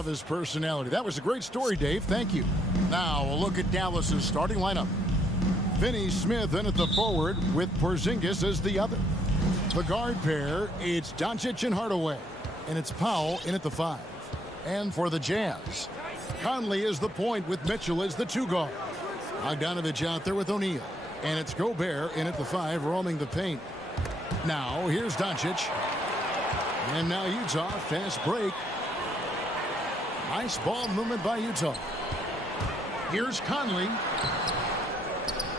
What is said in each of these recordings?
love his personality. That was a great story, Dave. Thank you. Now, a look at Dallas's starting lineup. Finney Smith in at the forward with Porzingis as the other. The guard pair, it's Doncic and Hardaway. And it's Powell in at the 5. And for the Jazz, Conley is the point with Mitchell as the 2 guard. Bogdanovich out there with O'Neal. And it's Gobert in at the 5, roaming the paint. Now, here's Doncic. And now Utah, fast break. Nice ball movement by Utah. Here's Conley.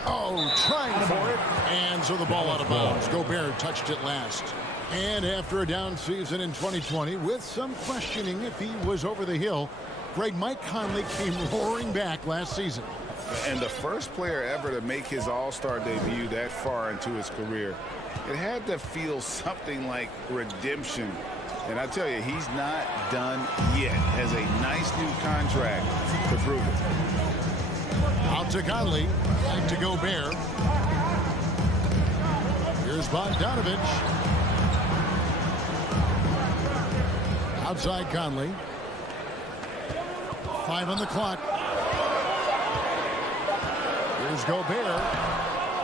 Oh, trying for it. And so the ball out of bounds. Gobert touched it last. And after a down season in 2020, with some questioning if he was over the hill, Mike Conley came roaring back last season. And the first player ever to make his All-Star debut that far into his career. It had to feel something like redemption. And I tell you, he's not done yet. Has a nice new contract to prove it. Out to Conley. Back to Gobert. Here's Bogdanovich. Outside Conley. 5 on the clock. Here's Gobert.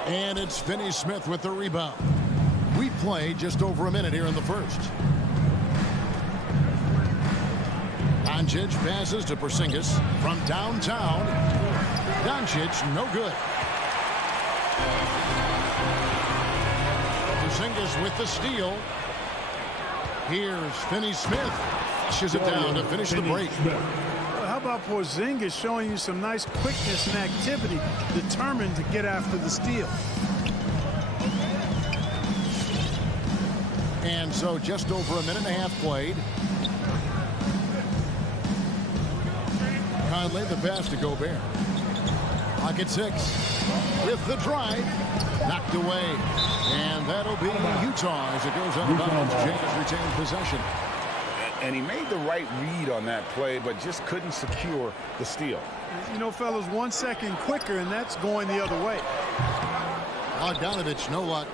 And it's Finney Smith with the rebound. We play just over a minute here in the first. Doncic passes to Porzingis from downtown. Doncic, no good. Porzingis with the steal. Here's Finney Smith. Flushes it down to finish the break. How about Porzingis showing you some nice quickness and activity, determined to get after the steal. And so just over a minute and a half played. Conley, the pass to Gobert. Pocket 6 with the drive. Knocked away. And that'll be Utah as it goes out of bounds. James retained possession. And he made the right read on that play, but just couldn't secure the steal. You know, fellas, 1 second quicker, and that's going the other way. Bogdanovich, no luck.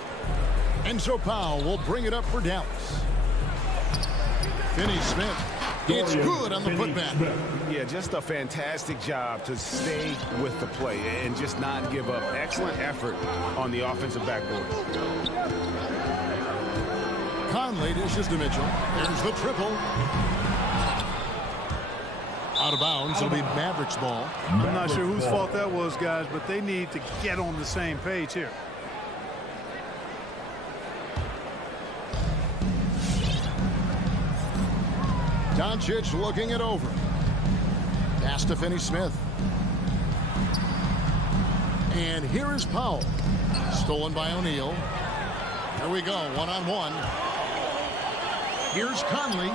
And so Powell will bring it up for Dallas. Finney Smith. It's good on the putback. Yeah, just a fantastic job to stay with the play and just not give up. Excellent effort on the offensive backboard. Conley dishes to Mitchell. There's the triple. Out of bounds. It'll be Mavericks ball. I'm not sure whose fault that was, guys, but they need to get on the same page here. Doncic looking it over. Pass to Finney Smith. And here is Powell. Stolen by O'Neal. Here we go, one-on-one. Here's Conley.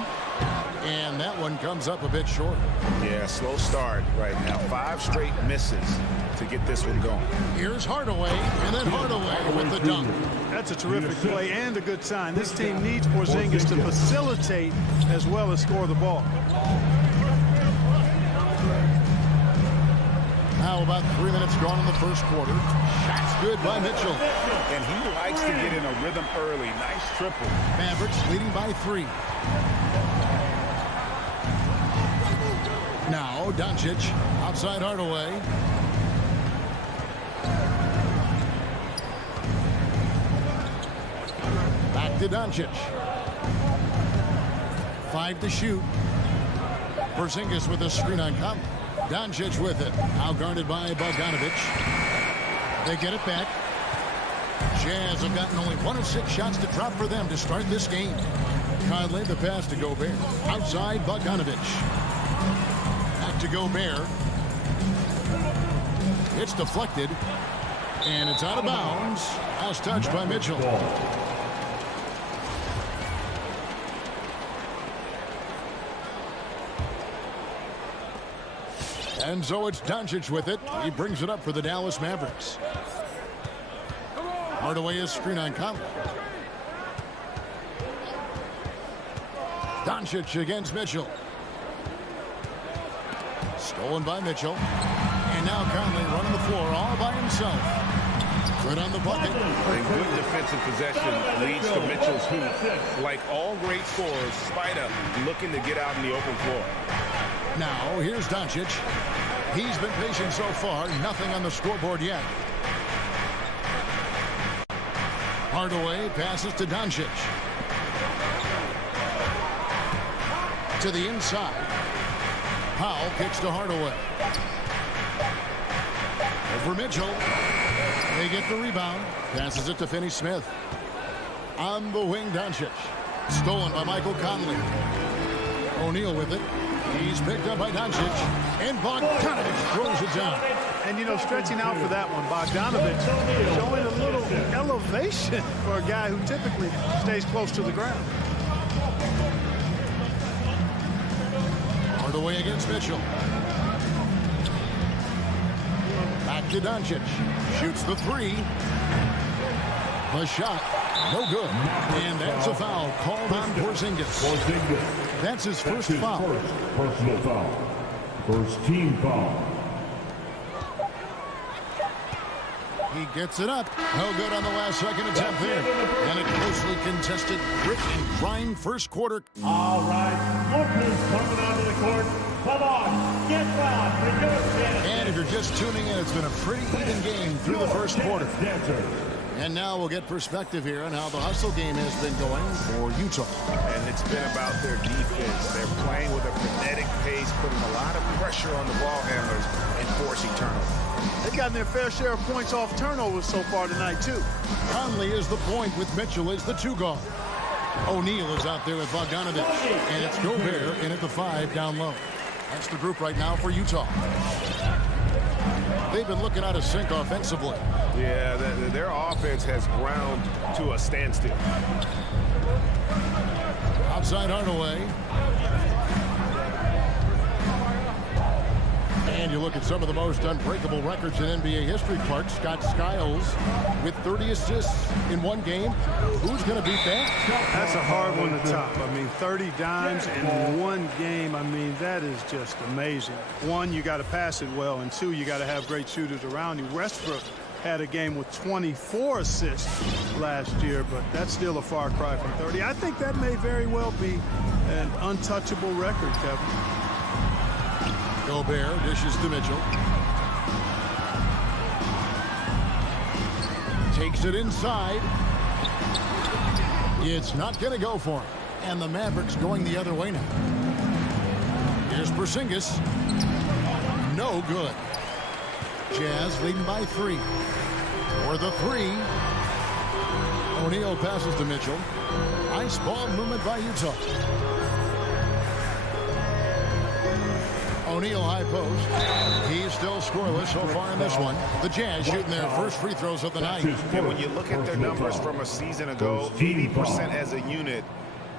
And that one comes up a bit short. Yeah, slow start right now. 5 straight misses to get this one going. Here's Hardaway, and then Hardaway with the dunk. That's a terrific play and a good sign. This team needs Porzingis to facilitate as well as score the ball. Now about 3 minutes gone in the first quarter. Shots good by Mitchell. And he likes to get in a rhythm early. Nice triple. Mavericks leading by 3. Now Doncic outside Hardaway. Back to Doncic. 5 to shoot. Porzingis with a screen on Conley. Doncic with it. Now guarded by Bogdanovich. They get it back. Jazz have gotten only 1 of 6 shots to drop for them to start this game. Conley, the pass to Gobert. Outside Bogdanovich. Back to Gobert. It's deflected. And it's out of bounds. Last touch by Mitchell. And so it's Doncic with it. He brings it up for the Dallas Mavericks. Hardaway is screen on Conley. Doncic against Mitchell. Stolen by Mitchell. And now Conley running the floor all by himself. Good on the bucket. And good defensive possession leads to Mitchell's hoop. Like all great scorers, Spida looking to get out in the open floor. Now, here's Doncic. He's been patient so far. Nothing on the scoreboard yet. Hardaway passes to Doncic. To the inside. Powell kicks to Hardaway. Over Mitchell. They get the rebound. Passes it to Finney-Smith. On the wing, Doncic. Stolen by Michael Conley. O'Neal with it. He's picked up by Doncic. And Bogdanovich throws it down. And, you know, stretching out for that one, Bogdanovich showing a little elevation for a guy who typically stays close to the ground. Hardaway against Mitchell. Back to Doncic. Shoots the three. The shot, no good. And that's a foul called on Porzingis. That's his first foul. First personal foul. First team foul. He gets it up. No good on the last second attempt there. And a closely contested, grit and grind first quarter. All right, Lucas coming onto the court. Come on, get fouled for your chance. And if you're just tuning in, it's been a pretty even game through the first quarter. And now we'll get perspective here on how the hustle game has been going for Utah. And it's been about their defense. They're playing with a frenetic pace, putting a lot of pressure on the ball handlers and forcing turnovers. They've gotten their fair share of points off turnovers so far tonight, too. Conley is the point with Mitchell as the two guard. O'Neal is out there with Bogdanovich. And it's Gobert in at the 5 down low. That's the group right now for Utah. They've been looking out of sync offensively. Yeah, their offense has ground to a standstill. Outside Hardaway. And you look at some of the most unbreakable records in NBA history, Clark. Scott Skiles with 30 assists in one game. Who's going to beat that? That's a hard one to top. I mean, 30 dimes in one game. I mean, that is just amazing. One, you got to pass it well, and two, you got to have great shooters around you. Westbrook had a game with 24 assists last year, but that's still a far cry from 30. I think that may very well be an untouchable record, Kevin. Gobert dishes to Mitchell. Takes it inside. It's not going to go for him. And the Mavericks going the other way now. Here's Porzingis. No good. Jazz leading by 3. For the 3. O'Neal passes to Mitchell. Nice ball movement by Utah. O'Neal high post. He's still scoreless so far in this one. The Jazz shooting their first free throws of the night. And when you look at their numbers from a season ago, 80% as a unit,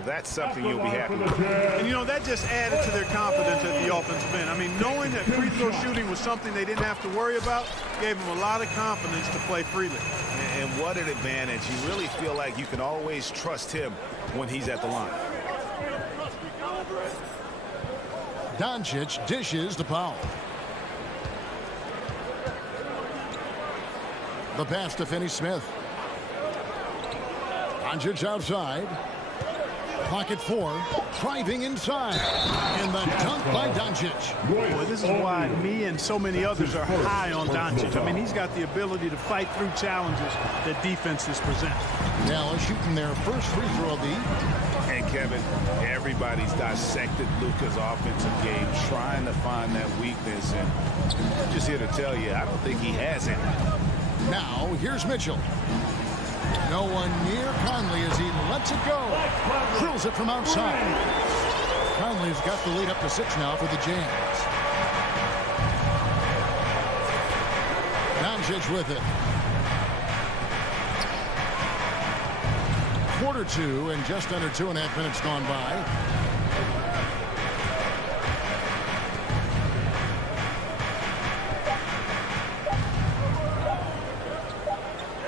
that's something you'll be happy with. And, you know, that just added to their confidence at the offensive end. I mean, knowing that free throw shooting was something they didn't have to worry about gave them a lot of confidence to play freely. And what an advantage. You really feel like you can always trust him when he's at the line. Doncic dishes to Powell. The pass to Finney-Smith. Doncic outside. Pocket 4. Driving inside. And the dunk by Doncic. Boy, this is why me and so many others are high on Doncic. I mean, he's got the ability to fight through challenges that defenses present. Dallas shooting their first free throw of the evening. And Kevin, everybody's dissected Luka's offensive game, trying to find that weakness. And I'm just here to tell you, I don't think he has it. Now, here's Mitchell. No one near Conley as he lets it go. Drills it from outside. Conley's got the lead up to 6 now for the Jazz. Doncic with it. Quarter 2 and just under 2.5 minutes gone by.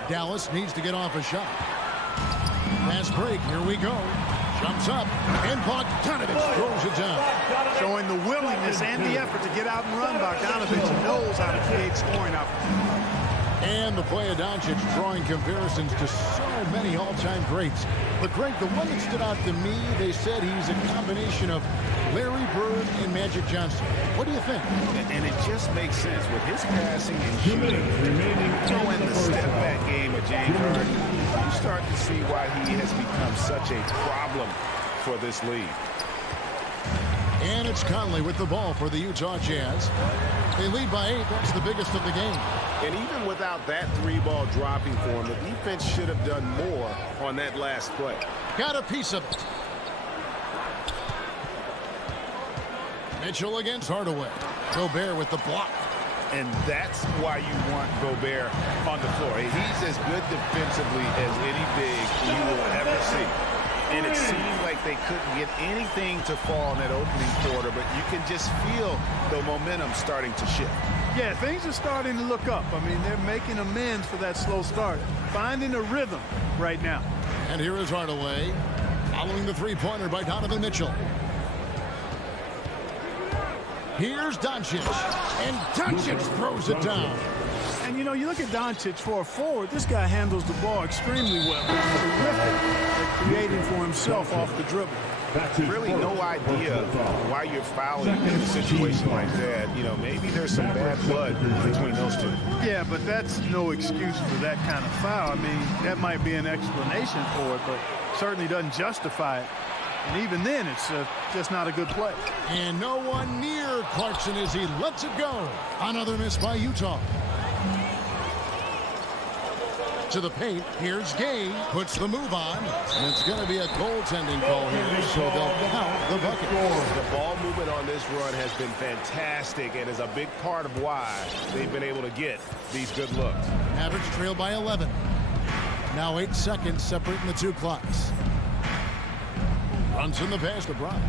Dallas needs to get off a shot. Fast break, here we go. Jumps up, and Bogdanovich throws it down. Showing the willingness and the effort to get out and run. Bogdanovich knows how to create scoring opportunities. And the play of Doncic drawing comparisons to so many all-time greats. But Greg, the one that stood out to me, they said he's a combination of Larry Bird and Magic Johnson. What do you think? And it just makes sense with his passing and shooting. Throw in the step-back game of James Harden. You start to see why he has become such a problem for this league. And it's Conley with the ball for the Utah Jazz. They lead by 8. That's the biggest of the game. And even without that 3-ball dropping for him, the defense should have done more on that last play. Got a piece of it. Mitchell against Hardaway. Gobert with the block. And that's why you want Gobert on the floor. He's as good defensively as any big you will ever see. And it seemed like they couldn't get anything to fall in that opening quarter, but you can just feel the momentum starting to shift. Yeah, things are starting to look up. I mean, they're making amends for that slow start. Finding a rhythm right now. And here is Hardaway following the three-pointer by Donovan Mitchell. Here's Doncic, and Doncic throws it down. And, you know, you look at Doncic for a forward, this guy handles the ball extremely well. Terrific at creating for himself off the dribble. Really no idea why you're fouling in a situation like that. You know, maybe there's some bad blood between those two. Yeah, but that's no excuse for that kind of foul. I mean, that might be an explanation for it, but certainly doesn't justify it. And even then, it's just not a good play. And no one near Clarkson as he lets it go. Another miss by Utah. To the paint, here's Gay, puts the move on, and it's going to be a goaltending call here, so they'll count the bucket. The ball movement on this run has been fantastic and is a big part of why they've been able to get these good looks. Mavericks trail by 11. Now 8 seconds separating the two clocks. Runs in the pass to Brown.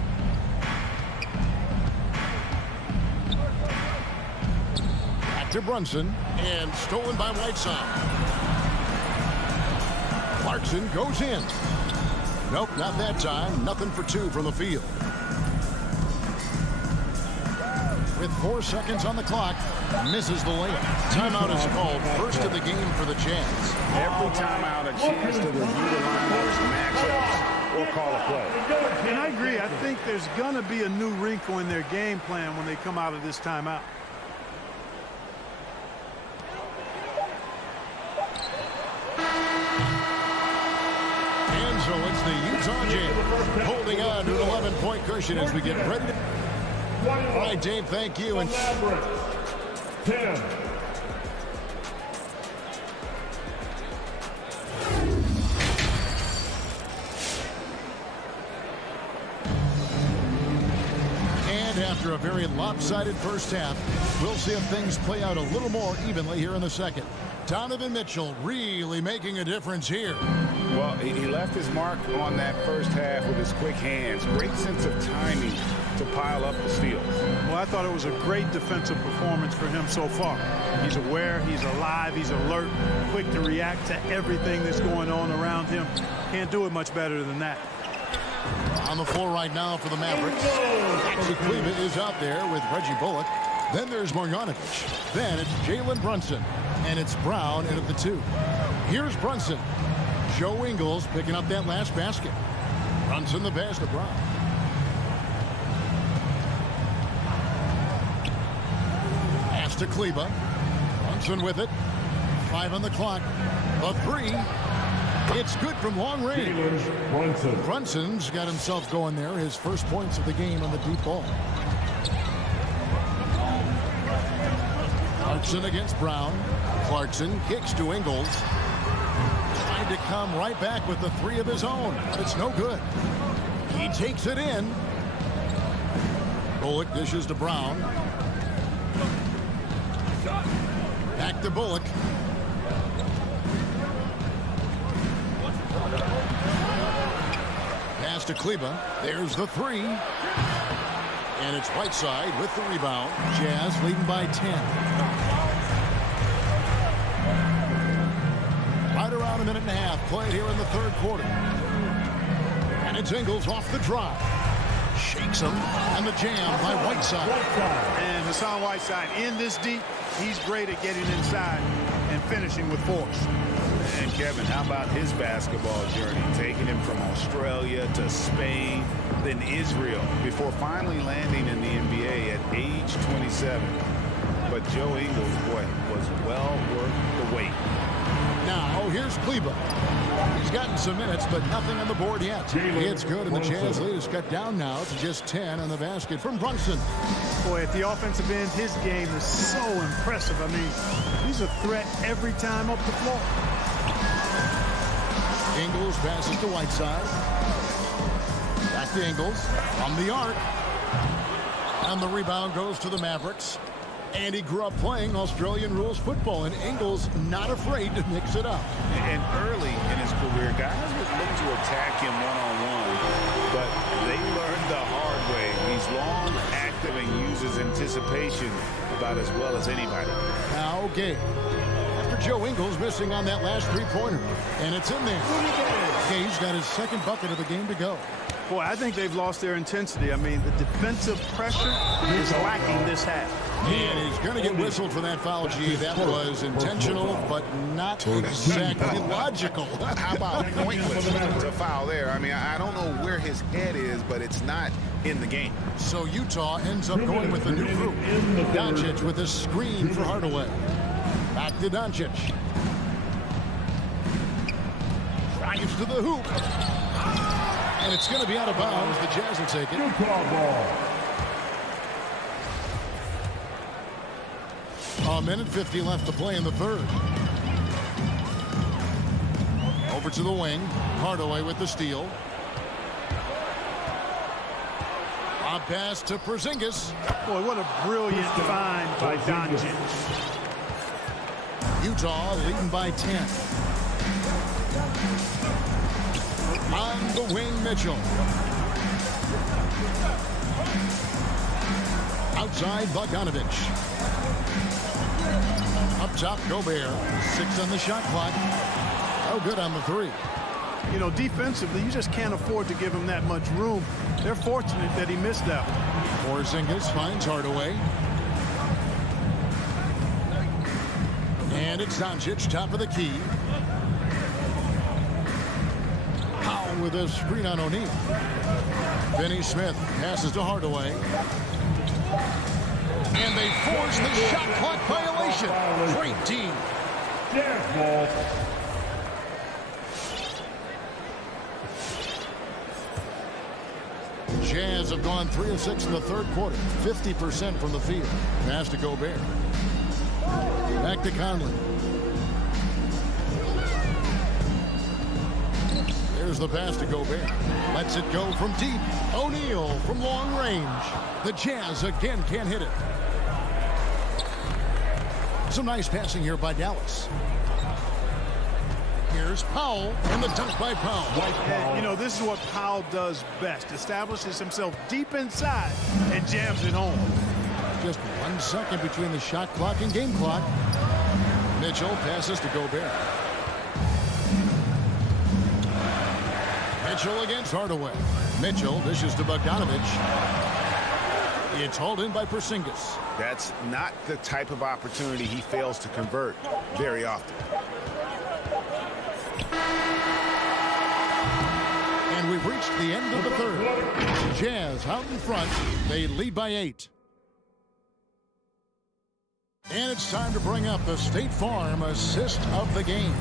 Back to Brunson, and stolen by Whiteside. Clarkson goes in. Nope, not that time. Nothing for 2 from the field. With 4 seconds on the clock, misses the layup. Timeout is called, first of the game for the Jazz. Every timeout, a chance to review the lineups, matchups, or call a play. And I agree. I think there's going to be a new wrinkle in their game plan when they come out of this timeout. So it's the Utah Jazz holding on to an 11-point cushion as we get ready to... All right, Dave, thank you. And 10. And after a very lopsided first half, we'll see if things play out a little more evenly here in the second. Donovan Mitchell really making a difference here. Well, he left his mark on that first half with his quick hands. Great sense of timing to pile up the steals. Well, I thought it was a great defensive performance for him so far. He's aware, he's alive, he's alert, quick to react to everything that's going on around him. Can't do it much better than that. On the floor right now for the Mavericks. Maxi Kleber is out there with Reggie Bullock. Then there's Marjanovic. Then it's Jalen Brunson. And it's Brown in at the 2. Here's Brunson. Joe Ingles picking up that last basket. Brunson the pass to Brown. Pass to Kleber. Brunson with it. 5 on the clock. The 3. It's good from long range. Brunson's got himself going there. His first points of the game on the deep ball. Clarkson against Brown. Clarkson kicks to Ingles. Tried to come right back with the 3 of his own, but it's no good. He takes it in. Bullock dishes to Brown. Back to Bullock. Pass to Kleber. There's the 3. And it's Whiteside with the rebound. Jazz leading by 10. Right around a minute and a half played here in the third quarter. And it's Ingles off the drop. Shakes him. And the jam by Whiteside. And Hassan Whiteside in this deep, he's great at getting inside and finishing with force. And Kevin, how about his basketball journey? Taking him from Australia to Spain, then Israel, before finally landing in the NBA at age 27. But Joe Ingles, boy, was well worth the wait. Now, here's Kleba. He's gotten some minutes, but nothing on the board yet. It's good, and the Jazz lead is cut down now to just 10 on the basket from Brunson. Boy, at the offensive end, his game is so impressive. I mean, he's a threat every time up the floor. Ingles passes to Whiteside. Back to Ingles from the arc. And the rebound goes to the Mavericks. And he grew up playing Australian rules football, and Ingles not afraid to mix it up. And early in his career, guys would look to attack him one-on-one, but they learned the hard way. He's long, active, and uses anticipation about as well as anybody. Now, Gabe. After Joe Ingles missing on that last three-pointer, and it's in there. Gabe's got his second bucket of the game to go. Boy, I think they've lost their intensity. I mean, the defensive pressure is lacking this half. And he's going to get whistled for that foul, G. That was intentional, but not exactly logical. How about pointless to foul there? I mean, I don't know where his head is, but it's not in the game. So Utah ends up going with the new group. Doncic with a screen for Hardaway. Back to Doncic. Drives to the hoop. And it's going to be out of bounds. The Jazz will take it. A minute 50 left to play in the third. Over to the wing. Hardaway with the steal. A pass to Porzingis. Boy, what a brilliant find by Doncic. Utah leading by 10. On the wing, Mitchell. Outside, Bogdanovich. Up top, Gobert. 6 on the shot clock. Oh, good on the three. You know, defensively, you just can't afford to give him that much room. They're fortunate that he missed that one. Porzingis finds Hardaway. And it's Doncic, top of the key. Powell with a screen on O'Neal. Finney Smith passes to Hardaway. And they force the shot clock violation. Great team. Jazz have gone 3 of 6 in the third quarter. 50% from the field. Pass to Gobert. Back to Conley. There's the pass to Gobert. Lets it go from deep. O'Neal from long range. The Jazz again can't hit it. Some nice passing here by Dallas. Here's Powell, and the dunk by Powell. And, you know, this is what Powell does best. Establishes himself deep inside and jams it home. Just 1 second between the shot clock and game clock. Mitchell passes to Gobert. Mitchell against Hardaway. Mitchell dishes to Bogdanovich. It's hauled in by Porzingis. That's not the type of opportunity he fails to convert very often. And we've reached the end of the third. Jazz out in front. They lead by 8. And it's time to bring up the State Farm assist of the game.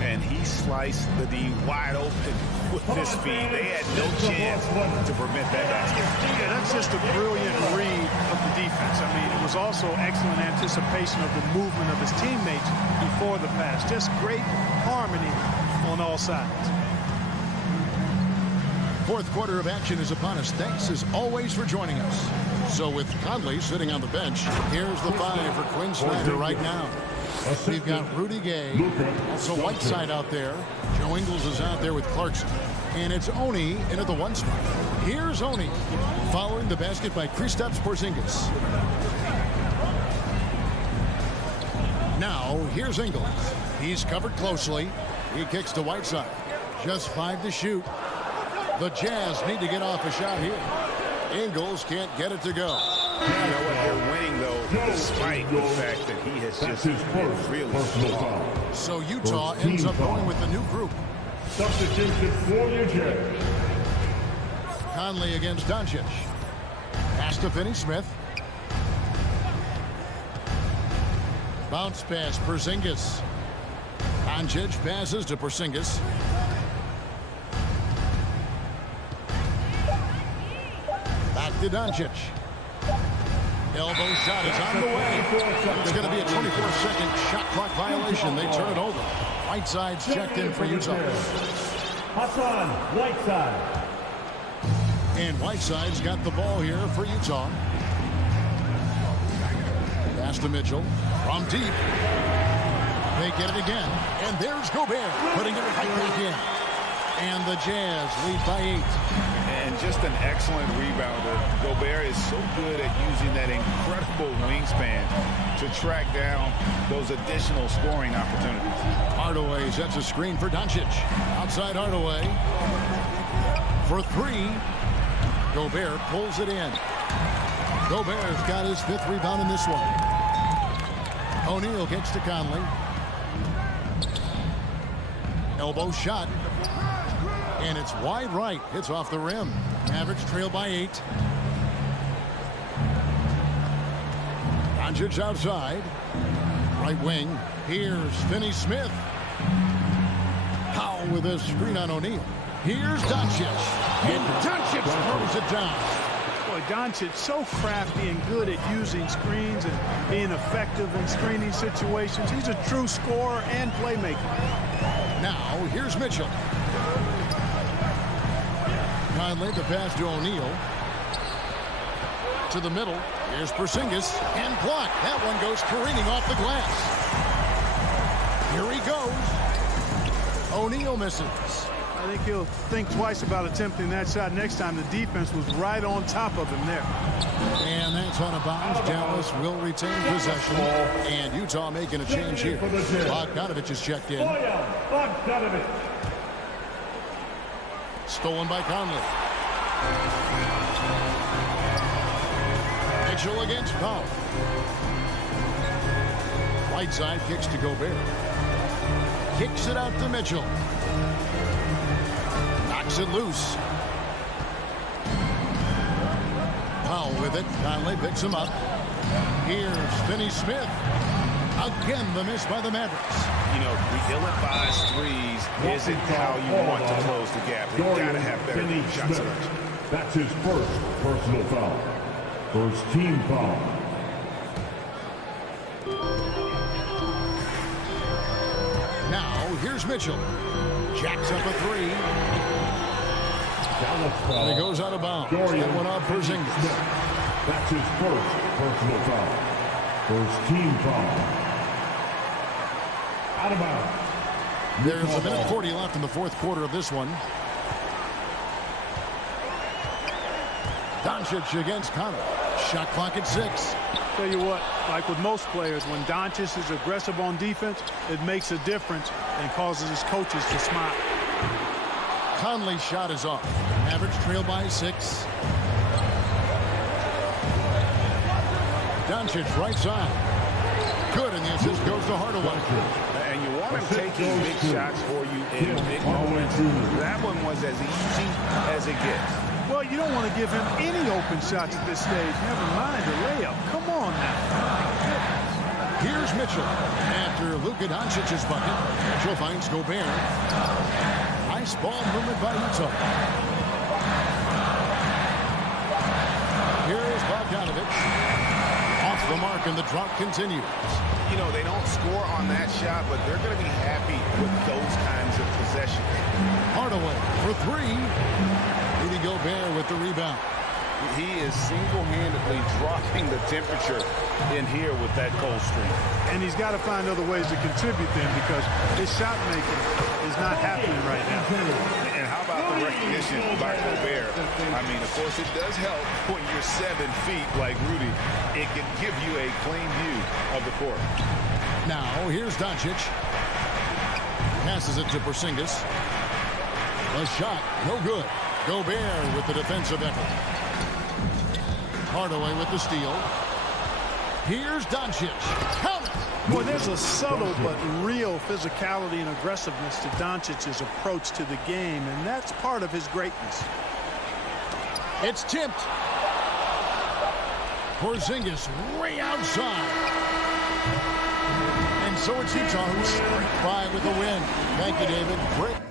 And he sliced the D wide open with this feed. They had no chance to prevent that basket. Yeah, that's just a brilliant read of the defense. I mean, it was also excellent anticipation of the movement of his teammates before the pass. Just great harmony on all sides. Fourth quarter of action is upon us. Thanks as always for joining us. So with Conley sitting on the bench, here's the 5 for Quinn Snyder right now. We've got Rudy Gay, also Whiteside out there. Joe Ingles is out there with Clarkson. And it's Oni in at the 1 spot. Here's Oni, following the basket by Kristaps Porzingis. Now, here's Ingles. He's covered closely. He kicks to Whiteside. Just 5 to shoot. The Jazz need to get off a shot here. Ingles can't get it to go. You know what? They're winning, though, despite the fact that he has just been really strong. So Utah ends up going with the new group. Substitution for Eugene. Conley against Doncic. Pass to Finney-Smith. Bounce pass, Porzingis. Doncic passes to Porzingis. Back to Doncic. Elbow shot is on the way. It's going to be a 24-second shot clock violation. They turn it over. Whiteside's checked in for Utah. Hassan Whiteside. And Whiteside's got the ball here for Utah. Pass to Mitchell from deep. They get it again. And there's Gobert putting it right back in. And the Jazz lead by 8. And just an excellent rebounder. Gobert is so good at using that incredible wingspan to track down those additional scoring opportunities. Hardaway sets a screen for Doncic. Outside Hardaway. For 3. Gobert pulls it in. Gobert's got his 5th rebound in this one. O'Neal gets to Conley. Elbow shot. And it's wide right. Hits off the rim. Mavericks trail by 8. Doncic outside. Right wing. Here's Finney-Smith. Powell with a screen on O'Neal. Here's Doncic. And Doncic throws it down. Boy, Doncic so crafty and good at using screens and being effective in screening situations. He's a true scorer and playmaker. Now, here's Mitchell. Conley the pass to O'Neal. To the middle. Here's Porzingis. And blocked. That one goes careening off the glass. Here he goes. O'Neal misses. I think he'll think twice about attempting that shot next time. The defense was right on top of him there. And that's out of bounds. Dallas will retain possession. And Utah making a change here. Bogdanovich is checked in. Bogdanovich. Stolen by Conley. Mitchell against Powell. Whiteside kicks to Gobert. Kicks it out to Mitchell. Knocks it loose. Powell with it. Conley picks him up. Here's Finney-Smith. Again, the miss by the Mavericks. You know, the ill-advised threes isn't how you want to close the gap. You've got to have better shot selection. That's his first personal foul. First team foul. Now, here's Mitchell. Jacks up a 3. And he goes out of bounds. That one off Porzingis. That's his first personal foul. First team foul. Out of bounds. There's a minute 40 left in the 4th quarter of this one. Doncic against Conley. Shot clock at 6. Tell you what, like with most players, when Doncic is aggressive on defense, it makes a difference and causes his coaches to smile. Conley's shot is off. Mavericks trail by 6. Doncic right side. Good, and the assist goes to Hardaway. And you want him taking big shots for you in big moments. That one was as easy as it gets. Well, you don't want to give him any open shots at this stage. Never mind a layup. Come on now. Here's Mitchell. After Luka Doncic's bucket, Mitchell finds Gobert. Nice ball movement by Utah. Here is Bogdanovich. Off the mark, and the drought continues. You know, they don't score on that shot, but they're going to be happy with those kinds of possessions. Hardaway for 3. Rudy Gobert with the rebound. He is single-handedly dropping the temperature in here with that cold streak. And he's got to find other ways to contribute then, because his shot making is not happening right now. And how about the recognition by Gobert? I mean, of course, it does help when you're 7 feet like Rudy. It can give you a clean view of the court. Now, here's Doncic. Passes it to Porzingis. The shot, no good. Gobert with the defensive effort. Hardaway with the steal. Here's Doncic. Count it. Boy, there's a subtle but real physicality and aggressiveness to Doncic's approach to the game, and that's part of his greatness. It's tipped. Porzingis way outside. And so it's Utah who strike 5 with the win. Thank you, David. Great.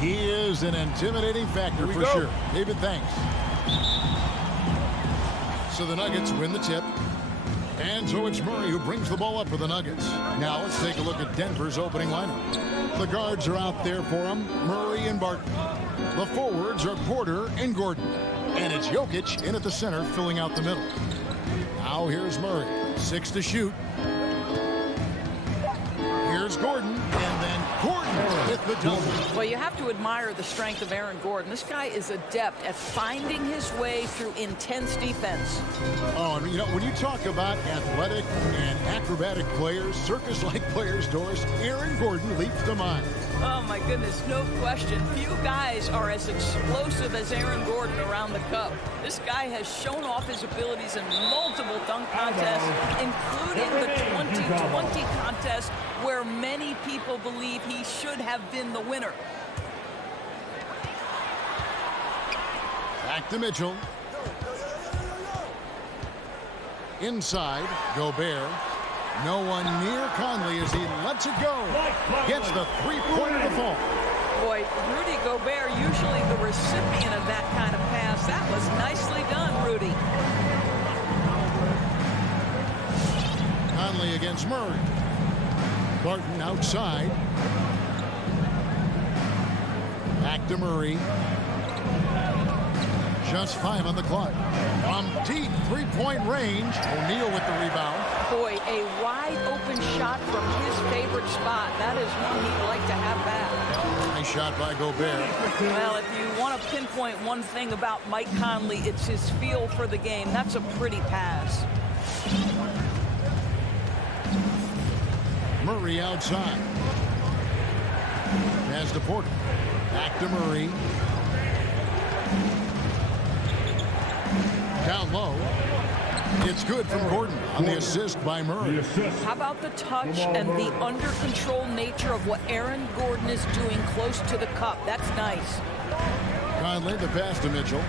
He is an intimidating factor for sure. David, thanks. So the Nuggets win the tip. And so it's Murray who brings the ball up for the Nuggets. Now let's take a look at Denver's opening lineup. The guards are out there for him, Murray and Barton. The forwards are Porter and Gordon. And it's Jokic in at the center, filling out the middle. Now here's Murray, 6 to shoot. Here's Gordon, and then Gordon with the double. Well, you have to admire the strength of Aaron Gordon. This guy is adept at finding his way through intense defense. Oh, and you know, when you talk about athletic and acrobatic players, circus-like players, Doris, Aaron Gordon leaps to mind. Oh, my goodness, no question. Few guys are as explosive as Aaron Gordon around the cup. This guy has shown off his abilities in multiple dunk contests, including the 2020 contest, where many people believe he should have been the winner. Back to Mitchell. Inside, Gobert. No one near Conley as he lets it go. Gets the three-pointer to fall. Boy, Rudy Gobert, usually the recipient of that kind of pass. That was nicely done, Rudy. Conley against Murray. Barton outside. Back to Murray. Just 5 on the clock. From deep three-point range, O'Neal with the rebound. Boy, a wide-open shot from his favorite spot. That is one he'd like to have back. Nice shot by Gobert. Well, if you want to pinpoint one thing about Mike Conley, it's his feel for the game. That's a pretty pass. Murray outside. Pass to Porter. Back to Murray. Down low. It's good from Gordon on the assist by Murray. How about the touch and the under-control nature of what Aaron Gordon is doing close to the cup? That's nice. Conley, the pass to Mitchell.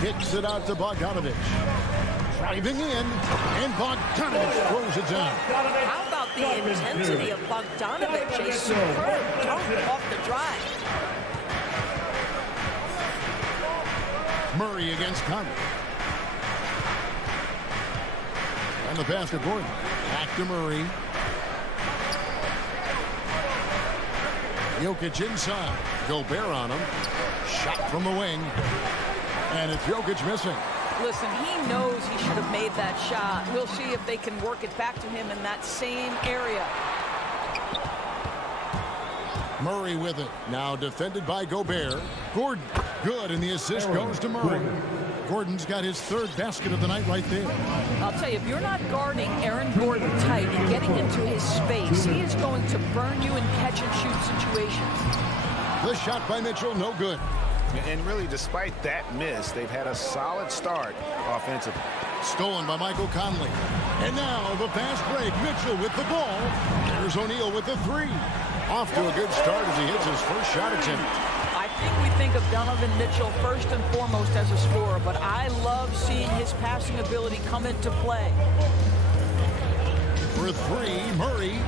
Kicks it out to Bogdanovich. Driving in, and Bogdanovich throws it down. How about the intensity of Bogdanovich? A superb dunk off the drive. Murray against Conley. And the pass to Gordon. Back to Murray. Jokic inside. Gobert on him. Shot from the wing. And it's Jokic missing. Listen, he knows he should have made that shot. We'll see if they can work it back to him in that same area. Murray with it. Now defended by Gobert. Gordon. Good, and the assist goes to Murray. Gordon's got his third basket of the night right there. I'll tell you, if you're not guarding Aaron Gordon tight and getting into his space, he is going to burn you in catch-and-shoot situations. The shot by Mitchell, no good. And really, despite that miss, they've had a solid start offensively. Stolen by Michael Conley. And now the fast break. Mitchell with the ball. There's O'Neal with the three. Off to a good start as he hits his first shot attempt. I think we think of Donovan Mitchell first and foremost as a scorer, but I love seeing his passing ability come into play. For three, Murray.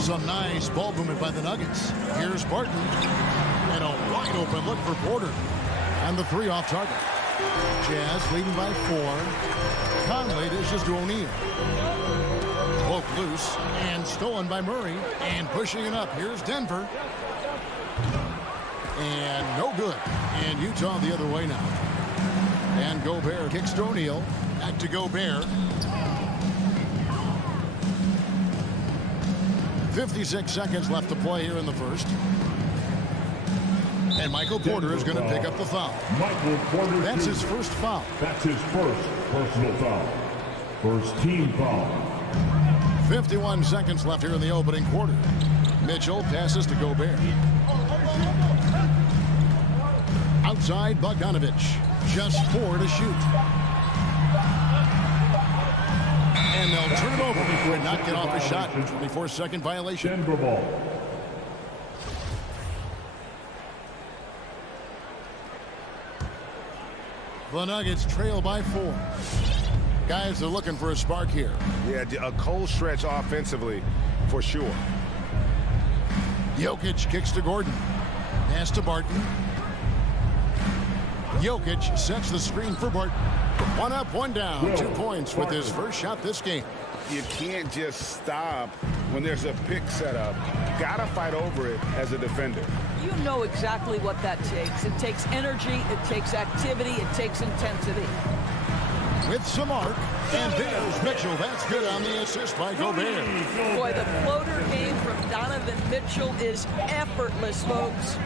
Some nice ball movement by the Nuggets. Here's Barton. And a wide open look for Porter. And the three off target. Jazz leading by 4. Conley dishes to O'Neal. Both loose and stolen by Murray. And pushing it up. Here's Denver. And no good. And Utah the other way now. And Gobert kicks to O'Neal. Back to Gobert. 56 seconds left to play here in the first. And Michael Porter is going to pick up the foul. Michael Porter. That's his first foul. That's his first personal foul. First team foul. 51 seconds left here in the opening quarter. Mitchell passes to Gobert. Outside, Bogdanovich. Just 4 to shoot. And they'll turn it over and not get off a shot. 24-second violation. Denver ball. The Nuggets trail by 4. Guys are looking for a spark here. Yeah, a cold stretch offensively for sure. Jokic kicks to Gordon. Pass to Barton. Jokic sets the screen for Barton. One up, one down. 2 points with his first shot this game. You can't just stop when there's a pick set up. Gotta fight over it as a defender. You know exactly what that takes. It takes energy, it takes activity, it takes intensity. With some arc, and there's Mitchell. That's good on the assist by Gobert. Boy, the floater game from Donovan Mitchell is effortless, folks.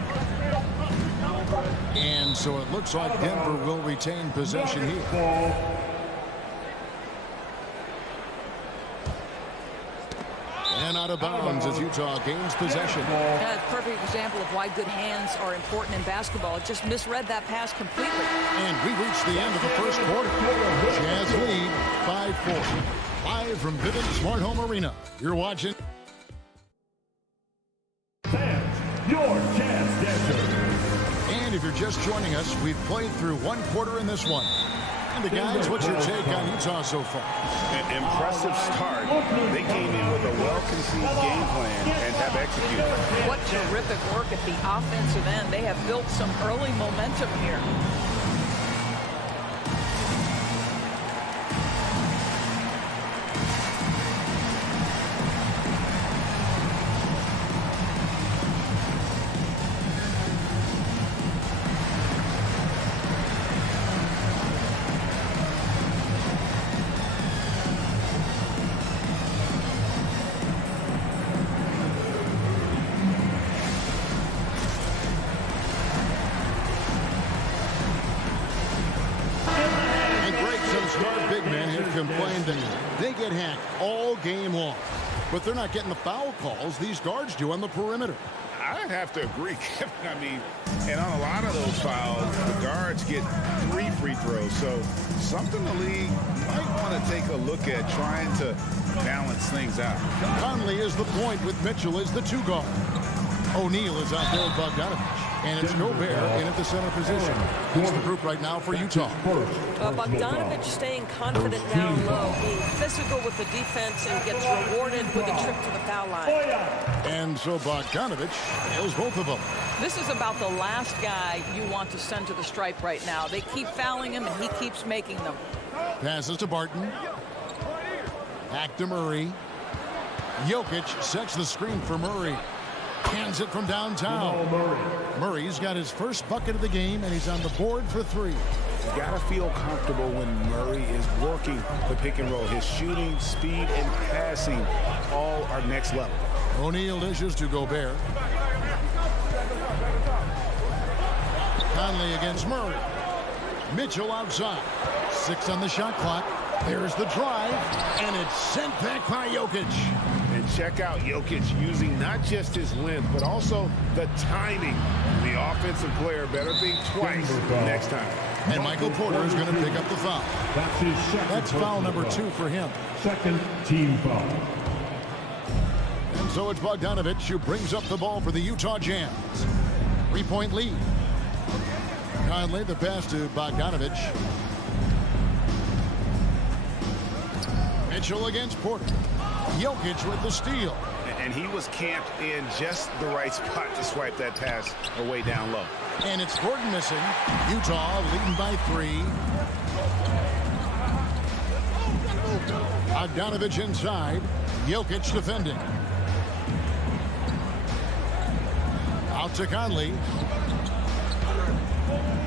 And so it looks like Denver will retain possession here. And out of bounds as Utah gains possession. Yeah, it's a perfect example of why good hands are important in basketball. It just misread that pass completely. And we reach the end of the first quarter. Jazz lead 5-4. Live from Vivint Smart Home Arena. You're watching. Fans, your Jazz Dancers. And if you're just joining us, we've played through one quarter in this one. And the guys, what's your take on Utah so far? An impressive start. They came in with a well-conceived game plan and have executed. What terrific work at the offensive end. They have built some early momentum here. Complained that they get hacked all game long, but they're not getting the foul calls these guards do on the perimeter. I'd have to agree, Kevin. I mean, and on a lot of those fouls, the guards get 3 free throws. So something the league might want to take a look at, trying to balance things out. Conley is the point with Mitchell as the 2 guard. O'Neal is out there with Bogdanovich. And it's Gobert in at the center position. That's the group right now for Utah. Bogdanovich staying confident down low, being physical with the defense, and gets rewarded with a trip to the foul line. And so Bogdanovich nails both of them. This is about the last guy you want to send to the stripe right now. They keep fouling him, and he keeps making them. Passes to Barton. Back to Murray. Jokic sets the screen for Murray. Hands it from downtown. Murray's got his first bucket of the game, and he's on the board for 3. You got to feel comfortable when Murray is working the pick and roll. His shooting, speed, and passing all are next level. O'Neal dishes to Gobert. Conley against Murray. Mitchell outside. 6 on the shot clock. There's the drive, and it's sent back by Jokic. And check out Jokic using not just his length, but also the timing. The offensive player better think twice next time. And Michael Porter is going to pick up the foul. That's his second. That's foul number 2 for him. Second team foul. And so it's Bogdanovich who brings up the ball for the Utah Jazz. 3-point lead. Conley, the pass to Bogdanovich. Mitchell against Porter. Jokic with the steal. And he was camped in just the right spot to swipe that pass away down low. And it's Gordon missing. Utah leading by 3. Bogdanovich inside. Jokic defending. Out to Conley.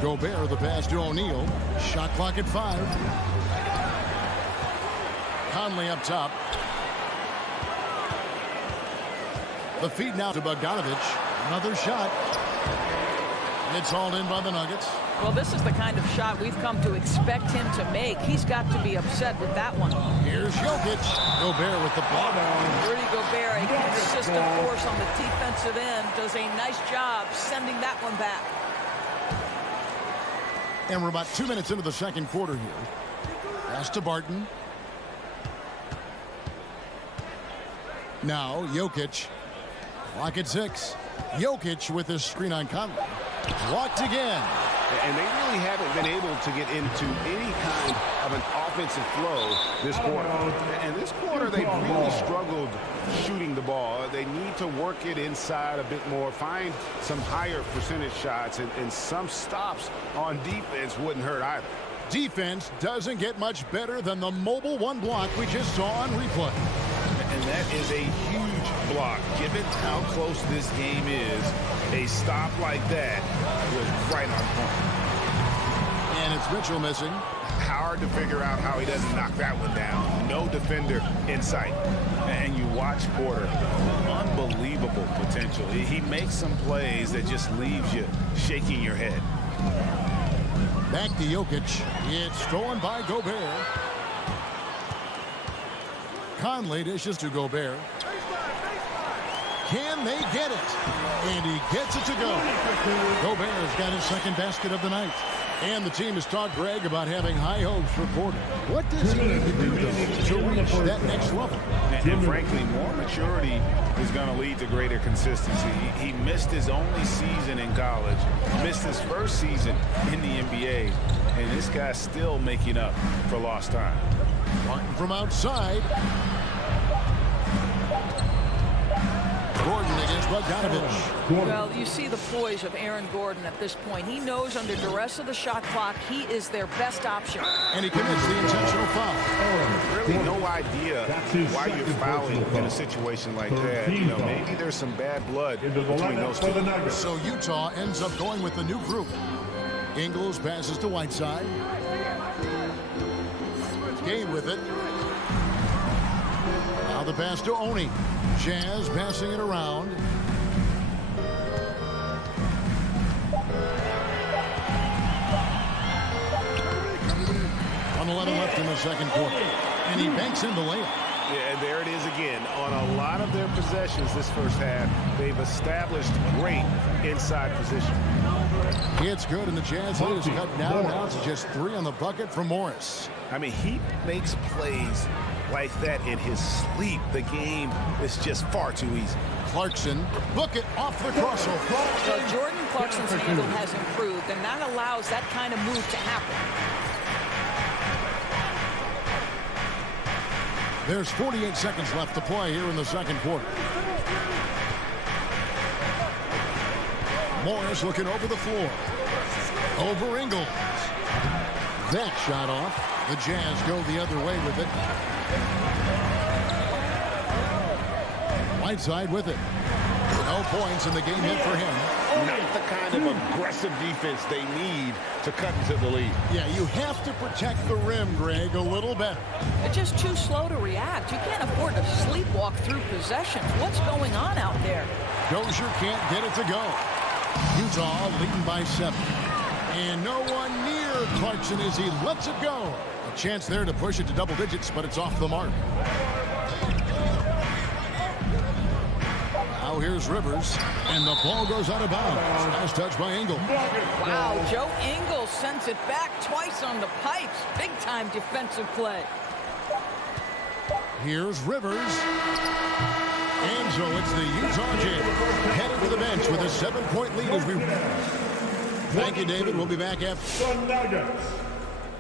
Gobert the pass to O'Neal. Shot clock at 5. Conley up top. The feed now to Bogdanovich. Another shot. It's hauled in by the Nuggets. Well, this is the kind of shot we've come to expect him to make. He's got to be upset with that one. Here's Jokic. Gobert with the ball. Rudy Gobert, a consistent force on the defensive end, does a nice job sending that one back. And we're about 2 minutes into the second quarter here. Pass to Barton. Now Jokic. Clock at 6. Jokic with his screen on Conley. Blocked again. And they really haven't been able to get into any kind of an offensive flow this quarter. And this quarter, they've really struggled shooting the ball. They need to work it inside a bit more, find some higher percentage shots, and some stops on defense wouldn't hurt either. Defense doesn't get much better than the mobile one block we just saw on replay. And that is a huge block. Given how close this game is, a stop like that was right on point. And it's Mitchell missing. Hard to figure out how he doesn't knock that one down. No defender in sight. And you watch Porter. Unbelievable potential. He makes some plays that just leaves you shaking your head. Back to Jokic. It's stolen by Gobert. Conley dishes to Gobert. Can they get it? And he gets it to go. Gobert's got his second basket of the night. And the team has talked Greg about having high hopes for Porter. What does he need to do, though, to reach that next level? And frankly, more maturity is going to lead to greater consistency. He missed his only season in college, missed his first season in the NBA, and this guy's still making up for lost time. Martin from outside. Gordon against Bogdanovich. Well, you see the poise of Aaron Gordon at this point. He knows under duress of the shot clock, he is their best option. And he commits the intentional foul. Really no idea why you're fouling in a situation like that. You know, maybe there's some bad blood between those two. So Utah ends up going with the new group. Ingles passes to Whiteside. Gay with it. Now the pass to Oni. Jazz passing it around. 1:11 left in the second quarter. And he banks in the layup. Yeah, and there it is again. On a lot of their possessions this first half, they've established great inside position. It's good, and the Jazz lead is cut down now to just 3 on the bucket for Morris. I mean, he makes plays like that in his sleep. The game is just far too easy. Clarkson, book it off the crossover. So Jordan Clarkson's handle has improved, and that allows that kind of move to happen. There's 48 seconds left to play here in the second quarter. Morris looking over the floor. Over Ingles. That shot off. The Jazz go the other way with it. Whiteside with it. No points in the game hit for him. Not the kind of aggressive defense they need to cut into the lead. Yeah, you have to protect the rim, Greg, a little better. They're just too slow to react. You can't afford to sleepwalk through possessions. What's going on out there? Dozier can't get it to go. Utah leading by 7. And no one near Clarkson as he lets it go. A chance there to push it to double digits, but it's off the mark. Now here's Rivers, and the ball goes out of bounds. Last touch by Ingles. Wow, Joe Ingles sends it back twice on the pipes. Big-time defensive play. Here's Rivers. And so it's the Utah Jazz headed to the bench with a 7-point lead as we... Thank you, David. We'll be back after. The Nuggets,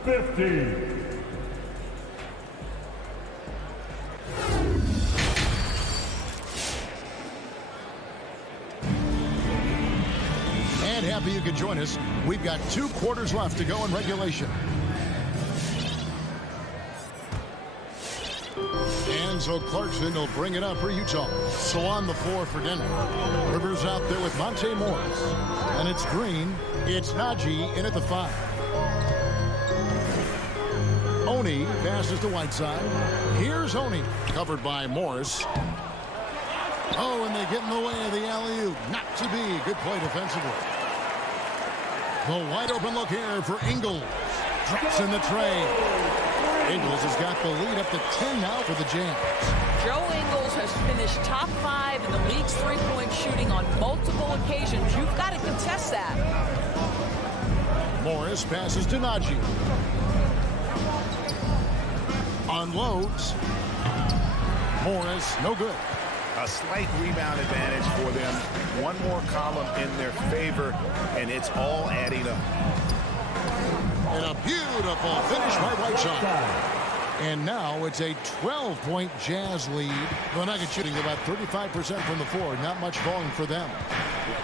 50. And happy you could join us. We've got 2 quarters left to go in regulation. And so Clarkson will bring it up for Utah. So on the floor for Denver. Rivers out there with Monte Morris. And it's Green. It's Najee in at the 5. Oni passes to Whiteside. Here's Oni. Covered by Morris. Oh, and they get in the way of the alley-oop. Not to be. Good play defensively. The wide open look here for Ingles. Drops in the tray. Ingles has got the lead up to 10 now for the Jazz. Joe Ingles has finished top 5 in the league's three-point shooting on multiple occasions. You've got to contest that. Morris passes to Najee. Unloads. Morris, no good. A slight rebound advantage for them. One more column in their favor, and it's all adding up. And a beautiful finish by Whiteside. And now it's a 12-point Jazz lead. The Nuggets shooting about 35% from the floor. Not much falling for them.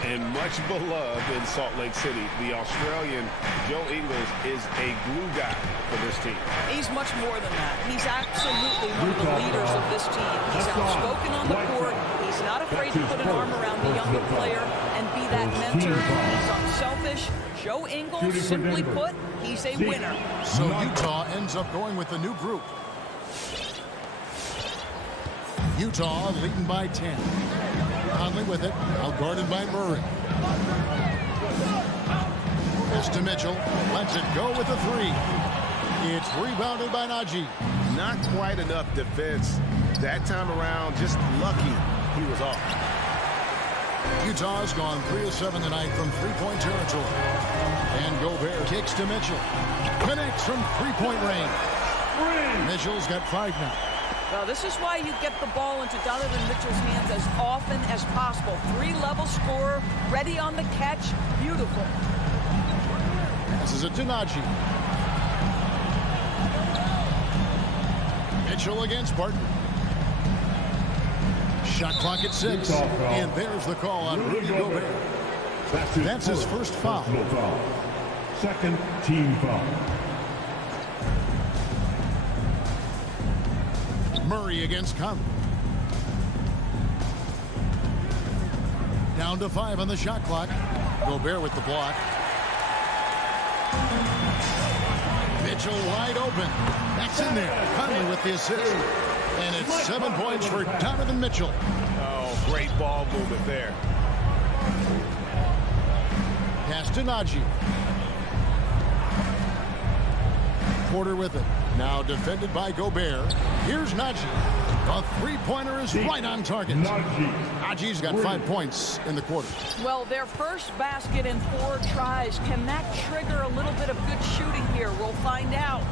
And much beloved in Salt Lake City, the Australian Joe Ingles is a glue guy for this team. He's much more than that. He's absolutely one of the leaders of this team. He's outspoken on the court. He's not afraid to put an arm around the younger player and be that mentor. He's unselfish. Joe Ingles, simply put, he's a winner. So Utah ends up going with the new group. Utah leading by 10. Conley with it, outguarded by Murray. It's to Mitchell, lets it go with a three. It's rebounded by Najee. Not quite enough defense that time around, just lucky he was off. Utah's gone 3 of 7 tonight from three-point territory. And Gobert kicks to Mitchell. Connects from three-point range. Mitchell's got 5 now. Well, this is why you get the ball into Donovan Mitchell's hands as often as possible. 3-level scorer, ready on the catch. Beautiful. This is a Najee. Mitchell against Barton. Shot clock at 6. And there's the call on Rudy Gobert. That's his first foul. Second team foul. Murray against Conley. Down to 5 on the shot clock. Gobert with the block. Mitchell wide open. That's in there. Conley with the assist. And it's 7 points for Donovan Mitchell. Oh, great ball movement there. Pass to Najee. Porter with it. Now defended by Gobert. Here's Najee. A three-pointer is right on target. Najee's got 5 points in the quarter. Well, their first basket in 4 tries. Can that trigger a little bit of good shooting here? We'll find out.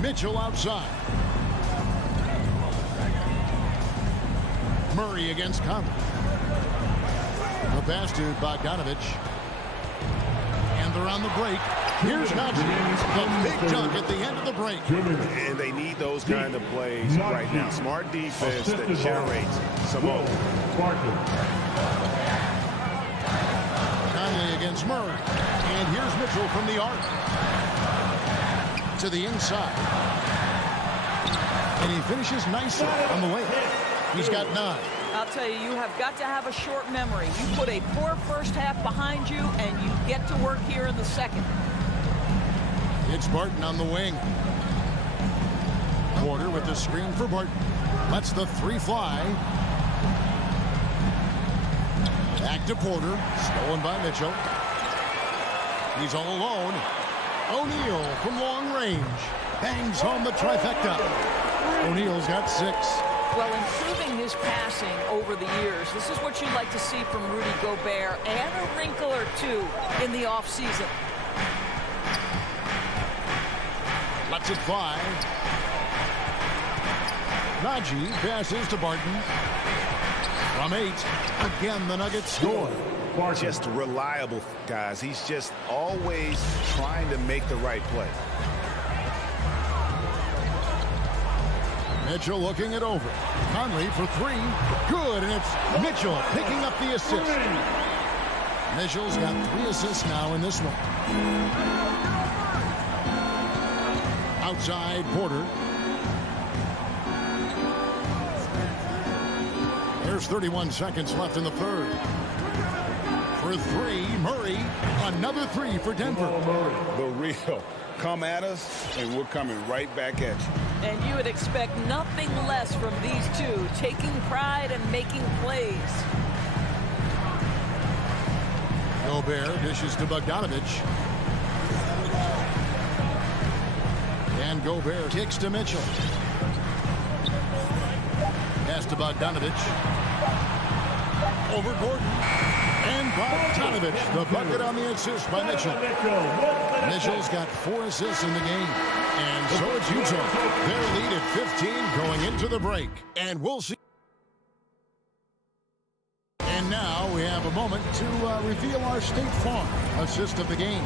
Mitchell outside. Murray against Conley. The pass to Bogdanovich. And they're on the break. Here's Najee. The big dunk at the end of the break. And they need those kind of plays right now. Smart defense that generates some more. Conley against Murray. And here's Mitchell from the arc. To the inside. And he finishes nicely on the way. He's got 9. I'll tell you, you have got to have a short memory. You put a poor first half behind you, and you get to work here in the second. It's Barton on the wing. Porter with the screen for Barton. Lets the 3 fly. Back to Porter. Stolen by Mitchell. He's all alone. O'Neal from long range. Bangs home the trifecta. O'Neal's got 6. Well, improving his passing over the years, this is what you'd like to see from Rudy Gobert, and a wrinkle or two in the offseason. Lets it fly. Najee passes to Barton. From 8. Again, the Nuggets score. Just reliable, guys. He's just always trying to make the right play. Mitchell looking it over. Conley for 3. Good, and it's Mitchell picking up the assist. Mitchell's got 3 assists now in this one. Outside Porter. There's 31 seconds left in the third. For 3, Murray. Another 3 for Denver. The real. Come at us, and we're coming right back at you. And you would expect nothing less from these two, taking pride and making plays. Gobert dishes to Bogdanovich. And Gobert kicks to Mitchell. Pass to Bogdanovich. Over Gordon. And Bogdanovich, the bucket on the assist by Mitchell. Mitchell's got 4 assists in the game. And so it's Utah. Their lead at 15 going into the break. And we'll see. And now we have a moment to reveal our State Farm assist of the game.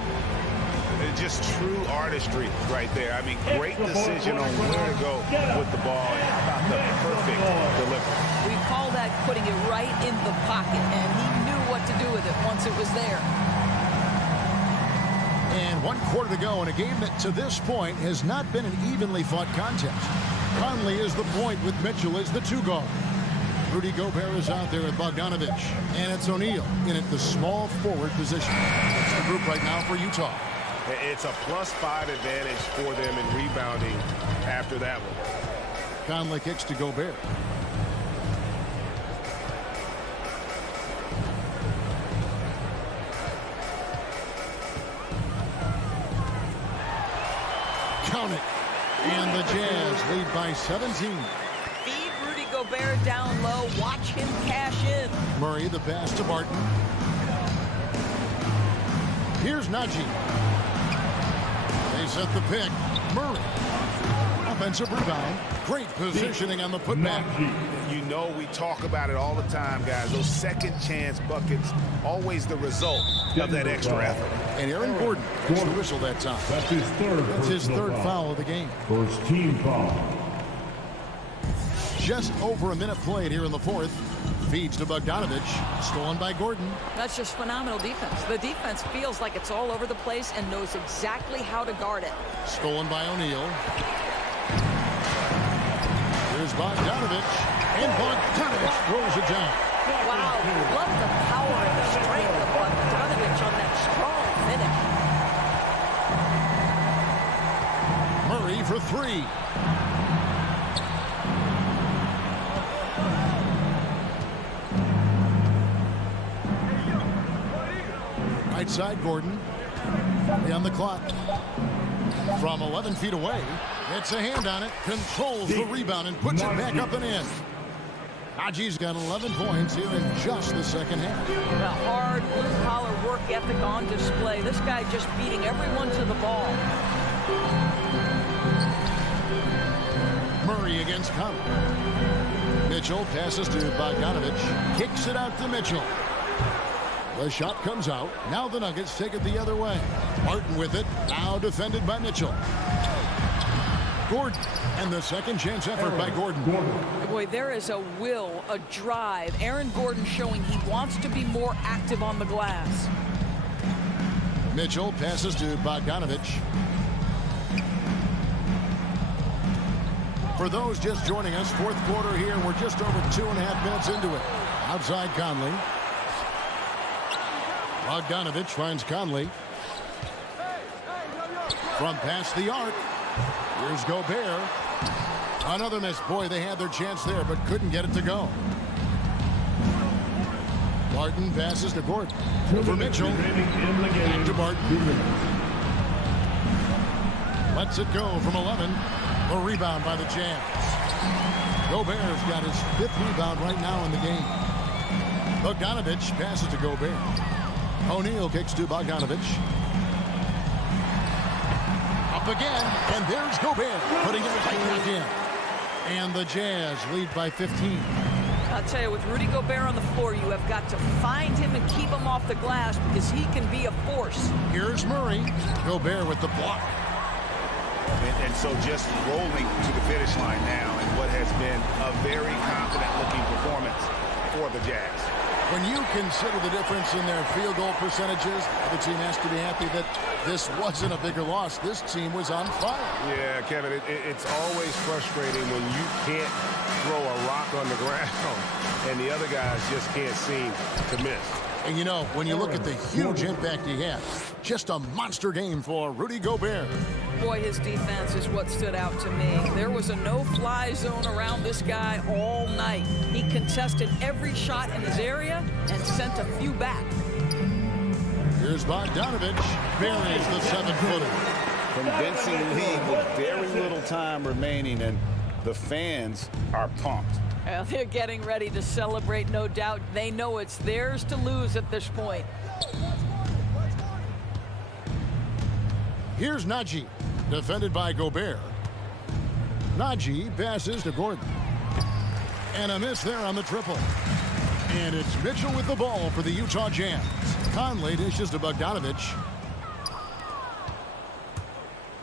It's just true artistry right there. I mean, great decision on where to go with the ball. And how about the perfect delivery? We call that putting it right in the pocket, and he knew what to do with it once it was there. And 1 quarter to go in a game that to this point has not been an evenly fought contest. Conley is the point with Mitchell as the 2 guard. Rudy Gobert is out there with Bogdanovich. And it's O'Neal in at the small forward position. That's the group right now for Utah. It's a +5 advantage for them in rebounding after that one. Conley kicks to Gobert. Count it. And the Jazz lead by 17. Feed Rudy Gobert down low. Watch him cash in. Murray the pass to Barton. Here's Najee. They set the pick. Murray. Offensive rebound. Great positioning on the putback. You know we talk about it all the time, guys. Those second chance buckets, always the result of that extra effort. And Aaron Gordon gets the whistle that time. That's his third foul of the game. First team foul. Just over a minute played here in the 4th. Feeds to Bogdanovich. Stolen by Gordon. That's just phenomenal defense. The defense feels like it's all over the place and knows exactly how to guard it. Stolen by O'Neal. Here's Bogdanovich. And Bogdanovich throws it down. Wow, love the power and the strength of Bogdanovich on that strong finish. Murray for 3. Right side, Gordon. On the clock. From 11 feet away. Gets a hand on it. Controls the rebound and puts it back up and in. Najee's got 11 points here in just the second half. The hard blue-collar work ethic on display. This guy just beating everyone to the ball. Murray against Conley. Mitchell passes to Bogdanovich. Kicks it out to Mitchell. The shot comes out. Now the Nuggets take it the other way. Martin with it. Now defended by Mitchell. Gordon. And the second chance effort by Gordon. Boy, there is a will, a drive. Aaron Gordon showing he wants to be more active on the glass. Mitchell passes to Bogdanovich. For those just joining us, 4th quarter here. We're just over 2.5 minutes into it. Outside Conley. Bogdanovich finds Conley. From past the arc. Here's Gobert. Another miss. Boy, they had their chance there, but couldn't get it to go. Barton passes to Gordon. For Mitchell. Back to Barton. Lets it go from 11. A rebound by the Jazz. Gobert's got his 5th rebound right now in the game. Bogdanovich passes to Gobert. O'Neal kicks to Bogdanovich. Up again, and there's Gobert putting it right back in. And the Jazz lead by 15. I'll tell you, with Rudy Gobert on the floor, you have got to find him and keep him off the glass because he can be a force. Here's Murray. Gobert with the block. And so just rolling to the finish line now in what has been a very confident-looking performance for the Jazz. When you consider the difference in their field goal percentages, the team has to be happy that this wasn't a bigger loss. This team was on fire. Yeah, Kevin, it's always frustrating when you can't throw a rock on the ground and the other guys just can't seem to miss. And you know, when you look at the huge impact he had, just a monster game for Rudy Gobert. Boy, his defense is what stood out to me. There was a no-fly zone around this guy all night. He contested every shot in his area and sent a few back. Here's Bogdanovich. Buries the 7-footer. Convincing lead with very little time remaining, and the fans are pumped. Well, they're getting ready to celebrate, no doubt. They know it's theirs to lose at this point. Here's Najee, defended by Gobert. Najee passes to Gordon. And a miss there on the triple. And it's Mitchell with the ball for the Utah Jazz. Conley dishes to Bogdanovich.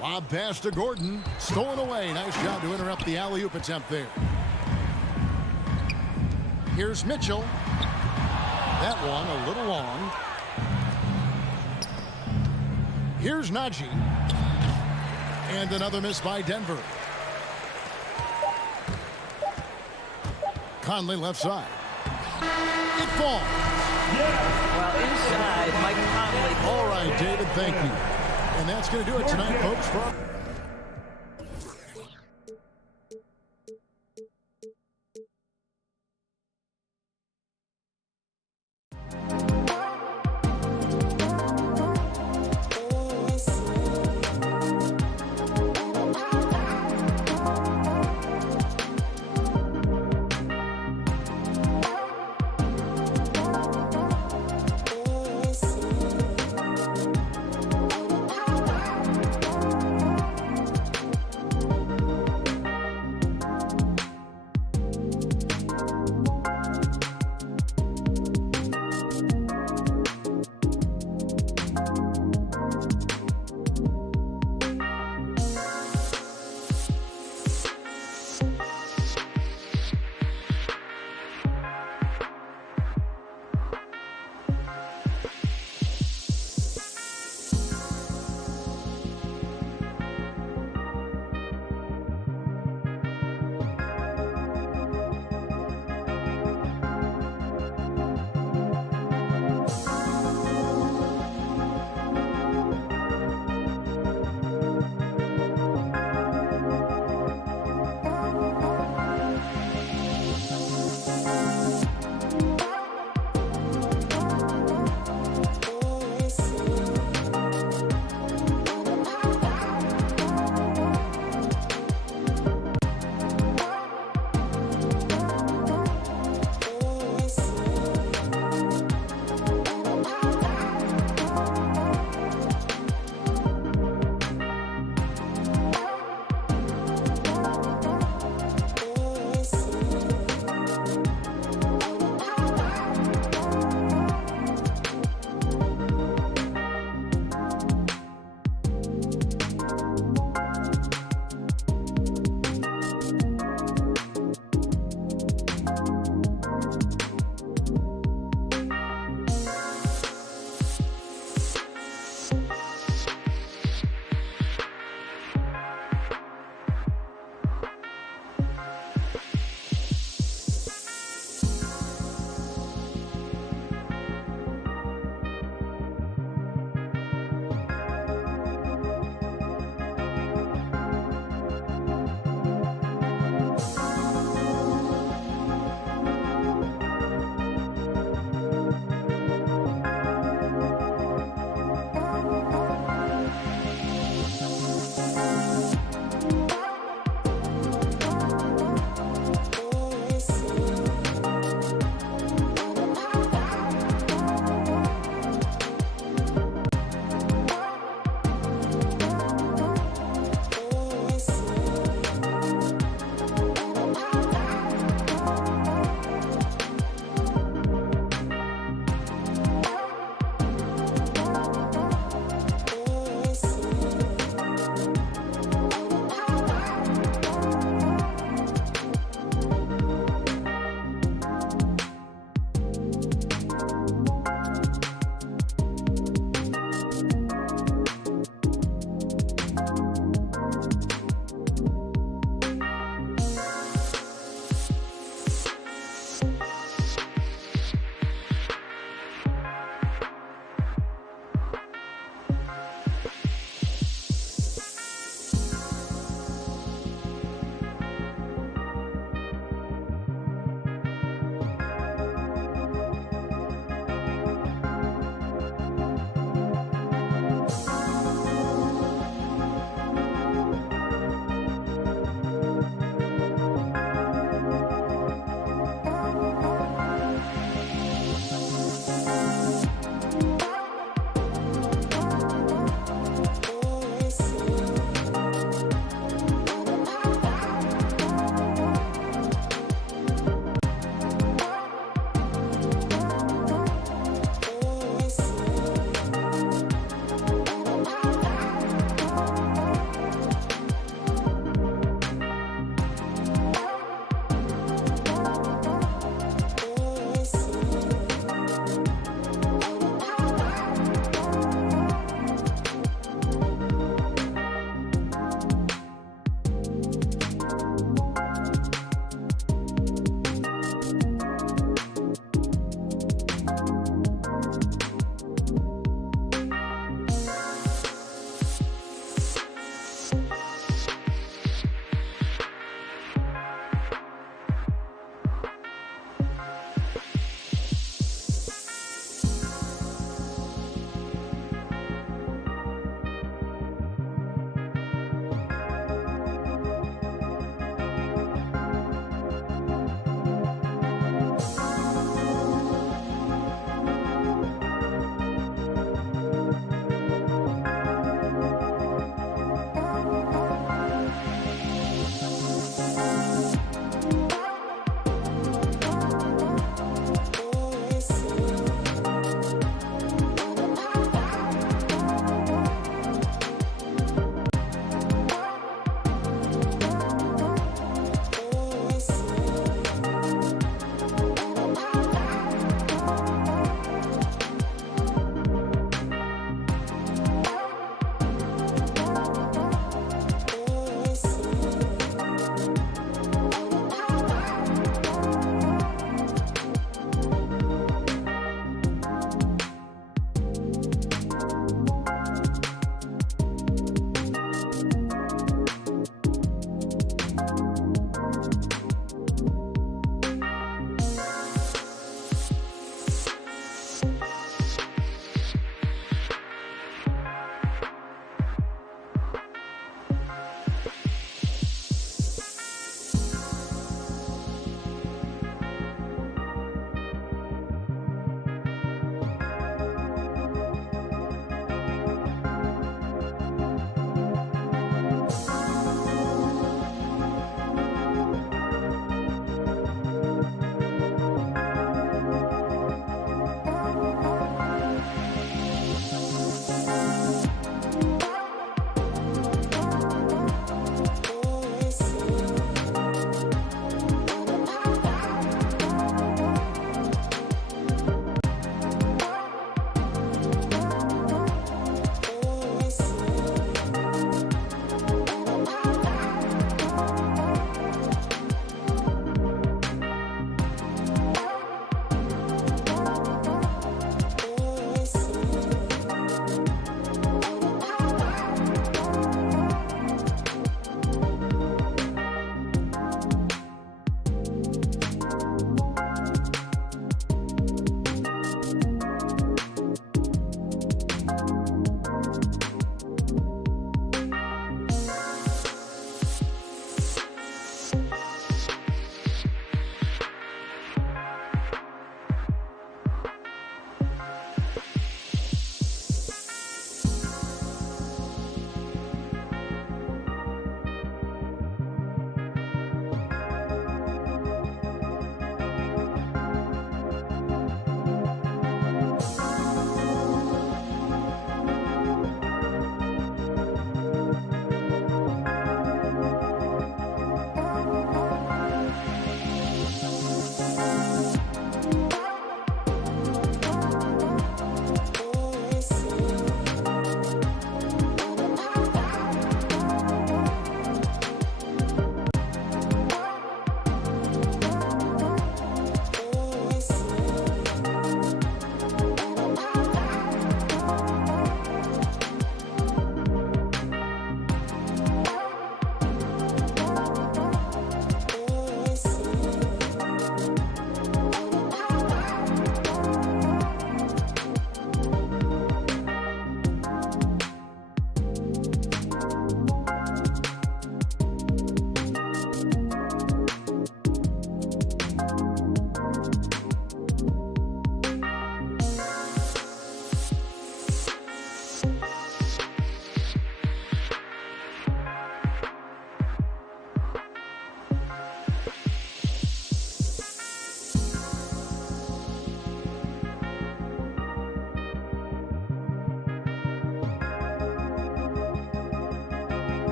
Lob pass to Gordon. Stolen away. Nice job to interrupt the alley-oop attempt there. Here's Mitchell. That one a little long. Here's Najee. And another miss by Denver. Conley left side. It falls. Well, inside, Mike Conley. All right, David, thank you. And that's going to do it tonight, folks.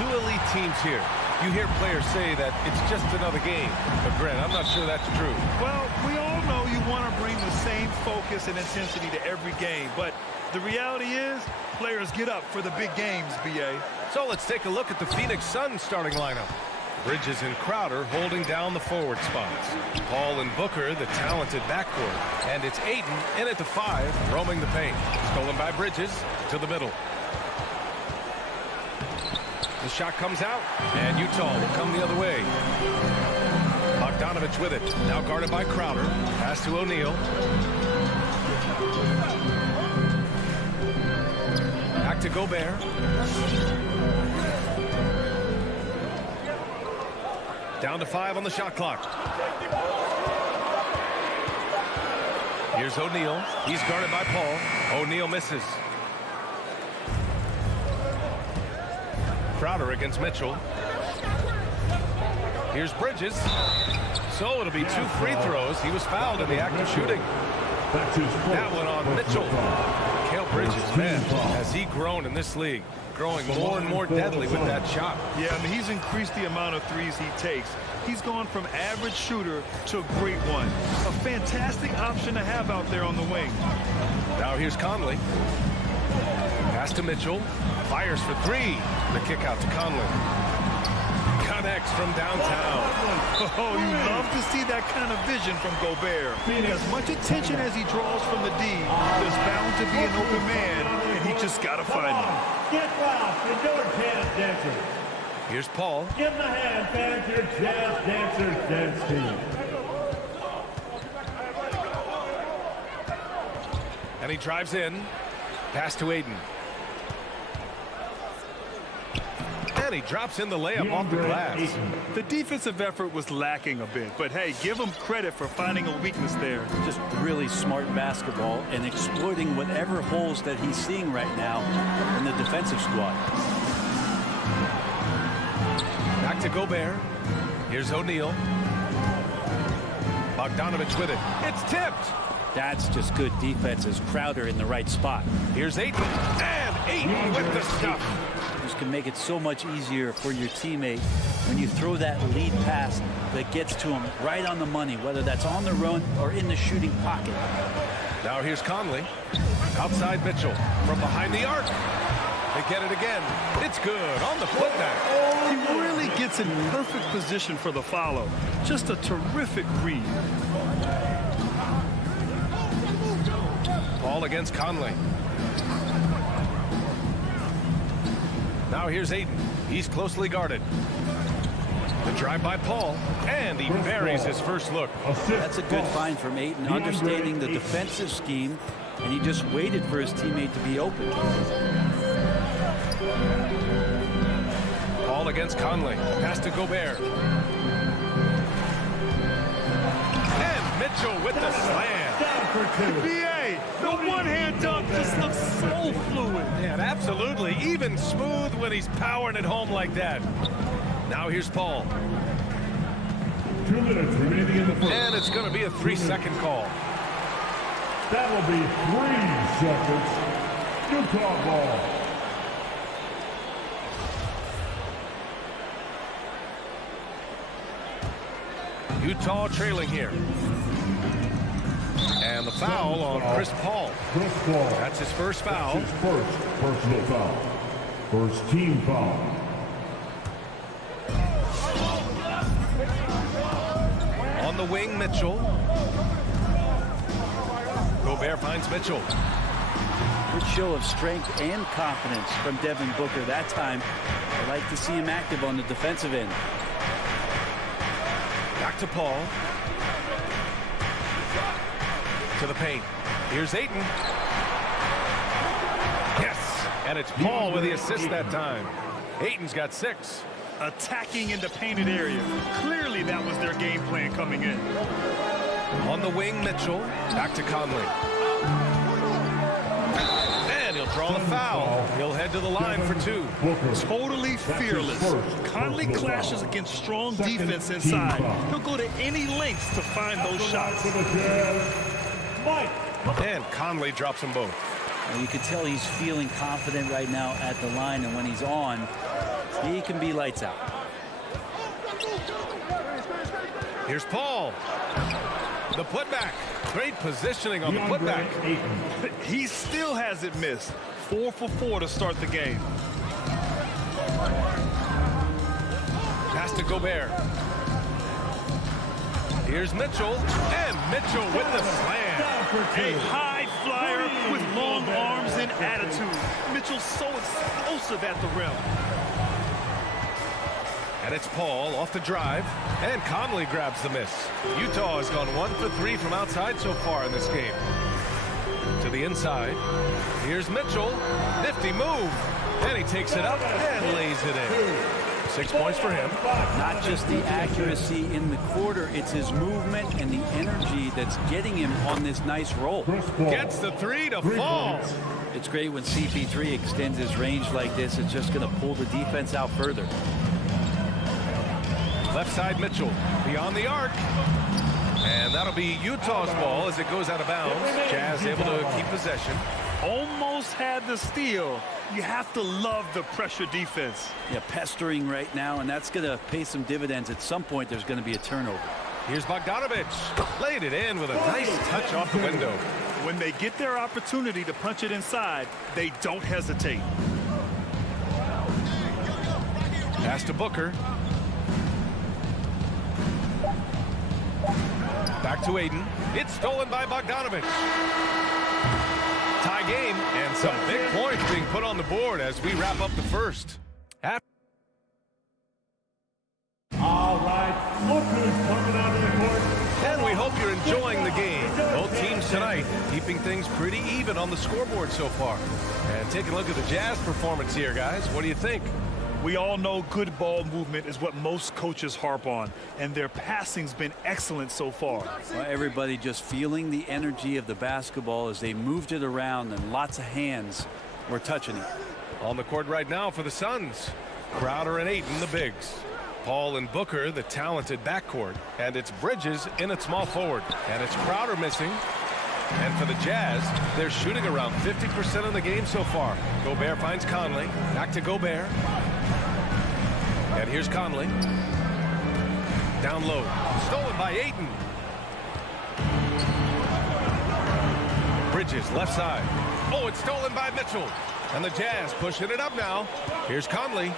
two elite teams here. You hear players say that it's just another game. But, Grant, I'm not sure that's true. Well, we all know you want to bring the same focus and intensity to every game. But the reality is, players get up for the big games, B.A. So let's take a look at the Phoenix Suns starting lineup. Bridges and Crowder holding down the forward spots. Paul and Booker, the talented backcourt. And it's Ayton in at the 5, roaming the paint. Stolen by Bridges to the middle. The shot comes out, and Utah will come the other way. Bogdanovich with it. Now guarded by Crowder. Pass to O'Neal. Back to Gobert. Down to 5 on the shot clock. Here's O'Neal. He's guarded by Paul. O'Neal misses. Crowder against Mitchell. Here's Bridges. So it'll be 2 free throws. He was fouled in the act of shooting. That one on Mitchell. Mikal Bridges, man, has he grown in this league? Growing more and more deadly with that shot. Yeah, I mean, he's increased the amount of threes he takes. He's gone from average shooter to a great one. A fantastic option to have out there on the wing. Now here's Conley. Pass to Mitchell. Fires for 3. The kick out to Conley. Connects from downtown. Oh, you love to see that kind of vision from Gobert. As much attention as he draws from the D, there's bound to be an open man, and he just got to find him. Get loud for your jazz dancers. Here's Paul. Give them a hand, fans, your jazz dancers dance team. And he drives in. Pass to Ayton. And he drops in the layup off the glass. The defensive effort was lacking a bit, but hey, give him credit for finding a weakness there. Just really smart basketball and exploiting whatever holes that he's seeing right now in the defensive squad. Back to Gobert. Here's O'Neal. Bogdanovich with it. It's tipped. That's just good defense as Crowder in the right spot. Here's Ayton. And Ayton with the stuff. This can make it so much easier for your teammate when you throw that lead pass that gets to him right on the money, whether that's on the run or in the shooting pocket. Now here's Conley. Outside Mitchell. From behind the arc. They get it again. It's good on the putback. He really gets in perfect position for the follow. Just a terrific read. Paul against Conley. Now here's Ayton. He's closely guarded. The drive by Paul, and he buries his first look. That's a good find from Ayton, understanding the defensive scheme, and he just waited for his teammate to be open. Paul against Conley. Pass to Gobert. And Mitchell with the slam. B.A., the one-hand dunk just looks so fluid. And absolutely even smooth when he's powering it home like that. Now here's Paul. 2 minutes remaining in the first. And it's going to be a 3-second call. That will be 3 seconds. Utah ball. Utah trailing here. And the foul on Chris Paul. Chris Paul. That's his first foul. His first personal foul. First team foul. On the wing, Mitchell. Gobert finds Mitchell. Good show of strength and confidence from Devin Booker that time. I like to see him active on the defensive end. Back to Paul. To the paint. Here's Ayton. Yes, and it's Paul with the assist that time. Ayton's got 6. Attacking in the painted area. Clearly that was their game plan coming in. On the wing, Mitchell. Back to Conley. And he'll draw the foul. He'll head to the line for 2. Totally fearless. Conley clashes against strong defense inside. He'll go to any lengths to find those shots. And Conley drops them both. And you can tell he's feeling confident right now at the line, and when he's on, He can be lights out. Here's Paul. The putback. Great positioning on the putback. He still hasn't missed. 4 for 4 to start the game. Pass to Gobert. Here's Mitchell. And Mitchell with the slam. A high flyer with long arms and attitude. Mitchell's so explosive at the rim. And it's Paul off the drive. And Conley grabs the miss. Utah has gone 1 for 3 from outside so far in this game. To the inside. Here's Mitchell. Nifty move. And he takes it up and lays it in. 6 points for him. Not just the accuracy in the quarter, it's his movement and the energy that's getting him on this nice roll. Gets the 3 to fall. It's great when CP3 extends his range like this. It's just going to pull the defense out further. Left side Mitchell beyond the arc. And that'll be Utah's ball as it goes out of bounds. Jazz able to keep possession. Almost had the steal. You have to love the pressure defense. Yeah, pestering right now, and that's going to pay some dividends. At some point, there's going to be a turnover. Here's Bogdanovich. Laid it in with a nice touch off the window. When they get their opportunity to punch it inside, they don't hesitate. Pass to Booker. Back to Aiden. It's stolen by Bogdanovich. Tie game and some big points being put on the board as we wrap up the first. All right, look who's coming out of the court. And we hope you're enjoying the game. Both teams tonight keeping things pretty even on the scoreboard so far. And take a look at the Jazz performance here, guys. What do you think? We all know good ball movement is what most coaches harp on, and their passing's been excellent so far. Well, everybody just feeling the energy of the basketball as they moved it around, and lots of hands were touching it. On the court right now for the Suns, Crowder and Ayton, the bigs. Paul and Booker, the talented backcourt. And it's Bridges in at small forward. And it's Crowder missing. And for the Jazz, they're shooting around 50% of the game so far. Gobert finds Conley. Back to Gobert. And here's Conley. Down low. Stolen by Ayton. Bridges, left side. Oh, it's stolen by Mitchell. And the Jazz pushing it up now. Here's Conley.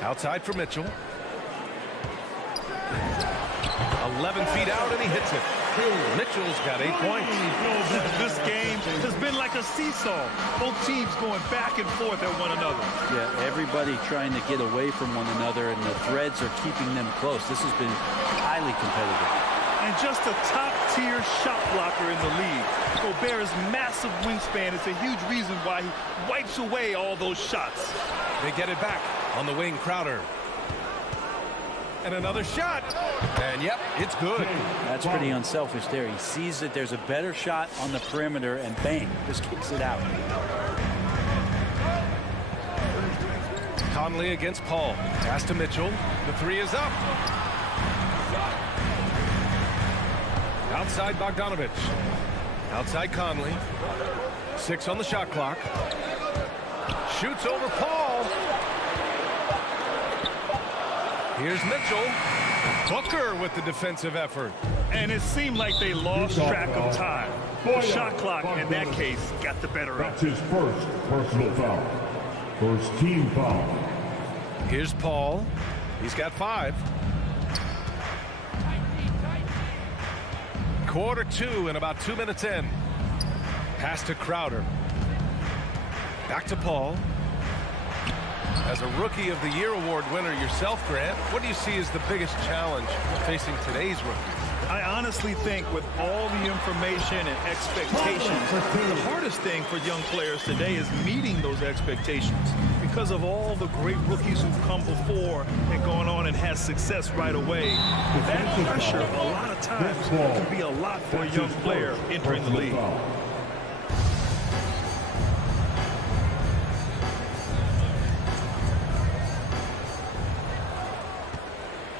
Outside for Mitchell. 11 feet out, and he hits it. Mitchell's got 8 points. This game has been like a seesaw. Both teams going back and forth at one another. Yeah, everybody trying to get away from one another, and the threads are keeping them close. This has been highly competitive. And just a top-tier shot blocker in the league. Gobert's massive wingspan is a huge reason why he wipes away all those shots. They get it back on the wing. Crowder. And another shot. And yep, it's good. That's pretty unselfish there. He sees that there's a better shot on the perimeter and bang, just kicks it out. Conley against Paul. Pass to Mitchell. The 3 is up. Outside Bogdanovich. Outside Conley. 6 on the shot clock. Shoots over Paul. Here's Mitchell. Booker with the defensive effort. And it seemed like they lost track of time. The shot clock, in that case, got the better of it. That's his first personal foul. First team foul. Here's Paul. He's got 5. Quarter 2 and about 2 minutes in. Pass to Crowder. Back to Paul. As a Rookie of the Year award winner yourself, Grant, what do you see as the biggest challenge facing today's rookies? I honestly think with all the information and expectations, the hardest thing for young players today is meeting those expectations. Because of all the great rookies who've come before and gone on and had success right away, that pressure a lot of times can be a lot for a young player entering the league.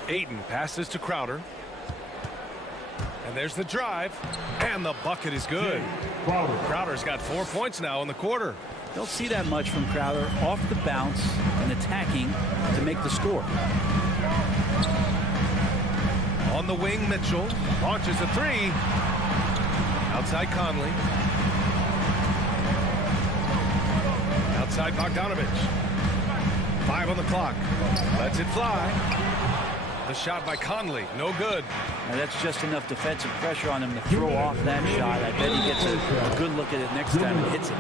Ayton passes to Crowder. And there's the drive. And the bucket is good. Crowder's got 4 points now in the quarter. Don't see that much from Crowder off the bounce and attacking to make the score. On the wing, Mitchell launches a three. Outside Conley. Outside Bogdanovich. 5 on the clock. Lets it fly. The shot by Conley, no good. And that's just enough defensive pressure on him to throw off that shot. I bet he gets a good look at it next time and hits it.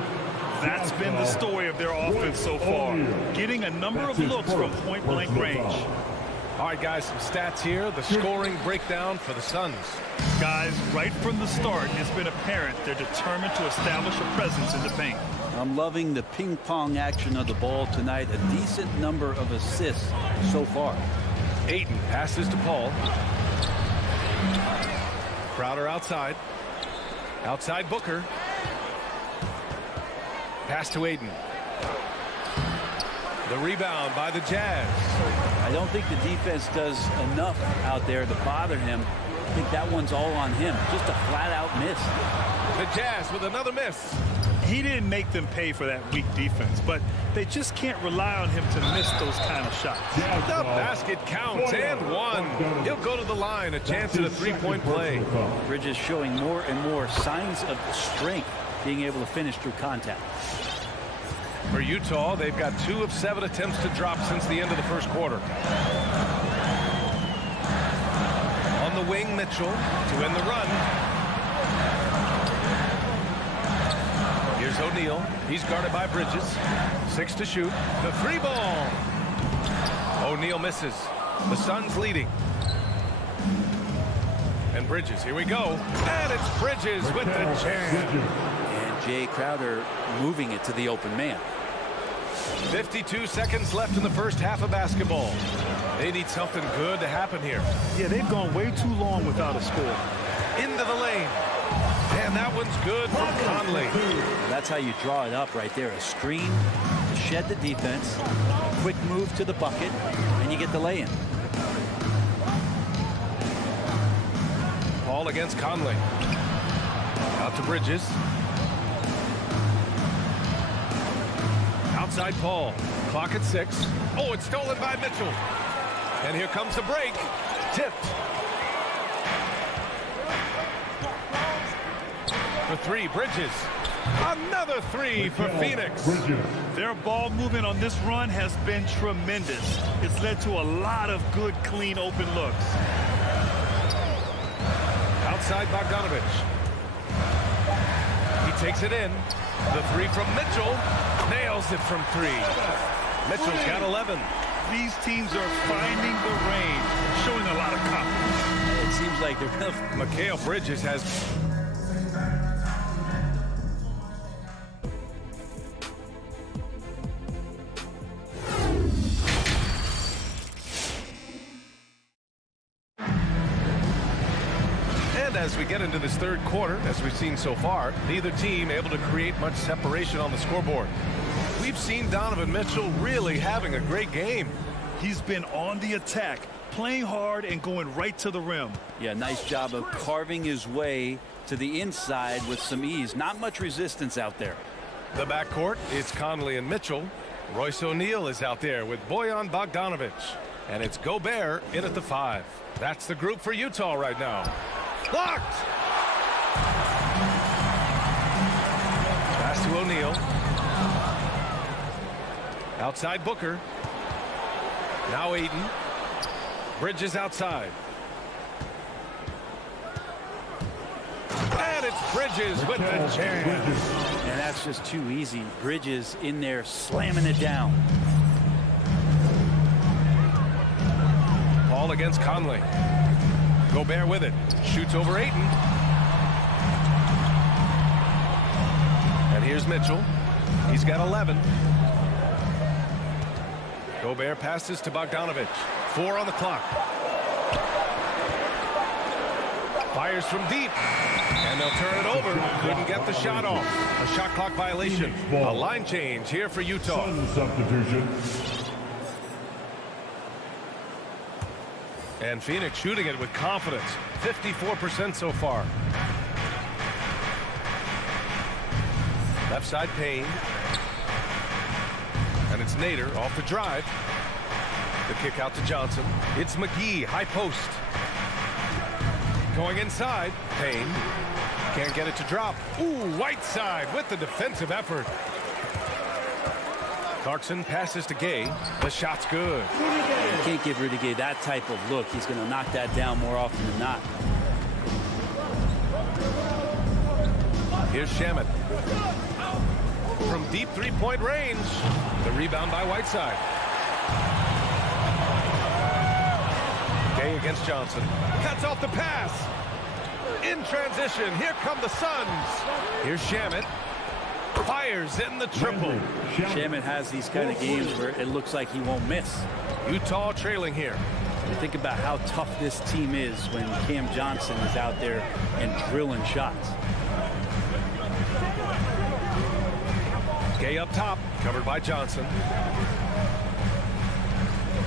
That's been the story of their offense so far. Getting a number of looks from point-blank range. All right, guys, some stats here. The scoring breakdown for the Suns. Guys, right from the start, it's been apparent they're determined to establish a presence in the paint. I'm loving the ping-pong action of the ball tonight. A decent number of assists so far. Ayton passes to Paul. Crowder outside. Outside Booker. Pass to Ayton. The rebound by the Jazz. I don't think the defense does enough out there to bother him. I think that one's all on him. Just a flat-out miss. The Jazz with another miss. He didn't make them pay for that weak defense, but they just can't rely on him to miss those kind of shots. The basket counts and one. He'll go to the line. A chance at a three-point play. Bridges showing more and more signs of strength, being able to finish through contact. For Utah, they've got 2 of 7 attempts to drop since the end of the first quarter. On the wing, Mitchell to end the run. Here's O'Neal. He's guarded by Bridges. 6 to shoot. The three ball. O'Neal misses. The Suns leading. And Bridges, here we go. And it's Bridges with the jam. And Jay Crowder moving it to the open man. 52 seconds left in the first half of basketball. They need something good to happen here. Yeah, they've gone way too long without a score. Into the lane. And that one's good from Conley. That's how you draw it up right there. A screen to shed the defense. Quick move to the bucket. And you get the lay-in. Paul against Conley. Out to Bridges. Outside Paul. Clock at 6. Oh, it's stolen by Mitchell. And here comes the break. Tipped. For 3, Bridges. Another 3 for Phoenix. Their ball movement on this run has been tremendous. It's led to a lot of good, clean, open looks. Outside Bogdanovich. He takes it in. The 3 from Mitchell. Nails it from 3. Mitchell's got 11. These teams are finding the range, showing a lot of confidence. It seems like they're going to... Mikal Bridges has... As we get into this third quarter, as we've seen so far, neither team able to create much separation on the scoreboard. We've seen Donovan Mitchell really having a great game. He's been on the attack, playing hard and going right to the rim. Yeah, nice job of carving his way to the inside with some ease. Not much resistance out there. The backcourt, it's Conley and Mitchell. Royce O'Neal is out there with Bojan Bogdanovich. And it's Gobert in at the 5. That's the group for Utah right now. Blocked! Pass to O'Neal. Outside Booker. Now Ayton. Bridges outside. And it's Bridges with the jam. And that's just too easy. Bridges in there slamming it down. Paul against Conley. Gobert with it. Shoots over Ayton. And here's Mitchell. He's got 11. Gobert passes to Bogdanovich. 4 on the clock. Fires from deep. And they'll turn it over. Couldn't get the shot off. A shot clock violation. A line change here for Utah. Substitution. And Phoenix shooting it with confidence. 54% so far. Left side Payne. And it's Nader off the drive. The kick out to Johnson. It's McGee, high post. Going inside. Payne. Can't get it to drop. Ooh, Whiteside with the defensive effort. Clarkson passes to Gay. The shot's good. You can't give Rudy Gay that type of look. He's going to knock that down more often than not. Here's Shamet. From deep three-point range. The rebound by Whiteside. Gay against Johnson. Cuts off the pass. In transition. Here come the Suns. Here's Shamet. Fires in the triple. Shamet has these kind of games where it looks like he won't miss. Utah trailing here. You think about how tough this team is when Cam Johnson is out there and drilling shots. Gay up top, covered by Johnson.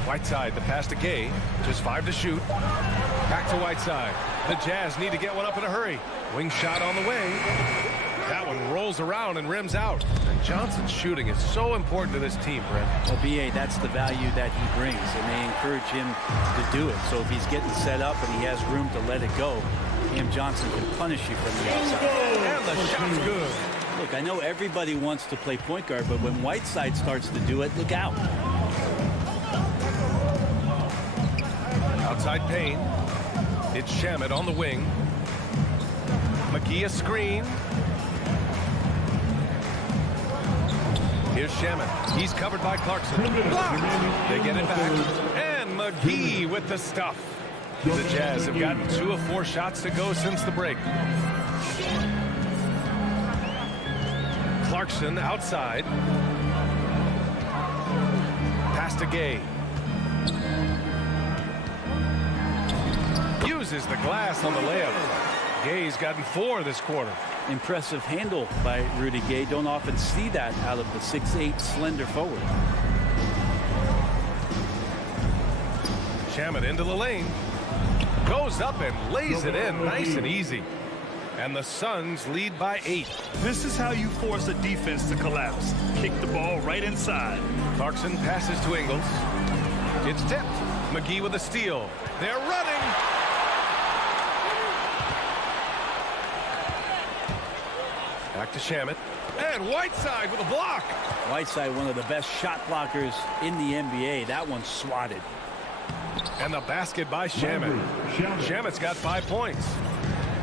Whiteside, the pass to Gay. Just 5 to shoot. Back to Whiteside. The Jazz need to get one up in a hurry. Wing shot on the way. That one rolls around and rims out. And Johnson's shooting is so important to this team, Brent. Well, B.A., that's the value that he brings, and they encourage him to do it. So if he's getting set up and he has room to let it go, Cam Johnson can punish you from the outside. And the shot's good. Look, I know everybody wants to play point guard, but when Whiteside starts to do it, look out. Outside Payne. It's Shamet on the wing. McGee a screen. Here's Shamet. He's covered by Clarkson. Blocked. They get it back. And McGee with the stuff. The Jazz have gotten 2 of 4 shots to go since the break. Clarkson outside. Pass to Gay. Uses the glass on the layup. Gay's gotten 4 this quarter. Impressive handle by Rudy Gay. Don't often see that out of the 6'8" slender forward. Shamet into the lane. Goes up and lays it in nice and easy. And the Suns lead by 8. This is how you force a defense to collapse. Kick the ball right inside. Clarkson passes to Ingles. It's tipped. McGee with a steal. They're running. Back to Shamet. And Whiteside with a block. Whiteside, one of the best shot blockers in the NBA. That one's swatted. And the basket by Shamet. Shamet's got 5 points.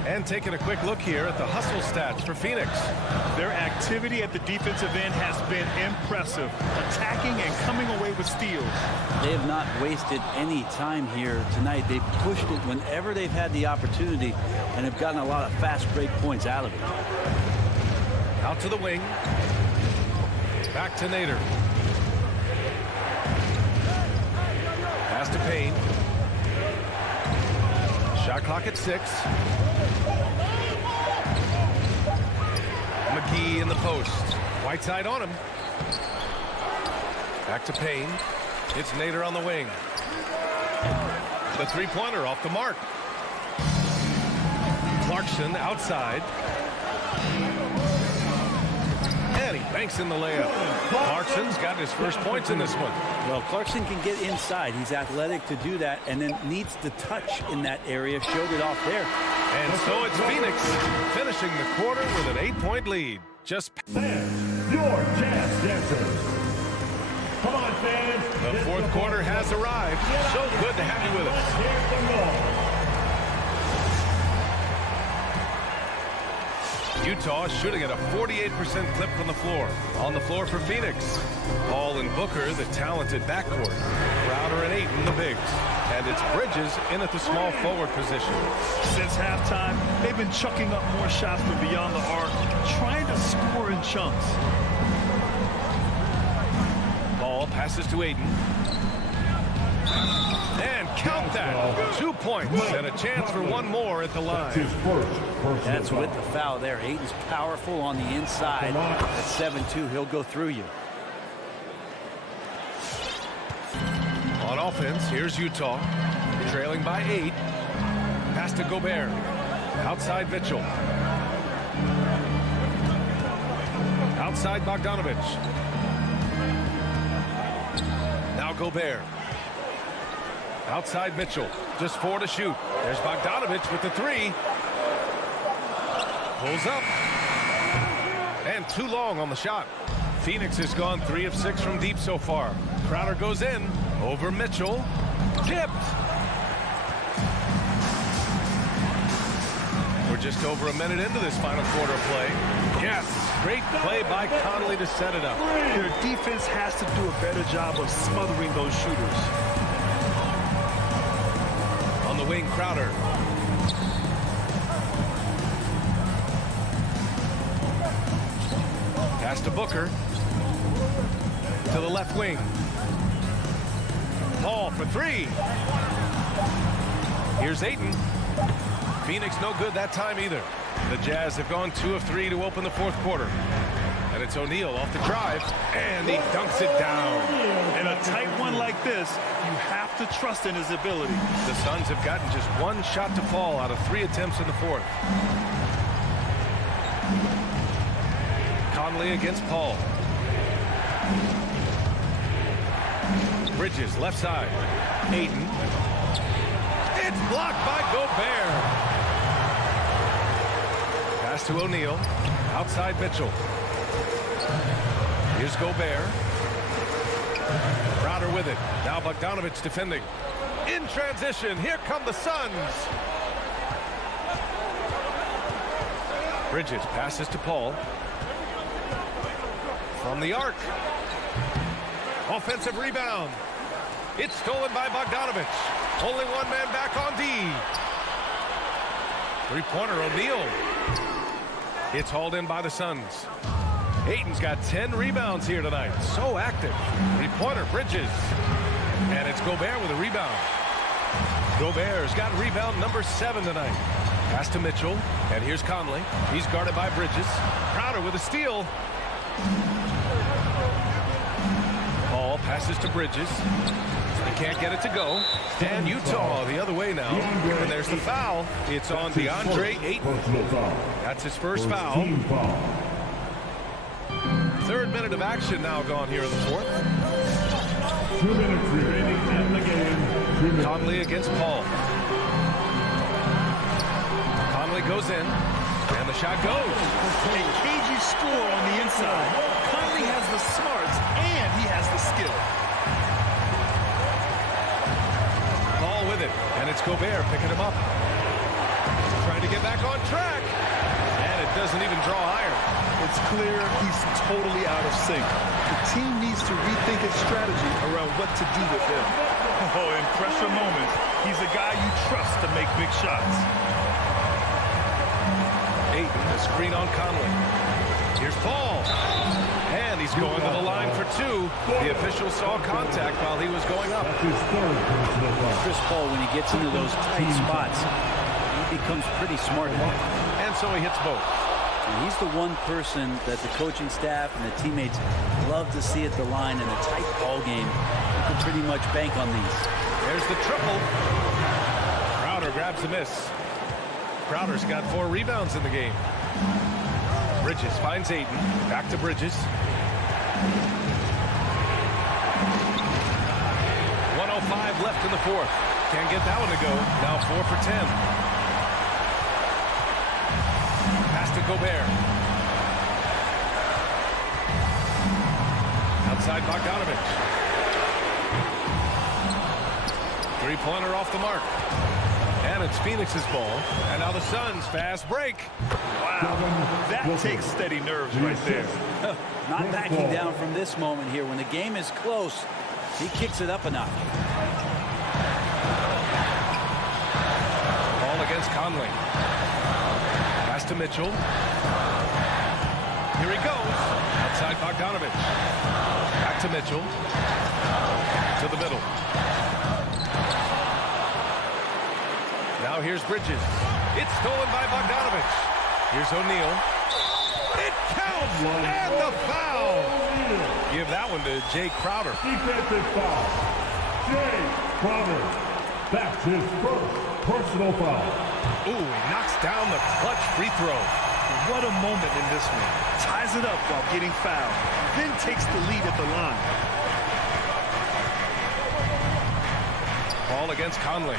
And taking a quick look here at the hustle stats for Phoenix. Their activity at the defensive end has been impressive. Attacking and coming away with steals. They have not wasted any time here tonight. They've pushed it whenever they've had the opportunity and have gotten a lot of fast break points out of it. Out to the wing. Back to Nader. Pass to Payne. Shot clock at 6. McGee in the post. Whiteside on him. Back to Payne. It's Nader on the wing. The three-pointer off the mark. Clarkson outside. And he banks in the layup. Clarkson's got his first points in this one. Well, Clarkson can get inside. He's athletic to do that, and then needs to touch in that area. Showed it off there. And so it's Phoenix finishing the quarter with an 8-point lead. Just Fans, your Jazz dancers. Come on, fans. The fourth quarter has arrived. So good to have you with us. Here's the goal. Utah shooting at a 48% clip from the floor. On the floor for Phoenix. Paul and Booker, the talented backcourt. Crowder and Ayton, the bigs. And it's Bridges in at the small forward position. Since halftime, they've been chucking up more shots from beyond the arc, trying to score in chunks. Ball passes to Ayton. And count that. 2 points and a chance for one more at the line. That's with the foul there. Ayton's powerful on the inside. At 7-2, he'll go through you. On offense, here's Utah. Trailing by 8. Pass to Gobert. Outside Mitchell. Outside Bogdanovich. Now Gobert. Outside Mitchell. Just 4 to shoot. There's Bogdanovich with the 3. Pulls up. And too long on the shot. Phoenix has gone 3 of 6 from deep so far. Crowder goes in. Over Mitchell. Tipped. We're just over a minute into this final quarter play. Yes, great play by Conley to set it up. Their defense has to do a better job of smothering those shooters. On the wing, Crowder. Pass to Booker. To the left wing. Paul for 3. Here's Ayton. Phoenix no good that time either. The Jazz have gone 2 of 3 to open the fourth quarter. And it's O'Neal off the drive, and he dunks it down. In a tight one like this, you have to trust in his ability. The Suns have gotten just 1 shot to fall out of 3 attempts in the fourth. Conley against Paul. Bridges, left side. Ayton. It's blocked by Gobert. Pass to O'Neal. Outside Mitchell. Here's Gobert. Crowder with it. Now Bogdanovich defending. In transition, here come the Suns. Bridges passes to Paul. From the arc. Offensive rebound. It's stolen by Bogdanovich. Only one man back on D. Three-pointer O'Neal. It's hauled in by the Suns. Ayton's got 10 rebounds here tonight. So active. Three-pointer Bridges. And it's Gobert with a rebound. Gobert's got rebound number 7 tonight. Pass to Mitchell. And here's Conley. He's guarded by Bridges. Crowder with a steal. Paul passes to Bridges. He can't get it to go. And Utah the other way now. And there's the foul. It's on DeAndre Ayton. That's his first foul. Third minute of action now gone here in the fourth. 2 minutes remaining in the game. Conley against Paul. Conley goes in. And the shot goes. A cagey score on the inside. Conley has the smarts and he has the skill. Ball with it. And it's Gobert picking him up. Trying to get back on track. And it doesn't even draw iron. It's clear he's totally out of sync. The team needs to rethink its strategy around what to do with him. Oh, in pressure moments, he's a guy you trust to make big shots. Ayton, the screen on Conley. Here's Paul. And he's going to the line for 2. The official saw contact while he was going up. Chris Paul, when he gets into those tight spots, he becomes pretty smart. And so he hits both. And he's the one person that the coaching staff and the teammates love to see at the line in a tight ball game. You can pretty much bank on these. There's the triple. Crowder grabs the miss. Crowder's got 4 rebounds in the game. Bridges finds Ayton. Back to Bridges. 1:05 left in the fourth. Can't get that one to go. Now 4 for 10. Pass to Gobert. Outside Bogdanovich. Three-pointer off the mark. And it's Phoenix's ball. And now the Suns fast break. Wow, that takes steady nerves right there. Not backing down from this moment here. When the game is close, he kicks it up a notch. Ball against Conley. Pass to Mitchell. Here he goes. Outside Bogdanovich. Back to Mitchell. To the middle. Now here's Bridges. It's stolen by Bogdanovich. Here's O'Neal. It counts! And the foul! Give that one to Jay Crowder. Defensive foul. Jay Crowder. That's his first personal foul. Ooh, he knocks down the clutch free throw. What a moment in this one. Ties it up while getting fouled. Then takes the lead at the line. Ball against Conley.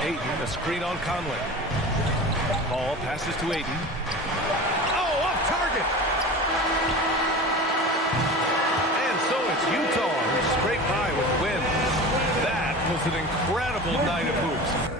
Ayton, a screen on Conley. Ball passes to Ayton. Oh, off target! And so it's Utah who scrape by with the win. That was an incredible night of hoops.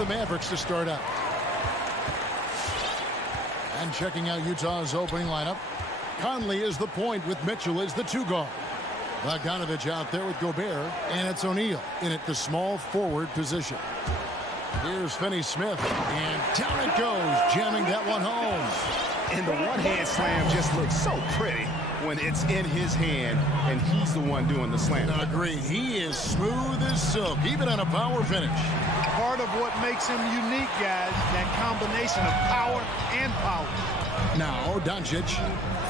the Mavericks to start out. And checking out Utah's opening lineup. Conley is the point with Mitchell as the 2 guard. Bogdanovich out there with Gobert, and it's O'Neal in at the small forward position. Here's Finney-Smith, and down it goes, jamming that one home. And the one-hand slam just looks so pretty when it's in his hand, and he's the one doing the slam. Agreed. He is smooth as silk, even on a power finish. Part of what makes him unique, guys, that combination of power and power. Now, Doncic,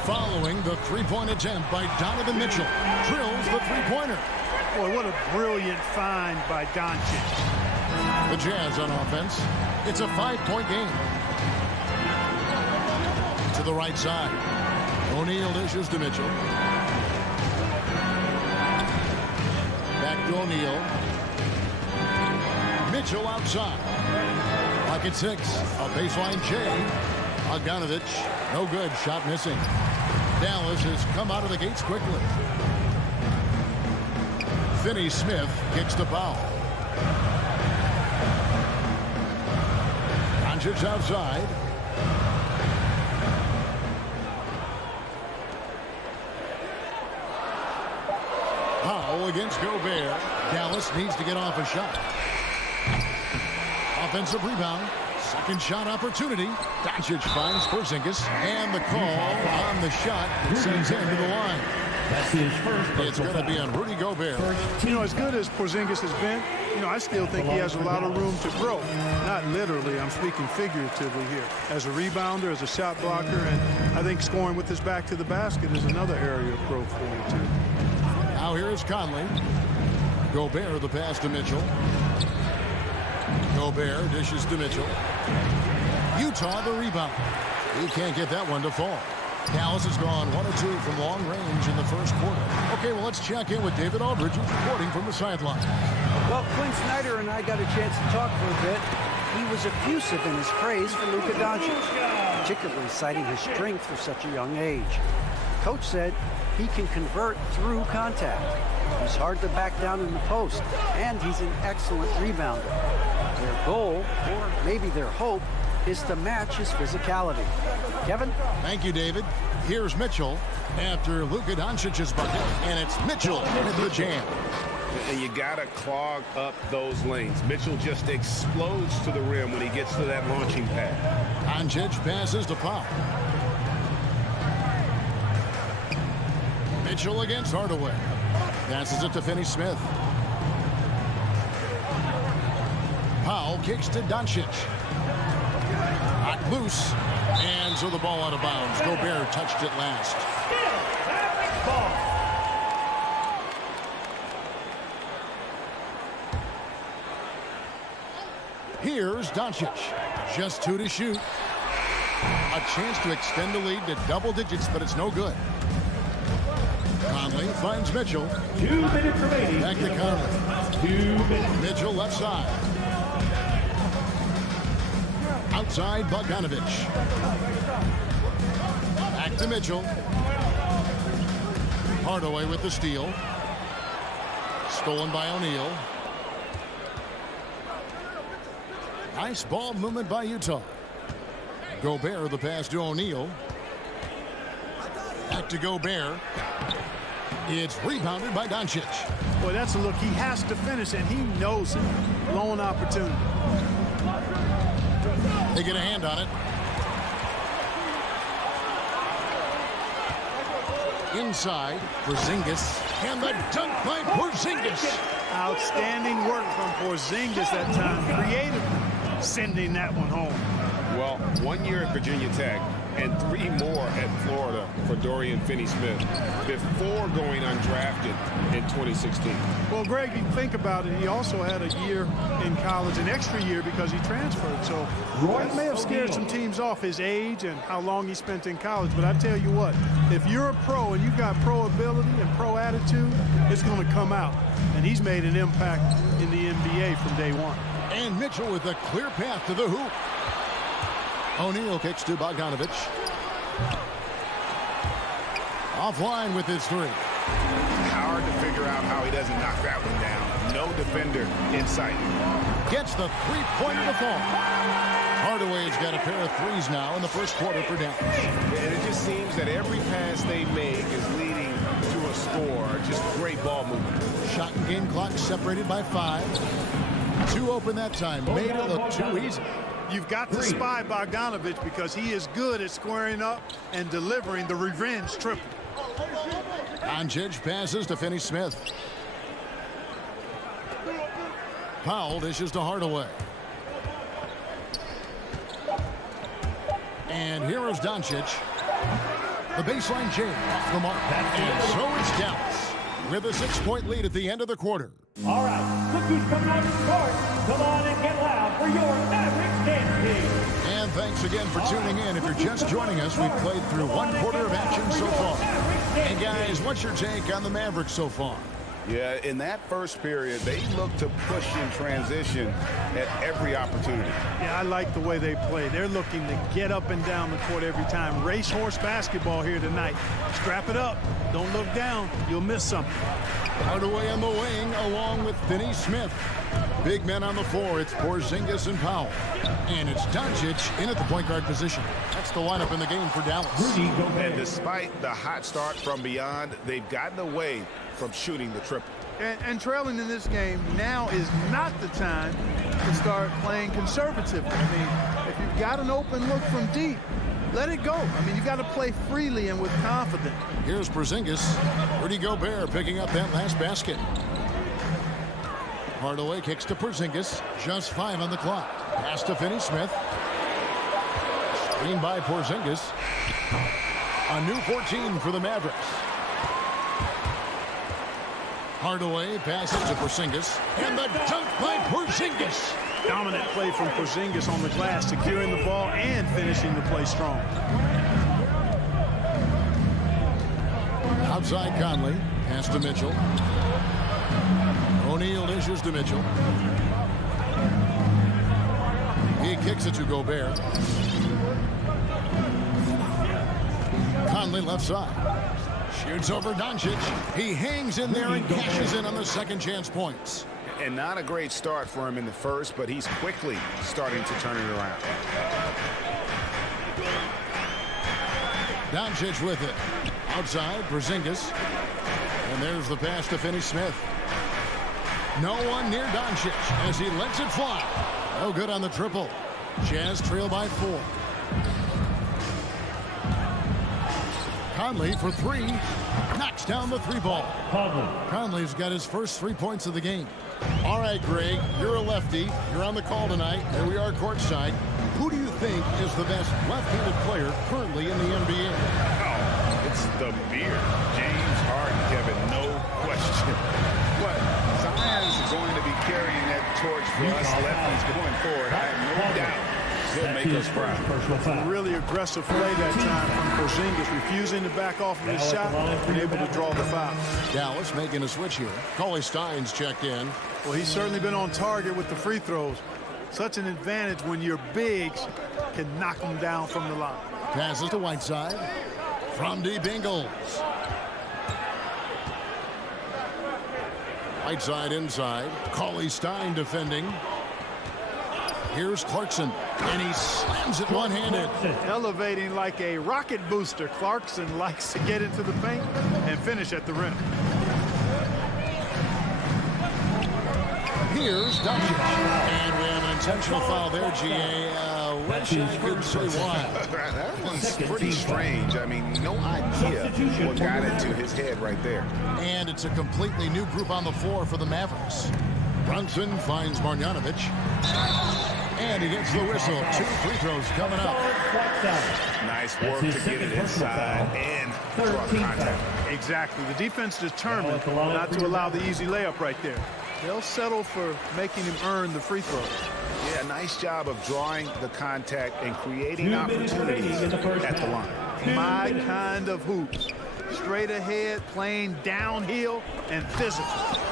following the three-point attempt by Donovan Mitchell, drills the three-pointer. Boy, what a brilliant find by Doncic. The Jazz on offense. It's a 5-point game. To the right side. O'Neal dishes to Mitchell. Back to O'Neal. Mitchell outside. Pocket 6. A baseline J. Bogdanovich. No good. Shot missing. Dallas has come out of the gates quickly. Finney-Smith kicks the foul. Doncic outside. Powell against Gobert. Dallas needs to get off a shot. Offensive rebound. Second shot opportunity. Doncic finds Porzingis. And the call on the shot that sends him to the line. It's going to be on Rudy Gobert. You know, as good as Porzingis has been, you know, I still think he has a lot of room to grow. Not literally, I'm speaking figuratively here. As a rebounder, as a shot blocker, and I think scoring with his back to the basket is another area of growth for him, too. Now here is Conley. Gobert the pass to Mitchell. Gobert dishes to Mitchell. Utah the rebound. He can't get that one to fall. Dallas has gone 1 of 2 from long range in the first quarter. Okay, well, let's check in with David Aldridge, reporting from the sideline. Well, Quinn Snyder and I got a chance to talk for a bit. He was effusive in his praise for Luka Doncic, particularly citing his strength for such a young age. Coach said he can convert through contact. He's hard to back down in the post, and he's an excellent rebounder. Their goal, or maybe their hope, is to match his physicality. Kevin? Thank you, David. Here's Mitchell after Luka Doncic's bucket, and it's Mitchell with the jam. And you got to clog up those lanes. Mitchell just explodes to the rim when he gets to that launching pad. Doncic passes to Powell. Mitchell against Hardaway. Passes it to Finney-Smith. Powell kicks to Doncic. Hot loose. And so the ball out of bounds. Gobert touched it last. Here's Doncic. Just 2 to shoot. A chance to extend the lead to double digits, but it's no good. Conley finds Mitchell. 2 minutes remaining. Back to Conley. 2 minutes. Mitchell left side. Outside Bogdanovich. Back to Mitchell. Hardaway with the steal. Stolen by O'Neal. Nice ball movement by Utah. Gobert the pass to O'Neal. Back to Gobert. It's rebounded by Doncic. Boy, that's a look he has to finish, and he knows it. Blown opportunity. They get a hand on it. Inside, Porzingis. And the dunk by Porzingis. Outstanding work from Porzingis that time. Creatively sending that one home. Well, 1 year at Virginia Tech and 3 more at Florida for Dorian Finney-Smith before going undrafted in 2016. Well, Greg, you think about it, he also had a year in college, an extra year because he transferred. So that may have scared some teams off, his age and how long he spent in college. But I tell you what, if you're a pro and you've got pro ability and pro attitude, it's going to come out. And he's made an impact in the NBA from day one. And Mitchell with a clear path to the hoop. O'Neal kicks to Bogdanovich. Offline with his 3. Hard to figure out how he doesn't knock that one down. no defender in sight. Gets the three-pointer to fall. Hardaway's got a pair of threes now in the first quarter for Dallas. And it just seems that every pass they make is leading to a score. Just great ball movement. Shot and game clock separated by 5. 2 open that time. Made it look too easy. You've got to spy Bogdanovich because he is good at squaring up and delivering the revenge triple. Doncic passes to Finney-Smith. Powell dishes to Hardaway. And here is Doncic. The baseline change off the mark. And so is Dallas with a 6-point lead at the end of the quarter. All right, look who's coming on the court. Come on and get loud for your Mavericks dance team. And thanks again for tuning in. If you're just joining us, we've played through 1 quarter of action so far. And guys, what's your take on the Mavericks so far? Yeah, in that first period, they looked to push in transition at every opportunity. Yeah, I like the way they play. They're looking to get up and down the court every time. Racehorse basketball here tonight. Strap it up. Don't look down. You'll miss something. Hardaway on the wing along with Finney-Smith. Big men on the floor. It's Porzingis and Powell. And it's Doncic in at the point guard position. That's the lineup in the game for Dallas. And despite the hot start from beyond, they've gotten away from shooting the triple. And trailing in this game now is not the time to start playing conservatively. I mean, if you've got an open look from deep, let it go. I mean, you've got to play freely and with confidence. Here's Porzingis. Rudy Gobert picking up that last basket. Hardaway kicks to Porzingis. Just 5 on the clock. Pass to Finney-Smith. Screen by Porzingis. A new 14 for the Mavericks. Hardaway passes to Porzingis. And the dunk by Porzingis. Dominant play from Porzingis on the glass, securing the ball and finishing the play strong. Outside Conley. Pass to Mitchell. O'Neal dishes to Mitchell. He kicks it to Gobert. Conley left side. Shoots over Doncic. He hangs in there and cashes in on the second chance points. And not a great start for him in the first, but he's quickly starting to turn it around. Doncic with it. Outside, Porzingis. And there's the pass to Finney-Smith. No one near Doncic as he lets it fly. No good on the triple. Jazz trail by 4. Conley for 3. Knocks down the 3-ball. Conley's got his first 3 points of the game. All right, Greg, you're a lefty. You're on the call tonight. Here we are courtside. Who do you think is the best left-handed player currently in the NBA? Oh, it's the beard. James Harden, Kevin, no question. But Zion's going to be carrying that torch for us lefties going forward. I have no doubt he'll make us proud. A really aggressive play that time from Porzingis, refusing to back off of his shot and able to draw the foul. Dallas making a switch here. Cauley Stein's checked in. Well, he's certainly been on target with the free throws. Such an advantage when your bigs can knock them down from the line. Passes to Whiteside. From deep Ingles. Whiteside inside. Cauley Stein defending. Here's Clarkson, and he slams it one-handed. Elevating like a rocket booster. Clarkson likes to get into the paint and finish at the rim. Here's Doncic. And we have an intentional foul there, G.A. Wish I could say why. That one's pretty strange. I mean, no idea what got into his head right there. And it's a completely new group on the floor for the Mavericks. Brunson finds Marjanovic. And he gets the whistle. 2 free throws coming up. Nice work to get it inside and draw contact. Exactly. The defense determined not to allow the easy layup right there. They'll settle for making him earn the free throw. Yeah, nice job of drawing the contact and creating opportunities at the line. My kind of hoops. Straight ahead, playing downhill, and physical.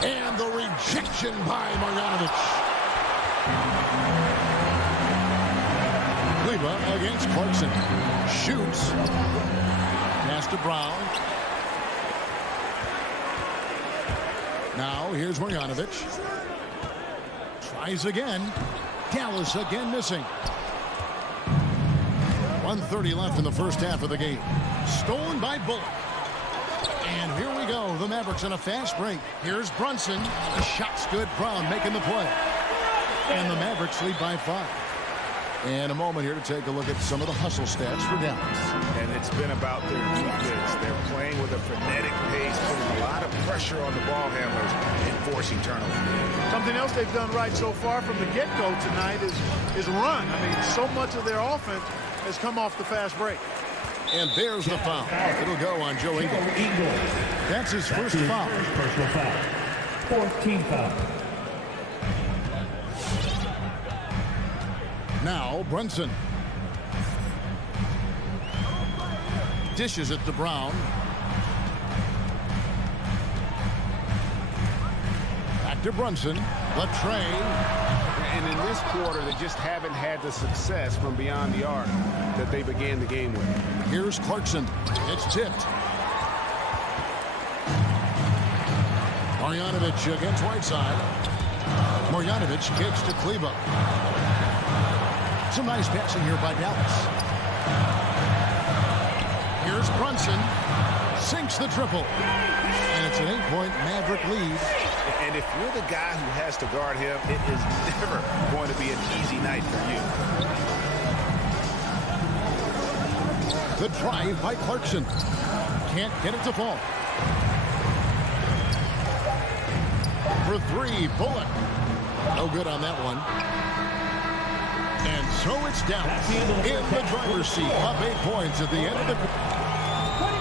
And the rejection by Marjanovic. Kleba against Clarkson. Shoots. Pass to Brown. Now here's Marjanovic. Tries again. Dallas again missing. 1:30 left in the first half of the game. Stolen by Bullock. And here we go. The Mavericks on a fast break. Here's Brunson. The shot's good. Brown making the play. And the Mavericks lead by 5. And a moment here to take a look at some of the hustle stats for Dallas. And it's been about their defense. They're playing with a frenetic pace, putting a lot of pressure on the ball handlers and forcing turnovers. Something else they've done right so far from the get-go tonight is run. I mean, so much of their offense has come off the fast break. And there's the foul. It'll go on Joe Ingles. That's his first foul. Personal foul. 14 foul. Now Brunson. Dishes it to Brown. Back to Brunson. Latrey. And in this quarter, they just haven't had the success from beyond the arc that they began the game with. Here's Clarkson. It's tipped. Marjanovic against Whiteside. Marjanovic kicks to Kleba. Some nice passing here by Dallas. Here's Brunson. Sinks the triple. And it's an 8-point Maverick lead. And if you're the guy who has to guard him, it is never going to be an easy night for you. The drive by Clarkson. Can't get it to fall. For 3, Bullock. No good on that one. And so it's Dallas in the driver's seat. Up 8 points at the end of the...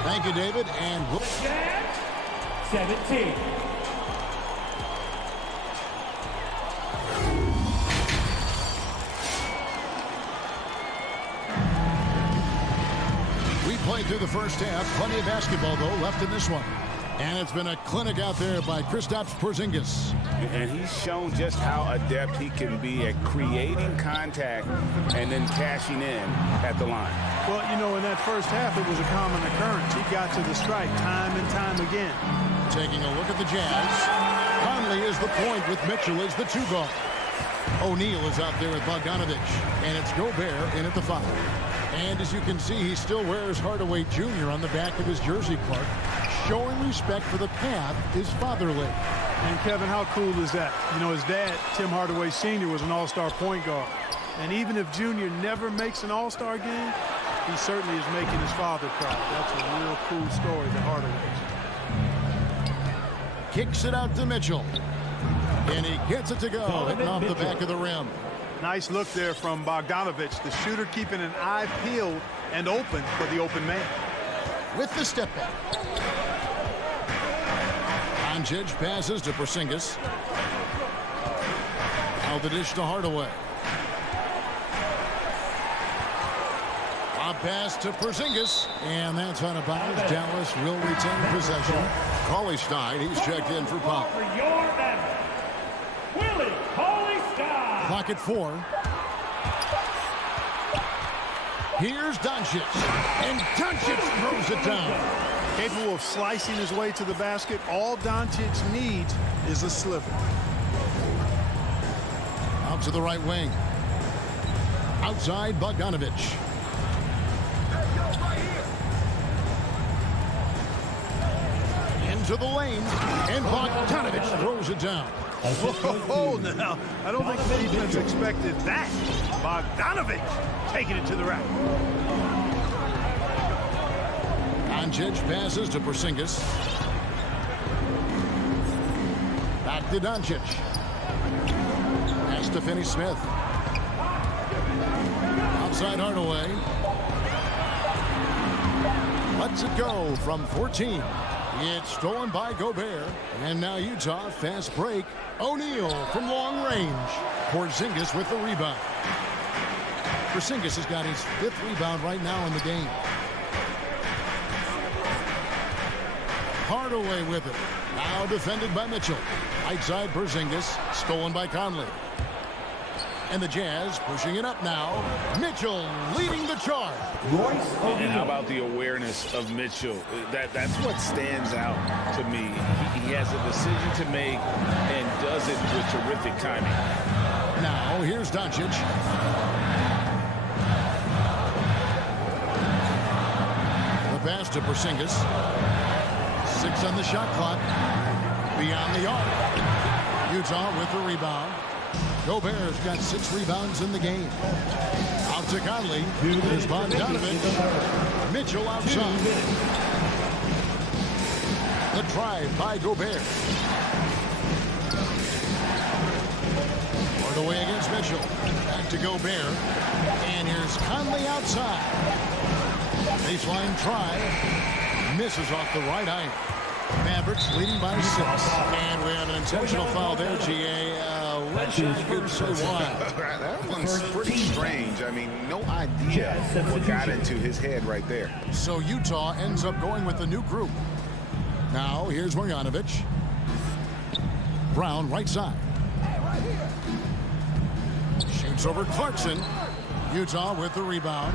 Thank you, David. And 17. we played through the first half. Plenty of basketball, though, left in this one. And it's been a clinic out there by Kristaps Porzingis. And he's shown just how adept he can be at creating contact and then cashing in at the line. Well, you know, in that first half, it was a common occurrence. He got to the strike time and time again. Taking a look at the Jazz. Conley is the point with Mitchell as the 2 guard. O'Neal is out there with Bogdanovich. And it's Gobert in at the 5. And as you can see, he still wears Hardaway Jr. on the back of his jersey, Clark, showing respect for the path his father laid. And Kevin, how cool is that? You know, his dad, Tim Hardaway Sr., was an all-star point guard. And even if Junior never makes an all-star game, he certainly is making his father proud. That's a real cool story, the Hardaway's. Kicks it out to Mitchell. And he gets it to go, hitting off the back of the rim. Nice look there from Bogdanovich, the shooter keeping an eye peeled and open for the open man. With the step back. Doncic passes to Porzingis. Now the dish to Hardaway. A pass to Porzingis, and that's out of bounds. Dallas will retain possession. Cauley-Stein, he's checked in for Pop. For your man, Willie Cauley-Stein. Clock at 4. Here's Doncic, and Doncic throws it down. Capable of slicing his way to the basket. All Doncic needs is a sliver. Out to the right wing. Outside, Bogdanovich. Into the lane, and Bogdanovich throws it down. Oh, now, I don't think the defense expected that. Bogdanovich taking it to the rack. Doncic passes to Porzingis. Back to Doncic. Pass to Finney-Smith. Outside Hardaway. Lets it go from 14. It's stolen by Gobert. And now Utah, fast break. O'Neal from long range. Porzingis with the rebound. Porzingis has got his 5th rebound right now in the game. Hardaway with it. Now defended by Mitchell. Outside Porzingis. Stolen by Conley. And the Jazz pushing it up now. Mitchell leading the charge. And how about the awareness of Mitchell? That's what stands out to me. He has a decision to make and does it with terrific timing. Now, here's Doncic. The pass to Porzingis. 6 on the shot clock. Beyond the arc. Utah with the rebound. Gobert's got 6 rebounds in the game. Out to Conley. There's Bogdanovich. Mitchell outside. The drive by Gobert. Right away against Mitchell. Back to Gobert. And here's Conley outside. Baseline try. Misses off the right iron. Mavericks leading by 6. And we have an intentional foul there, GA. Wish I could say why. That one's pretty strange. I mean, no idea what got into his head right there. So Utah ends up going with the new group. Now, here's Marjanovic. Brown, right side. Shoots over Clarkson. Utah with the rebound.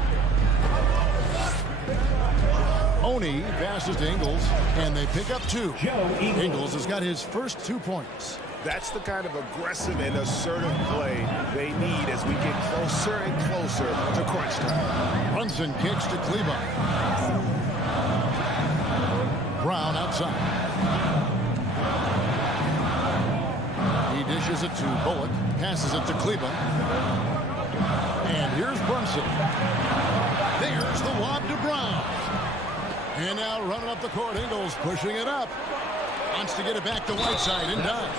Oni passes to Ingles, and they pick up 2. Ingles has got his first 2 points. That's the kind of aggressive and assertive play they need as we get closer and closer to crunch time. Brunson kicks to Kleba. Brown outside. He dishes it to Bullock, passes it to Kleba. And here's Brunson. There's the lob to Brown. And now running up the court, Ingles pushing it up. Wants to get it back to Whiteside and does.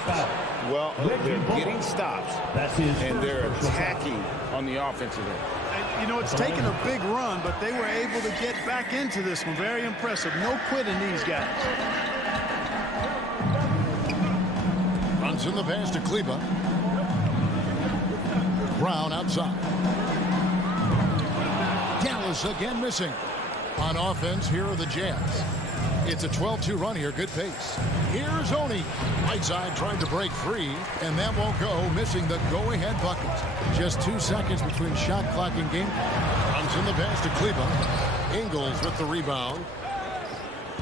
Well, they're getting stops, and they're attacking on the offensive end. You know, it's taken a big run, but they were able to get back into this one. Very impressive. No quitting these guys. Runs in the pass to Kleba. Brown outside. Dallas again missing. On offense, here are the Jazz. It's a 12-2 run here. Good pace. Here's Oni. Whiteside trying to break free, and that won't go, missing the go-ahead bucket. Just 2 seconds between shot clock and game. Runs in the pass to Kleba. Ingles with the rebound.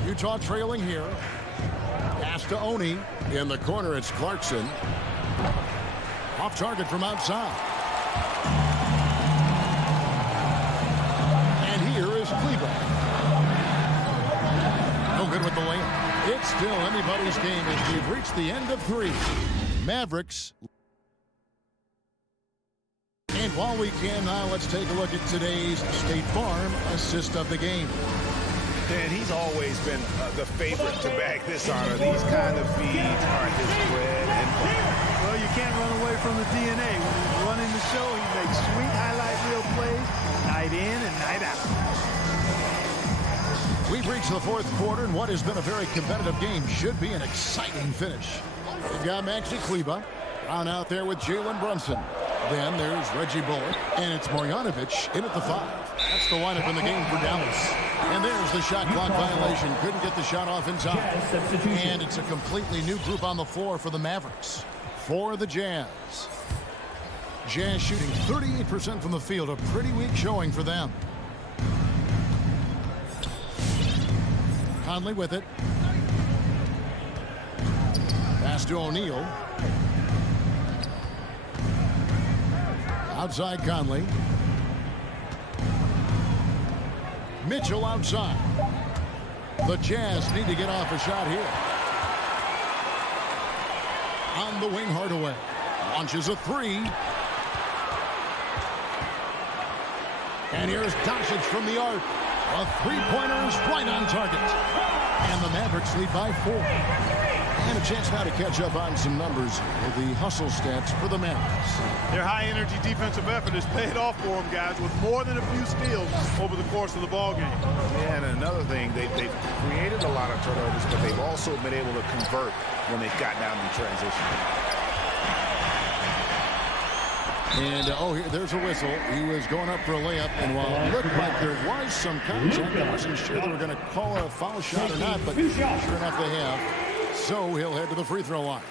Utah trailing here. Pass to Oni. In the corner, it's Clarkson. Off target from outside. And here is Kleba. No good with the layup. It's still anybody's game as we've reached the end of 3. Mavericks. And while we can now, let's take a look at today's State Farm assist of the game. Dan, he's always been the favorite to bag this honor. These kind of feeds are his bread and butter. Well, you can't run away from the DNA. When he's running the show, he makes sweet highlight reel plays night in and night out. We've reached the 4th quarter, and what has been a very competitive game should be an exciting finish. We've got Maxi Kleba on out there with Jalen Brunson. Then there's Reggie Bullock, and it's Marjanovic in at the 5. That's the lineup in the game for Dallas. And there's the shot clock violation. Couldn't get the shot off in time. And it's a completely new group on the floor for the Mavericks. For the Jazz. Jazz shooting 38% from the field. A pretty weak showing for them. Conley with it. Pass to O'Neal. Outside Conley. Mitchell outside. The Jazz need to get off a shot here. On the wing, Hardaway. Launches a 3. And here's Doncic from the arc. A 3-pointer is right on target. And the Mavericks lead by 4. And a chance now to catch up on some numbers with the hustle stats for the Mavericks. Their high-energy defensive effort has paid off for them, guys, with more than a few steals over the course of the ball game. Yeah, and another thing, they've created a lot of turnovers, but they've also been able to convert when they've gotten out in transition. And, there's a whistle. He was going up for a layup, and while it looked like there was some contact, I wasn't sure they were going to call a foul shot or not, but sure enough they have. So he'll head to the free throw line.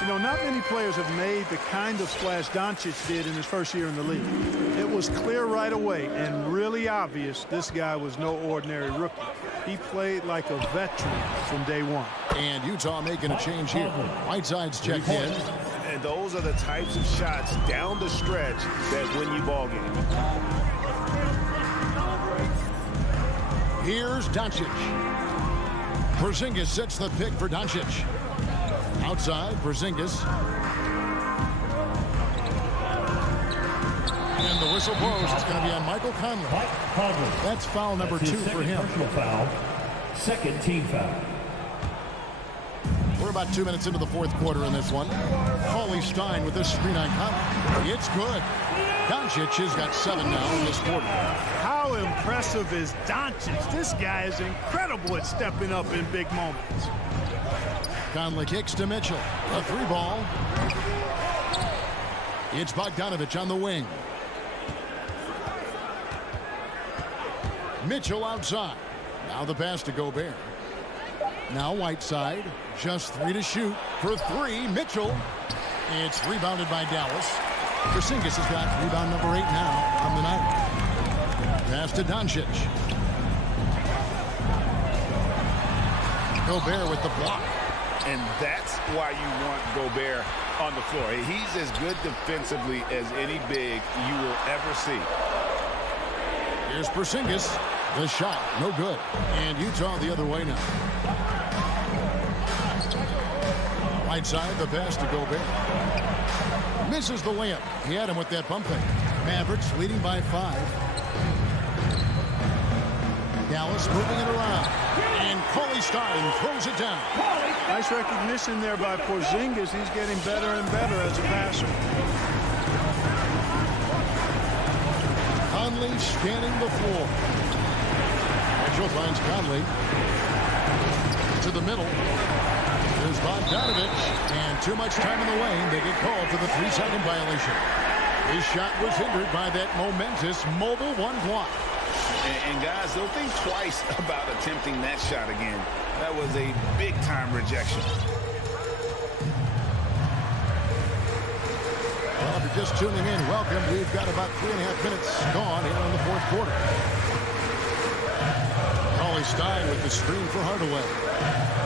You know, not many players have made the kind of splash Doncic did in his first year in the league. It was clear right away and really obvious this guy was no ordinary rookie. He played like a veteran from day one. And Utah making a change here. Whiteside's checked in. And those are the types of shots down the stretch that win you ball games. Here's Doncic. Porzingis sets the pick for Doncic. Outside, Porzingis. And the whistle blows. It's going to be on Michael Conley. That's foul number 2 for him. Foul. Second team foul. We're about 2 minutes into the fourth quarter in this one. Paulie Stein with this screen on Conley. It's good. Doncic has got 7 now in this quarter. How impressive is Doncic? This guy is incredible at stepping up in big moments. Conley kicks to Mitchell. A 3-ball. It's Bogdanovich on the wing. Mitchell outside. Now the pass to Gobert. Now Whiteside. Just 3 to shoot. For 3, Mitchell. It's rebounded by Dallas. Porzingis has got rebound number 8 now on the night. Pass to Doncic. Gobert with the block. And that's why you want Gobert on the floor. He's as good defensively as any big you will ever see. Here's Porzingis. The shot, no good. And Utah the other way now. Whiteside, the pass to Gobert. Misses the layup. He had him with that pump fake. Mavericks leading by 5. Dallas moving it around. And Paulie Stein throws it down. Nice recognition there by Porzingis. He's getting better and better as a passer. Conley scanning the floor. Mitchell finds Conley. To the middle. There's Bogdanovich. And too much time in the lane. They get called for the 3-second violation. His shot was hindered by that momentous mobile 1 block. And guys, don't think twice about attempting that shot again. That was a big-time rejection. Well, if you're just tuning in, welcome. We've got about 3.5 minutes gone here in the fourth quarter. Paulie Stein with the screen for Hardaway.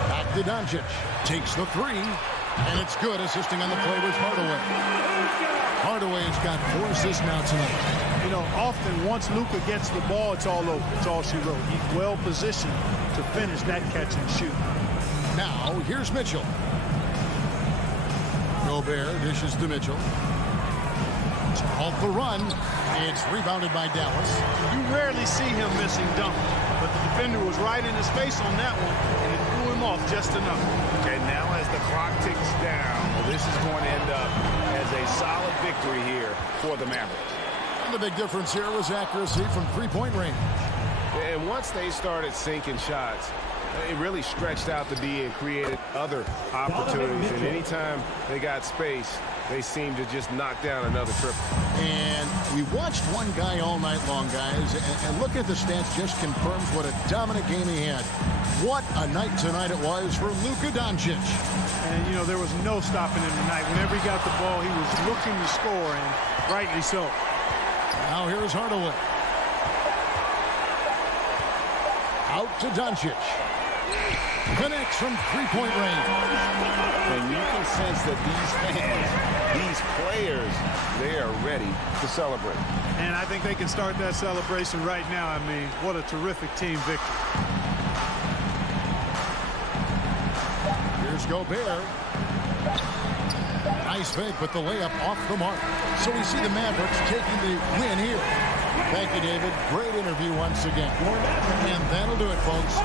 Back to Doncic. Takes the 3. And it's good. Assisting on the play was Hardaway. Hardaway's got 4 assists now tonight. You know, often once Luka gets the ball, it's all over. It's all she wrote. He's well positioned to finish that catch and shoot. Now, here's Mitchell. Gobert dishes to Mitchell. Off the run. It's rebounded by Dallas. You rarely see him missing dunks, but the defender was right in his face on that one, and it threw him off just enough. And now as the clock ticks down, this is going to end up as a solid victory here for the Mavericks. And the big difference here was accuracy from 3-point range. And once they started sinking shots, it really stretched out the D and created other opportunities. And anytime they got space, they seemed to just knock down another triple. And we watched one guy all night long, guys, and look at the stats just confirms what a dominant game he had. What a night tonight it was for Luka Doncic. And, you know, there was no stopping him tonight. Whenever he got the ball, he was looking to score, and rightly so. Now here's Hardaway. Out to Doncic. Connects from 3-point range. And you can sense that these fans, these players, they are ready to celebrate. And I think they can start that celebration right now. I mean, what a terrific team victory. Here's Gobert. Nice fake, but the layup off the mark. So we see the Mavericks taking the win here. Thank you, David. Great interview once again. And that'll do it, folks.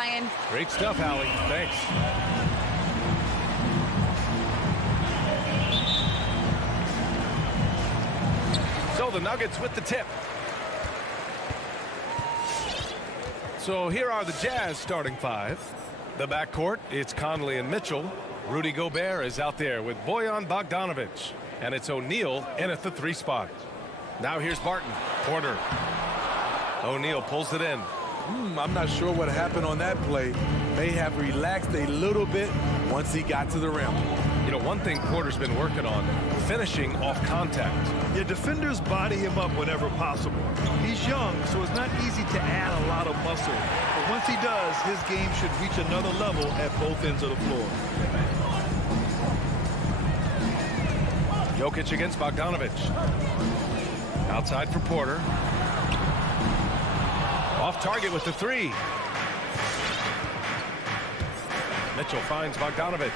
Ryan. Great stuff, Hallie. Thanks. So the Nuggets with the tip. So here are the Jazz starting five. The backcourt, it's Conley and Mitchell. Rudy Gobert is out there with Bojan Bogdanovic. And it's O'Neal in at the 3 spot. Now here's Barton. Porter. O'Neal pulls it in. I'm not sure what happened on that play. May have relaxed a little bit once he got to the rim. You know, one thing Porter's been working on, finishing off contact. Yeah, defenders body him up whenever possible. He's young, so it's not easy to add a lot of muscle. But once he does, his game should reach another level at both ends of the floor. Jokic against Bogdanovic. Outside for Porter. Off target with the 3. Mitchell finds Bogdanovic.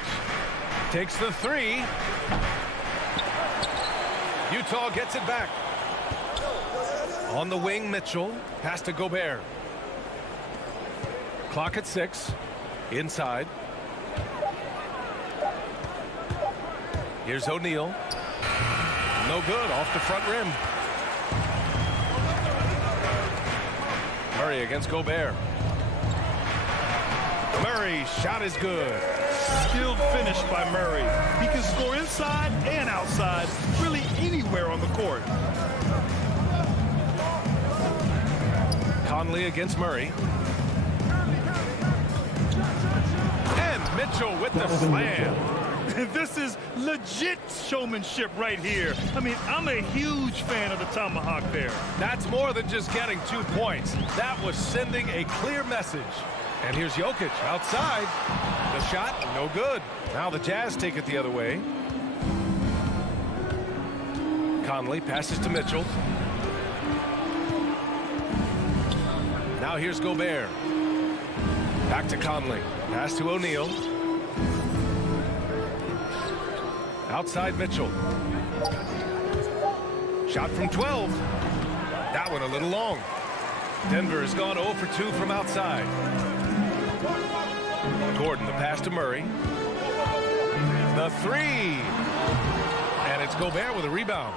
Takes the 3. Utah gets it back. On the wing, Mitchell. Pass to Gobert. Clock at 6. Inside. Here's O'Neal. No good. Off the front rim. Murray against Gobert. Murray, shot is good. Skilled finish by Murray. He can score inside and outside, really anywhere on the court. Conley against Murray. And Mitchell with the slam. This is legit showmanship right here. I mean, I'm a huge fan of the tomahawk there. That's more than just getting 2 points. That was sending a clear message. And here's Jokic outside. The shot, no good. Now the Jazz take it the other way. Conley passes to Mitchell. Now here's Gobert. Back to Conley. Pass to O'Neal. Outside Mitchell. Shot from 12. That one a little long. Denver has gone 0 for 2 from outside. Gordon, the pass to Murray. The 3. And it's Gobert with a rebound.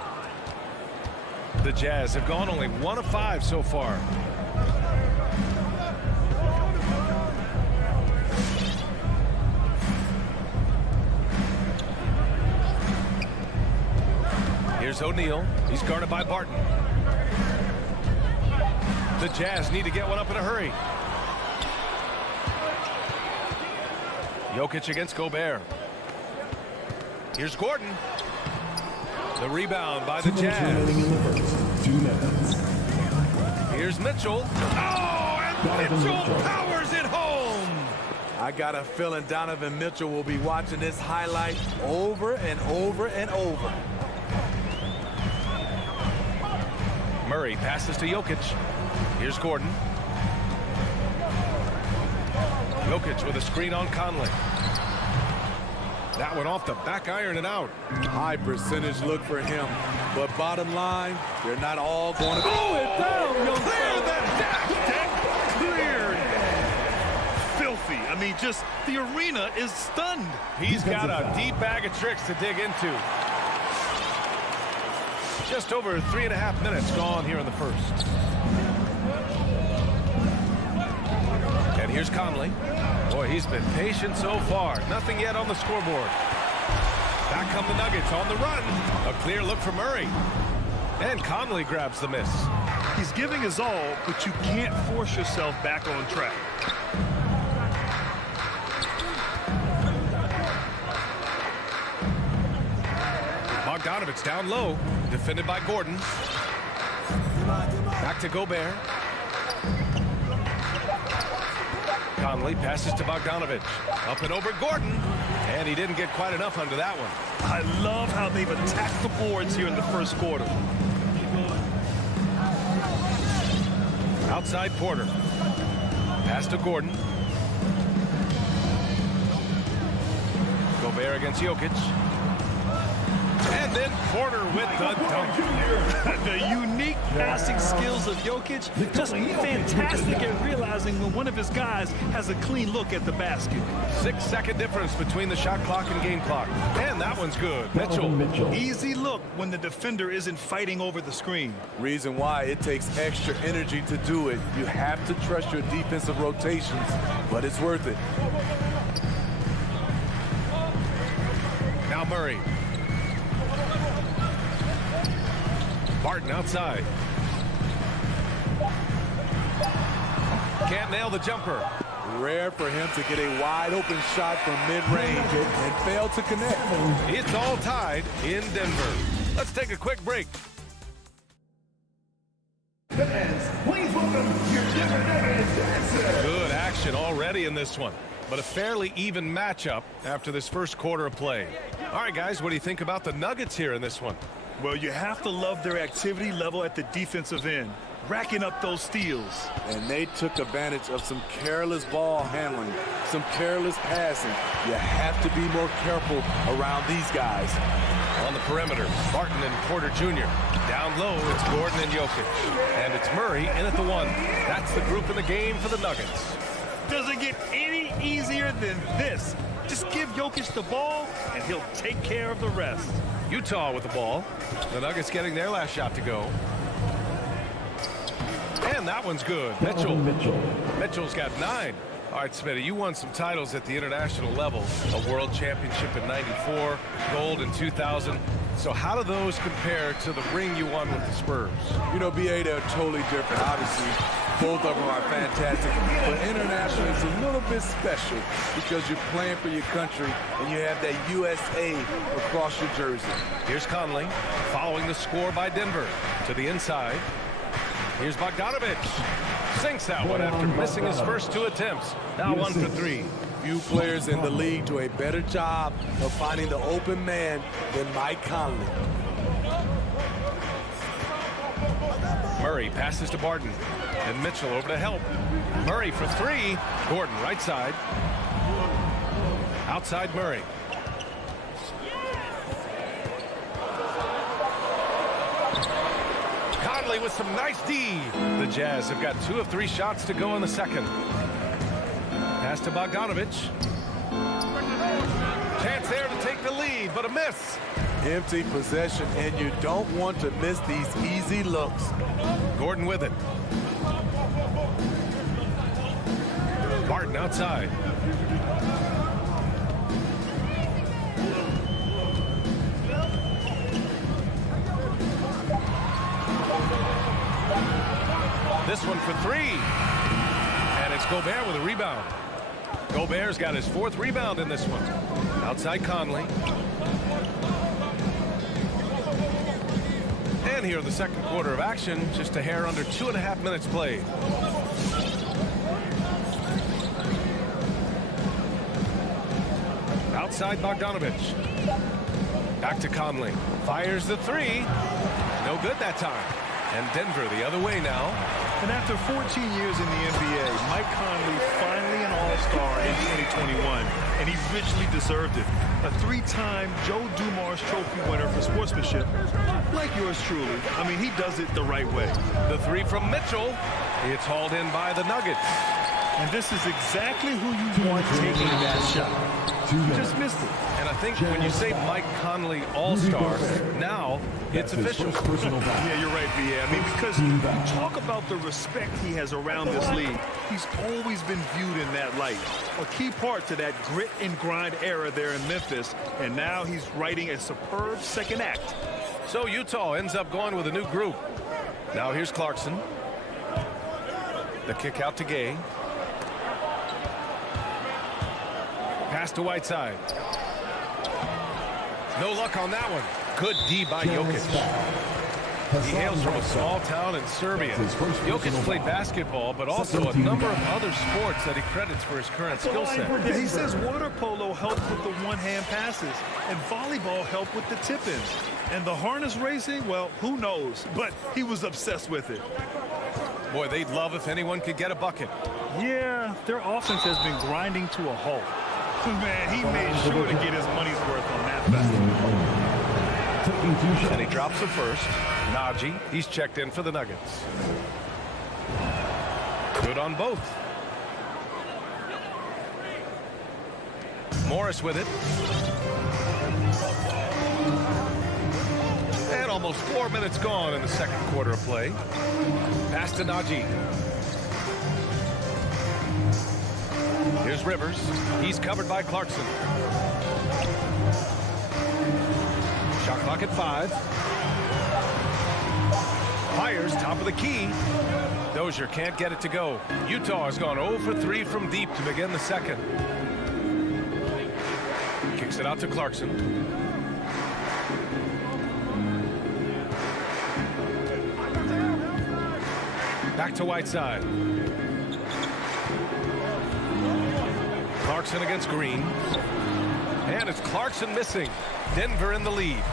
The Jazz have gone only 1 of 5 so far. Here's O'Neal. He's guarded by Barton. The Jazz need to get one up in a hurry. Jokic against Gobert. Here's Gordon. The rebound by the Jazz. Here's Mitchell. Oh, and Mitchell powers it home. I got a feeling Donovan Mitchell will be watching this highlight over and over and over. Murray passes to Jokic. Here's Gordon. Jokic with a screen on Conley. That one off the back iron and out. High percentage look for him. But bottom line, they're not all going to... Blow it down, young Clear the deck. Cleared. Filthy. I mean, just the arena is stunned. He's got a deep bag of tricks to dig into. Just over 3.5 minutes gone here in the first. And here's Conley. Boy, he's been patient so far. Nothing yet on the scoreboard. Back come the Nuggets on the run. A clear look for Murray. And Conley grabs the miss. He's giving his all, but you can't force yourself back on track. Bogdanovic down low. Defended by Gordon. Back to Gobert. Conley passes to Bogdanovic. Up and over Gordon. And he didn't get quite enough under that one. I love how they've attacked the boards here in the first quarter. Outside Porter. Pass to Gordon. Gobert against Jokic. And then Porter with the dunk. The unique passing skills of Jokic, just fantastic at realizing when one of his guys has a clean look at the basket. 6-second difference between the shot clock and game clock. And that one's good. Mitchell. Easy look when the defender isn't fighting over the screen. Reason why it takes extra energy to do it. You have to trust your defensive rotations, but it's worth it. Now Murray. Barton outside. Can't nail the jumper. Rare for him to get a wide open shot from mid-range and fail to connect. It's all tied in Denver. Let's take a quick break. Fans, please welcome your Denver Nuggets dancers. Good action already in this one, but a fairly even matchup after this first quarter of play. All right, guys, what do you think about the Nuggets here in this one? Well, you have to love their activity level at the defensive end, racking up those steals. And they took advantage of some careless ball handling, some careless passing. You have to be more careful around these guys. On the perimeter, Barton and Porter Jr. Down low, it's Gordon and Jokic. And it's Murray in at the 1. That's the group in the game for the Nuggets. Doesn't get any easier than this. Just give Jokic the ball, and he'll take care of the rest. Utah with the ball. The Nuggets getting their last shot to go. And that one's good. Mitchell's got 9. All right, Smitty, you won some titles at the international level. A world championship in '94, gold in 2000. So how do those compare to the ring you won with the Spurs? You know, BA, they're totally different. Obviously, both of them are fantastic. But international is a little bit special because you're playing for your country and you have that USA across your jersey. Here's Conley following the score by Denver to the inside. Here's Bogdanovich. Sinks that one after missing his first 2 attempts. Now 1 for 3. Few players in the league do a better job of finding the open man than Mike Conley. Murray passes to Barton. And Mitchell over to help. Murray for 3. Gordon right side. Outside Murray. Conley with some nice D. The Jazz have got 2 of 3 shots to go in the second. Pass to Bogdanovich. Chance there to take the lead, but a miss. Empty possession, and you don't want to miss these easy looks. Gordon with it. Barton outside. This one for 3. And it's Gobert with a rebound. Gobert's got his 4th rebound in this one. Outside Conley. And here in the second quarter of action, just a hair under 2.5 minutes played. Outside Bogdanovich. Back to Conley. Fires the 3. No good that time. And Denver the other way now. And after 14 years in the NBA, Mike Conley finally an All-Star in 2021, and he richly deserved it. A 3-time Joe Dumars Trophy winner for sportsmanship, like yours truly. I mean, he does it the right way. The 3 from Mitchell. It's hauled in by the Nuggets. And this is exactly who you want taking that shot. You just missed it. And I think when you say Mike Conley All-Star, now it's official. Yeah, you're right, B.A. I mean, because you talk about the respect he has around this league. He's always been viewed in that light. A key part to that grit and grind era there in Memphis. And now he's writing a superb second act. So Utah ends up going with a new group. Now here's Clarkson. The kick out to Gay. Pass to Whiteside. No luck on that one. Good D by Jokic. He hails from a small town in Serbia. Jokic played basketball, but also a number of other sports that he credits for his current skill set. Yeah, he says water polo helped with the one-hand passes, and volleyball helped with the tip-ins. And the harness racing, well, who knows? But he was obsessed with it. Boy, they'd love if anyone could get a bucket. Yeah, their offense has been grinding to a halt. Man, he made sure to get his money's worth on that basket. substitution. And he drops the first. Najee, he's checked in for the Nuggets. Good on both. Morris with it. And almost 4 minutes gone in the second quarter of play. Pass to Najee. Here's Rivers. He's covered by Clarkson. Shot clock at 5. Fires top of the key. Dozier can't get it to go. Utah has gone 0 for 3 from deep to begin the second. Kicks it out to Clarkson. Back to Whiteside. Clarkson against Green. And it's Clarkson missing. Denver in the lead.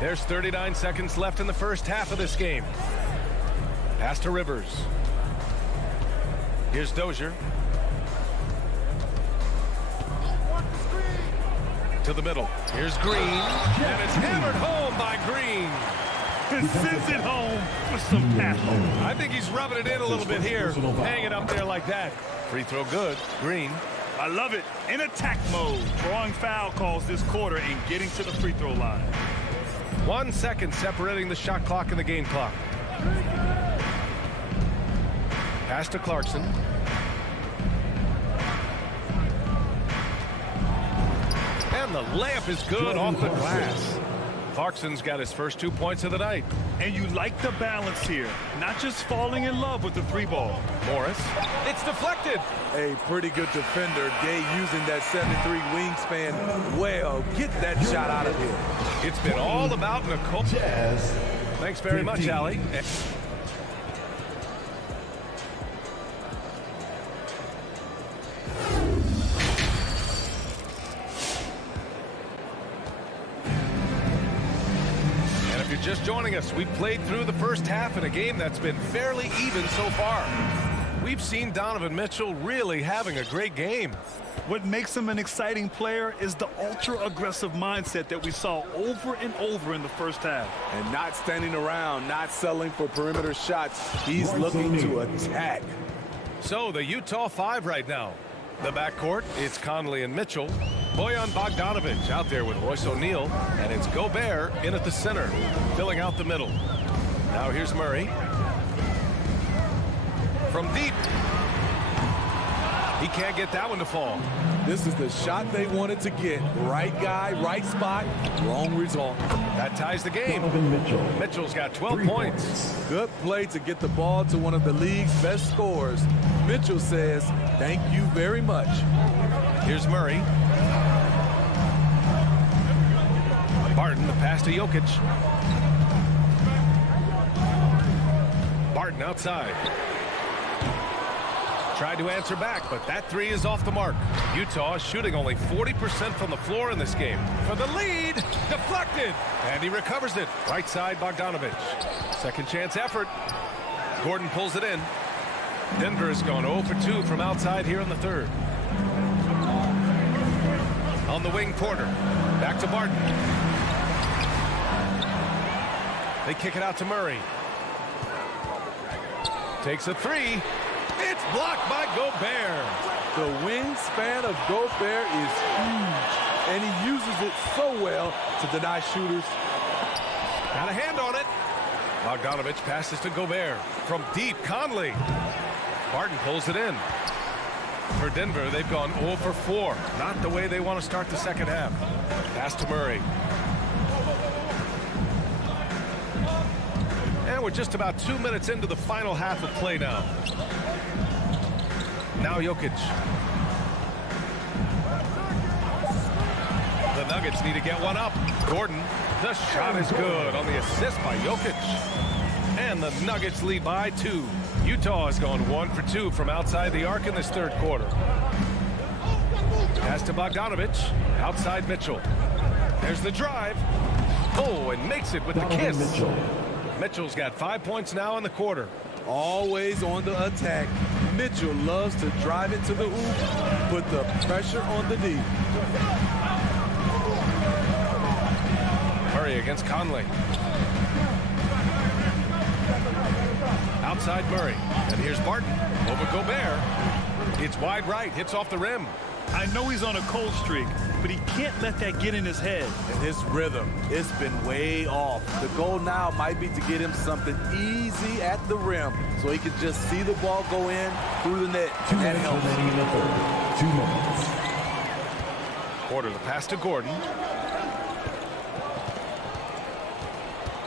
There's 39 seconds left in the first half of this game. Pass to Rivers. Here's Dozier. To the middle. Here's Green. And it's hammered home by Green. And sends it home with some passion. I think he's rubbing it in a little bit here. Hang it up there like that. Free throw good. Green. I love it. In attack mode. Drawing foul calls this quarter and getting to the free throw line. 1 second separating the shot clock and the game clock. Pass to Clarkson. And the layup is good off the glass. Clarkson's got his first 2 points of the night. And you like the balance here. Not just falling in love with the three ball. Morris. It's deflected. A pretty good defender. Gay using that 7'3" wingspan well. Get that shot out of here. It's been all about Nicole. Jazz. Thanks very much, Allie. Just joining us, we played through the first half in a game that's been fairly even so far. We've seen Donovan Mitchell really having a great game. What makes him an exciting player is the ultra-aggressive mindset that we saw over and over in the first half. And not standing around, not settling for perimeter shots. He's looking to attack. So the Utah 5 right now. The backcourt, it's Conley and Mitchell. Bojan Bogdanovic out there with Royce O'Neal. And it's Gobert in at the center, filling out the middle. Now here's Murray. From deep. He can't get that one to fall. This is the shot they wanted to get. Right guy, right spot, wrong result. That ties the game. Mitchell's got 12 points. Good play to get the ball to one of the league's best scorers. Mitchell says, thank you very much. Here's Murray. Barton, the pass to Jokic. Barton outside. Tried to answer back, but that three is off the mark. Utah is shooting only 40% from the floor in this game. For the lead, deflected, and he recovers it. Right side, Bogdanovic. Second chance effort. Gordon pulls it in. Denver has gone 0 for 2 from outside here in the third. On the wing, Porter. Back to Barton. They kick it out to Murray. Takes a three. It's blocked by Gobert. The wingspan of Gobert is huge, and he uses it so well to deny shooters. Got a hand on it. Bogdanovic passes to Gobert. From deep, Conley. Barton pulls it in. For Denver, they've gone 0 for 4. Not the way they want to start the second half. Pass to Murray. And we're just about 2 minutes into the final half of play now. Now Jokic. The Nuggets need to get one up. Gordon, the shot is good on the assist by Jokic. And the Nuggets lead by 2. Utah has gone 1 for 2 from outside the arc in this third quarter. Pass to Bogdanovic. Outside Mitchell. There's the drive. Oh, and makes it with the kiss. Mitchell's got 5 points now in the quarter. Always on the attack. Mitchell loves to drive it to the hoop, put the pressure on the D. Murray against Conley. Outside Murray. And here's Barton over Gobert. It's wide right. Hits off the rim. I know he's on a cold streak, but he can't let that get in his head. And his rhythm, it's been way off. The goal now might be to get him something easy at the rim so he can just see the ball go in through the net. And that helps. 2 minutes. Porter the pass to Gordon.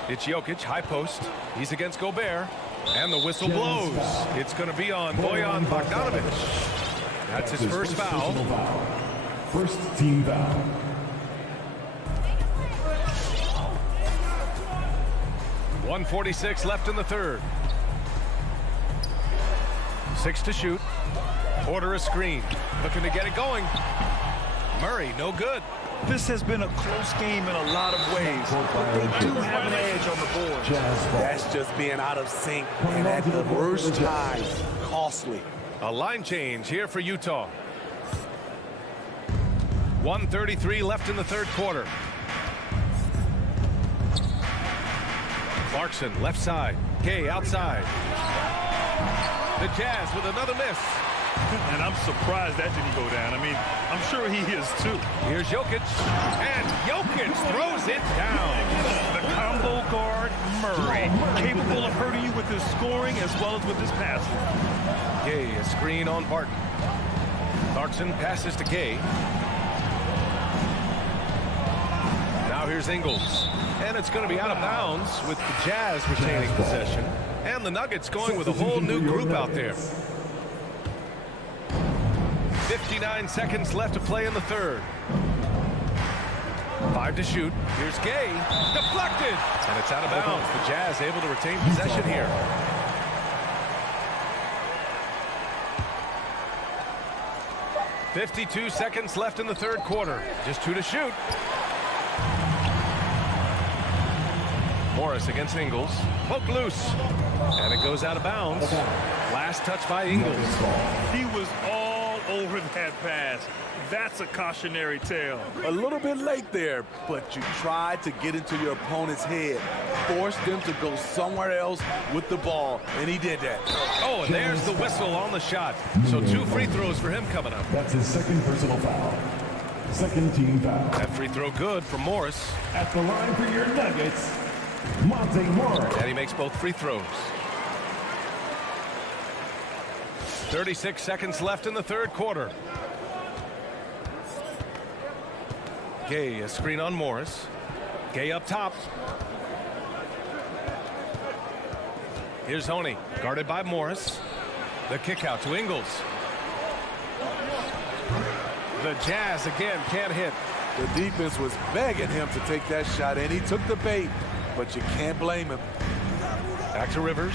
It's Jokic, high post. He's against Gobert. And the whistle blows. It's going to be on Bojan Bogdanovic. That's his first foul. First team foul. .146 left in the third. 6 to shoot. Porter a screen. Looking to get it going. Murray, no good. This has been a close game in a lot of ways, but they do have an edge on the board. That's just being out of sync, and at the worst time, costly. A line change here for Utah. 1:33 left in the third quarter. Clarkson left side. Gay outside. The Jazz with another miss. And I'm surprised that didn't go down. I mean, I'm sure he is too. Here's Jokic. And Jokic throws it down. The combo guard, Murray, capable of hurting you with his scoring as well as with his passing. Gay, a screen on Barton. Clarkson passes to Gay. Now here's Ingles. And it's going to be out of bounds with the Jazz retaining possession. And the Nuggets going with a whole new group out there. 59 seconds left to play in the third. 5 to shoot. Here's Gay. Deflected. And it's out of bounds. The Jazz able to retain possession here. .52 seconds left in the third quarter. Just 2 to shoot. Morris against Ingles. Poke loose. And it goes out of bounds. Last touch by Ingles. He was all over that pass. That's a cautionary tale. A little bit late there, but you tried to get into your opponent's head. Forced them to go somewhere else with the ball, and he did that. Oh, and there's the whistle on the shot. So 2 free throws for him coming up. That's his second personal foul. Second team foul. That free throw good for Morris. At the line for your Nuggets, Monte Morris. And he makes both free throws. 36 seconds left in the third quarter. Gay, a screen on Morris. Gay up top. Here's Honey, guarded by Morris. The kick out to Ingles. The Jazz again can't hit. The defense was begging him to take that shot, and he took the bait, but you can't blame him. Back to Rivers.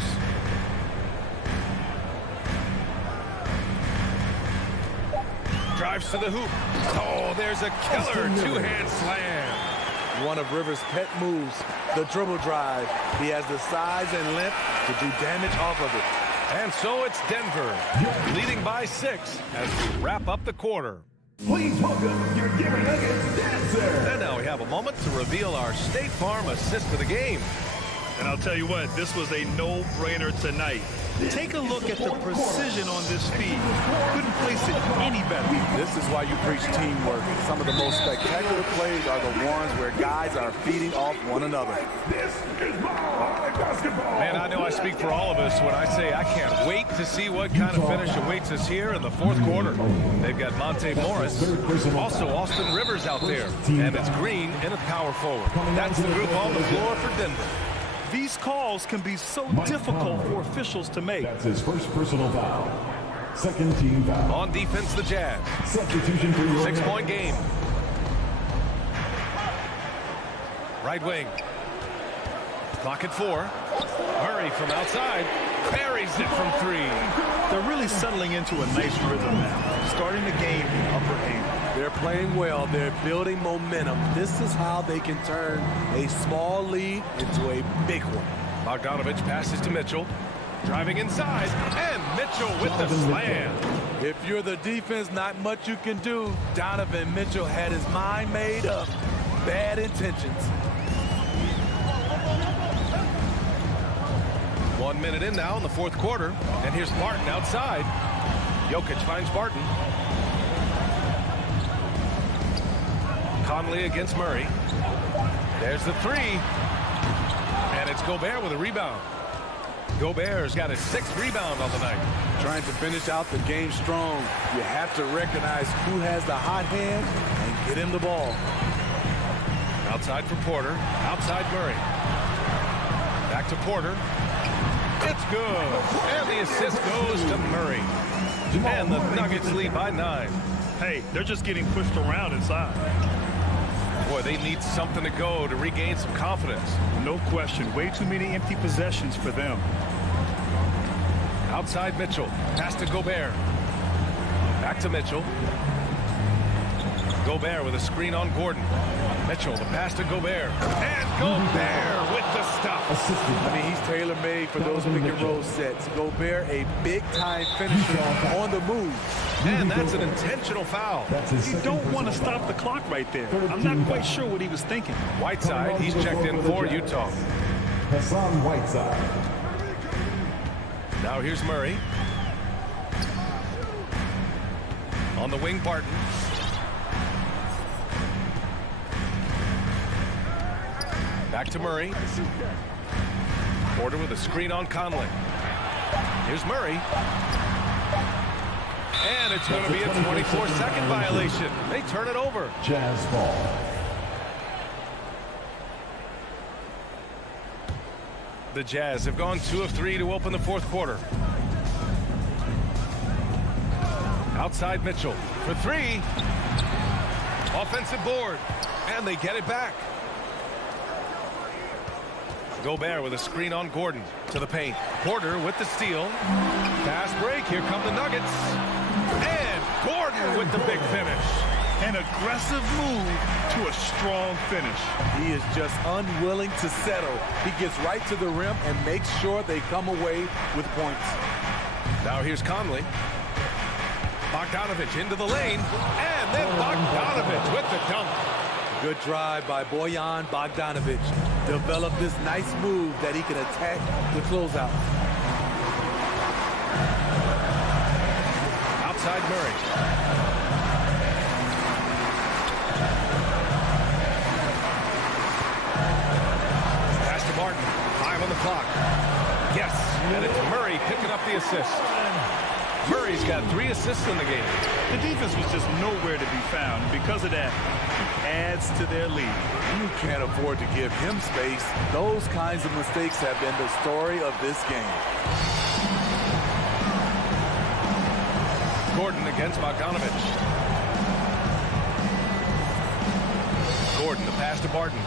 Drives to the hoop. Oh, there's a killer two-hand slam. One of Rivers' pet moves, the dribble drive. He has the size and length to do damage off of it. And so it's Denver, leading by 6 as we wrap up the quarter. Please welcome your Denver Nuggets dancer. And now we have a moment to reveal our State Farm assist of the game. And I'll tell you what, this was a no-brainer tonight. Take a look at the precision on this feed. Couldn't place it any better. This is why you preach teamwork. Some of the most spectacular plays are the ones where guys are feeding off one another. This is my basketball. Man, I know I speak for all of us when I say I can't wait to see what kind of finish awaits us here in the fourth quarter. They've got Monte Morris, also Austin Rivers out there, and it's Green in at power forward. That's the group on the floor for Denver. These calls can be so difficult for officials to make. That's his first personal foul. Second team foul. On defense, the Jazz. Substitution for your 6-point game. Right wing. Clock at 4. Murray from outside. Buries it from 3. They're really settling into a nice rhythm now. Starting the game in upper hand. They're playing well. They're building momentum. This is how they can turn a small lead into a big one. Bogdanovic passes to Mitchell. Driving inside, and Mitchell with the slam. If you're the defense, not much you can do. Donovan Mitchell had his mind made up. Bad intentions. 1 minute in now in the fourth quarter, and here's Barton outside. Jokic finds Barton. Conley against Murray. There's the three. And it's Gobert with a rebound. Gobert's got his 6th rebound on the night. Trying to finish out the game strong. You have to recognize who has the hot hand and get him the ball. Outside for Porter. Outside Murray. Back to Porter. It's good. And the assist goes to Murray. And the Nuggets lead by 9. Hey, they're just getting pushed around inside. Boy, they need something to go to regain some confidence. No question. Way too many empty possessions for them. Outside Mitchell. Pass to Gobert. Back to Mitchell. Gobert with a screen on Gordon. Mitchell, the pass to Gobert. And Gobert with the stop. I mean, he's tailor-made for those pick and roll sets. Gobert, a big-time finisher on the move. And that's an intentional foul. You don't want to stop the clock right there. I'm not quite sure what he was thinking. Whiteside, he's checked in for Utah. Hassan Whiteside. Now here's Murray. On the wing, Barton. Back to Murray. Porter with a screen on Conley. Here's Murray. And it's going to be a 24-second violation. They turn it over. Jazz ball. The Jazz have gone 2 of 3 to open the fourth quarter. Outside Mitchell for 3. Offensive board. And they get it back. Gobert with a screen on Gordon to the paint. Porter with the steal. Fast break. Here come the Nuggets. And Gordon with the big finish. An aggressive move to a strong finish. He is just unwilling to settle. He gets right to the rim and makes sure they come away with points. Now here's Conley. Bogdanovich into the lane. And then Bogdanovich with the dunk. Good drive by Bojan Bogdanovich. Developed this nice move that he can attack the closeout. Outside Murray. Pass to Barton. 5 on the clock. Yes, and it's Murray picking up the assist. Murray's got 3 assists in the game. The defense was just nowhere to be found. Because of that, it adds to their lead. You can't afford to give him space. Those kinds of mistakes have been the story of this game. Gordon against Bogdanovich. Gordon, the pass to Barton.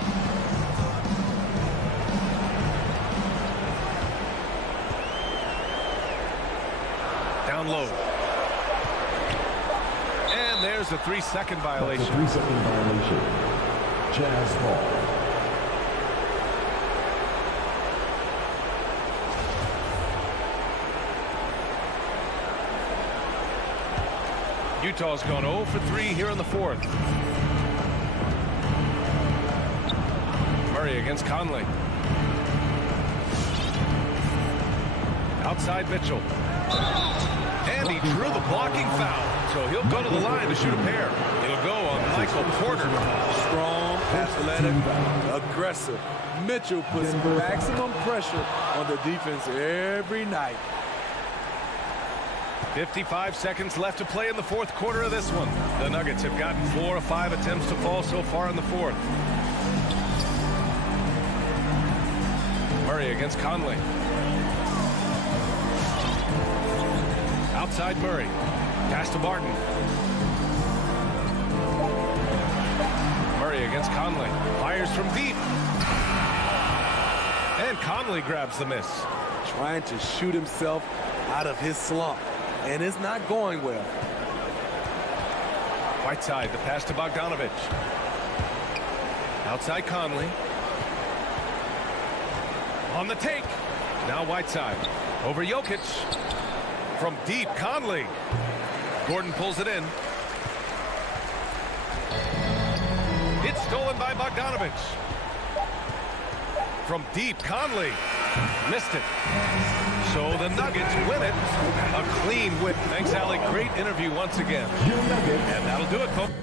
Down low. And there's a 3-second violation. That's a 3-second violation. Jazz ball. Utah's gone 0 for 3 here in the fourth. Murray against Conley. Outside Mitchell. And he drew the blocking foul. So he'll go to the line to shoot a pair. It'll go on Michael Porter. Strong, athletic, aggressive. Mitchell puts maximum pressure on the defense every night. 55 seconds left to play in the fourth quarter of this one. The Nuggets have gotten 4 of 5 attempts to fall so far in the fourth. Murray against Conley. Outside Murray. Pass to Barton. Murray against Conley. Fires from deep. And Conley grabs the miss. Trying to shoot himself out of his slump. And it's not going well. Whiteside, the pass to Bogdanovich. Outside Conley. On the take. Now Whiteside. Over Jokic. From deep, Conley. Gordon pulls it in. It's stolen by Bogdanovich. From deep, Conley. Missed it. So the Nuggets win it. A clean win. Thanks, Allie. Great interview once again. And that'll do it, folks.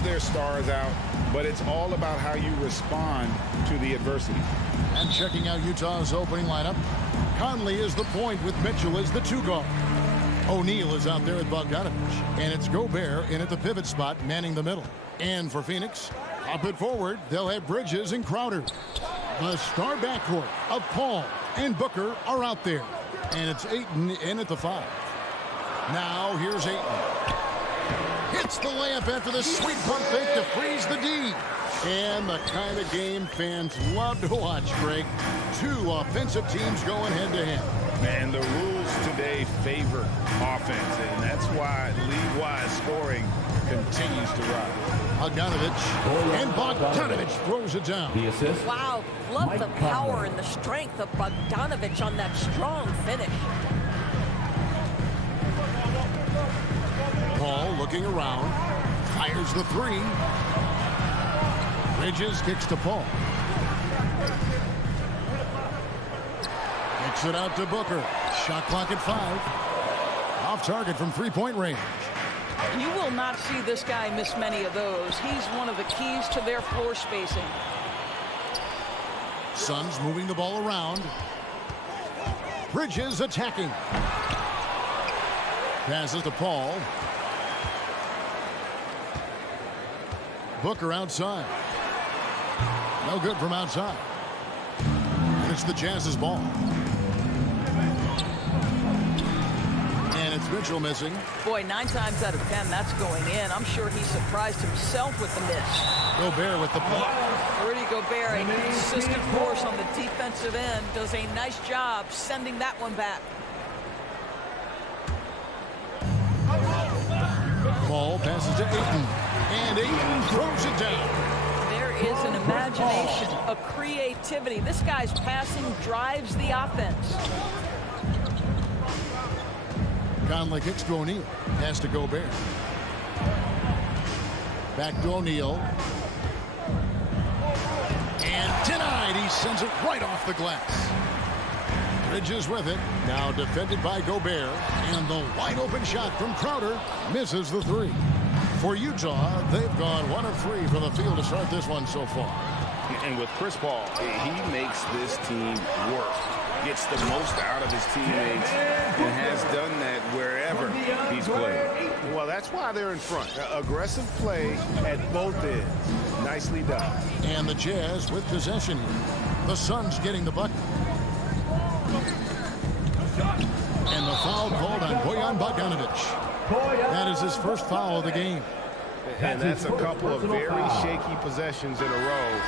have their stars out, but it's all about how you respond to the adversity. And checking out Utah's opening lineup, Conley is the point with Mitchell as the 2 guard. O'Neal is out there with Bogdanovich, and it's Gobert in at the pivot spot, manning the middle. And for Phoenix, up it forward, they'll have Bridges and Crowder. The star backcourt of Paul and Booker are out there, and it's Ayton in at the 5. Now here's Ayton. Hits the layup after the sweet pump fake to freeze the D. And the kind of game fans love to watch, Greg. 2 offensive teams going head-to-head. And the rules today favor offense, and that's why league-wide scoring continues to rise. Bogdanovich, and Bogdanovich throws it down. The assist. Wow, love the power and the strength of Bogdanovich on that strong finish. Paul looking around, fires the 3. Bridges kicks to Paul. Kicks it out to Booker. Shot clock at 5. Off target from 3-point range. You will not see this guy miss many of those. He's one of the keys to their floor spacing. Suns moving the ball around. Bridges attacking. Passes to Paul. Booker outside. No good from outside. It's the Jazz's ball. And it's Mitchell missing. Boy, 9 times out of 10, that's going in. I'm sure he surprised himself with the miss. Gobert with the pull. Rudy Gobert, a consistent force on the defensive end, does a nice job sending that one back. Ball passes to Ayton. And Ayton throws it down. There is an imagination, a creativity. This guy's passing drives the offense. Conley kicks to O'Neal. Pass to Gobert. Back to O'Neal. And denied. He sends it right off the glass. Bridges with it. Now defended by Gobert. And the wide open shot from Crowder misses the 3. For Utah, they've gone 1 of 3 from the field to start this one so far. And with Chris Paul, he makes this team work. Gets the most out of his teammates and has done that wherever he's played. Well, that's why they're in front. Aggressive play at both ends. Nicely done. And the Jazz with possession here. The Suns getting the bucket. And the foul called on Bojan Bogdanovich. That is his first foul of the game. And that's a couple of very shaky possessions in a row.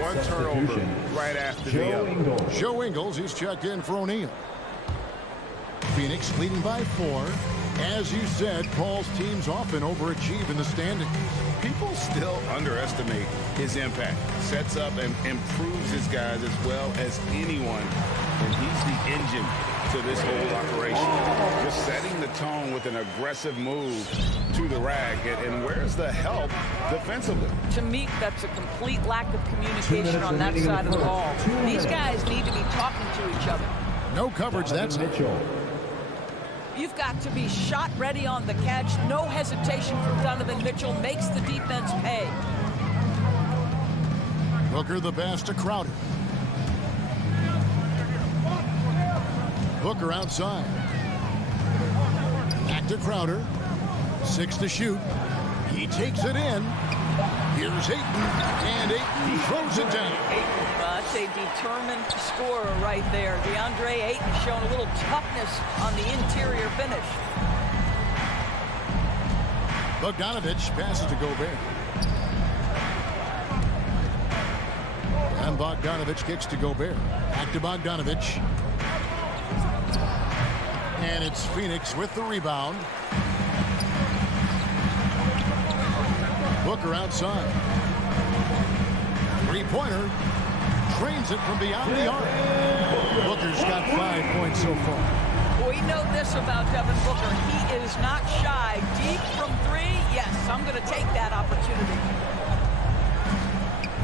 1 turnover right after the other. Joe Ingles, he's checked in for O'Neal. Phoenix leading by 4. As you said, Paul's teams often overachieve in the standings. People still underestimate his impact. Sets up and improves his guys as well as anyone. And he's the engine to this whole operation. Just setting the tone with an aggressive move to the rack. And where's the help defensively? To me, that's a complete lack of communication on that side of the ball. These guys need to be talking to each other. No coverage, that's Mitchell. You've got to be shot ready on the catch. No hesitation from Donovan Mitchell. Makes the defense pay. Booker the pass to Crowder. Booker outside. Back to Crowder. 6 to shoot. He takes it in. Here's Ayton. And Ayton throws it down. That's a determined scorer right there. DeAndre Ayton showing a little toughness on the interior finish. Bogdanovich passes to Gobert. And Bogdanovich kicks to Gobert. Back to Bogdanovich. And it's Phoenix with the rebound. Booker outside. 3-pointer. Trains it from beyond the arc. Booker's got 5 points so far. We know this about Devin Booker. He is not shy. Deep from 3, yes, I'm going to take that opportunity.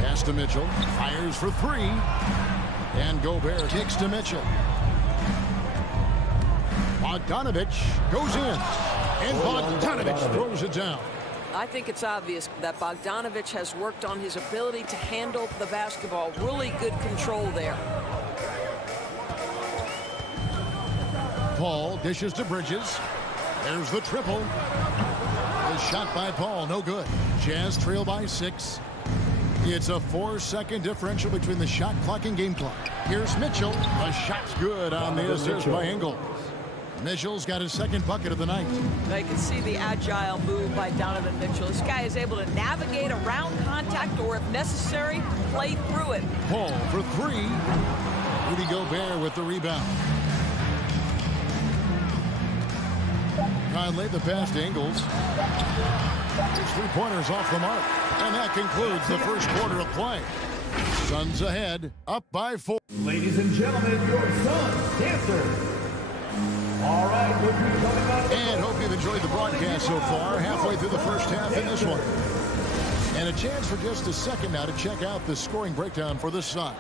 Pass to Mitchell. Fires for 3. And Gobert kicks to Mitchell. Bogdanovich goes in. And Bogdanovich throws it down. I think it's obvious that Bogdanovic has worked on his ability to handle the basketball. Really good control there. Paul dishes to Bridges. There's the triple. The shot by Paul, no good. Jazz trail by 6. It's a 4-second differential between the shot clock and game clock. Here's Mitchell. The shot's good on the assist by Ingles. Mitchell's got his second bucket of the night. Now you can see the agile move by Donovan Mitchell. This guy is able to navigate around contact or, if necessary, play through it. Paul for 3. Rudy Gobert with the rebound. Conley the pass to Ingles. His 3-pointers off the mark. And that concludes the first quarter of play. Suns ahead, up by 4. Ladies and gentlemen, your Suns dancers. All right, and hope you've enjoyed the broadcast so far. Halfway through the first half in this one. And a chance for just a second now to check out the scoring breakdown for the Suns.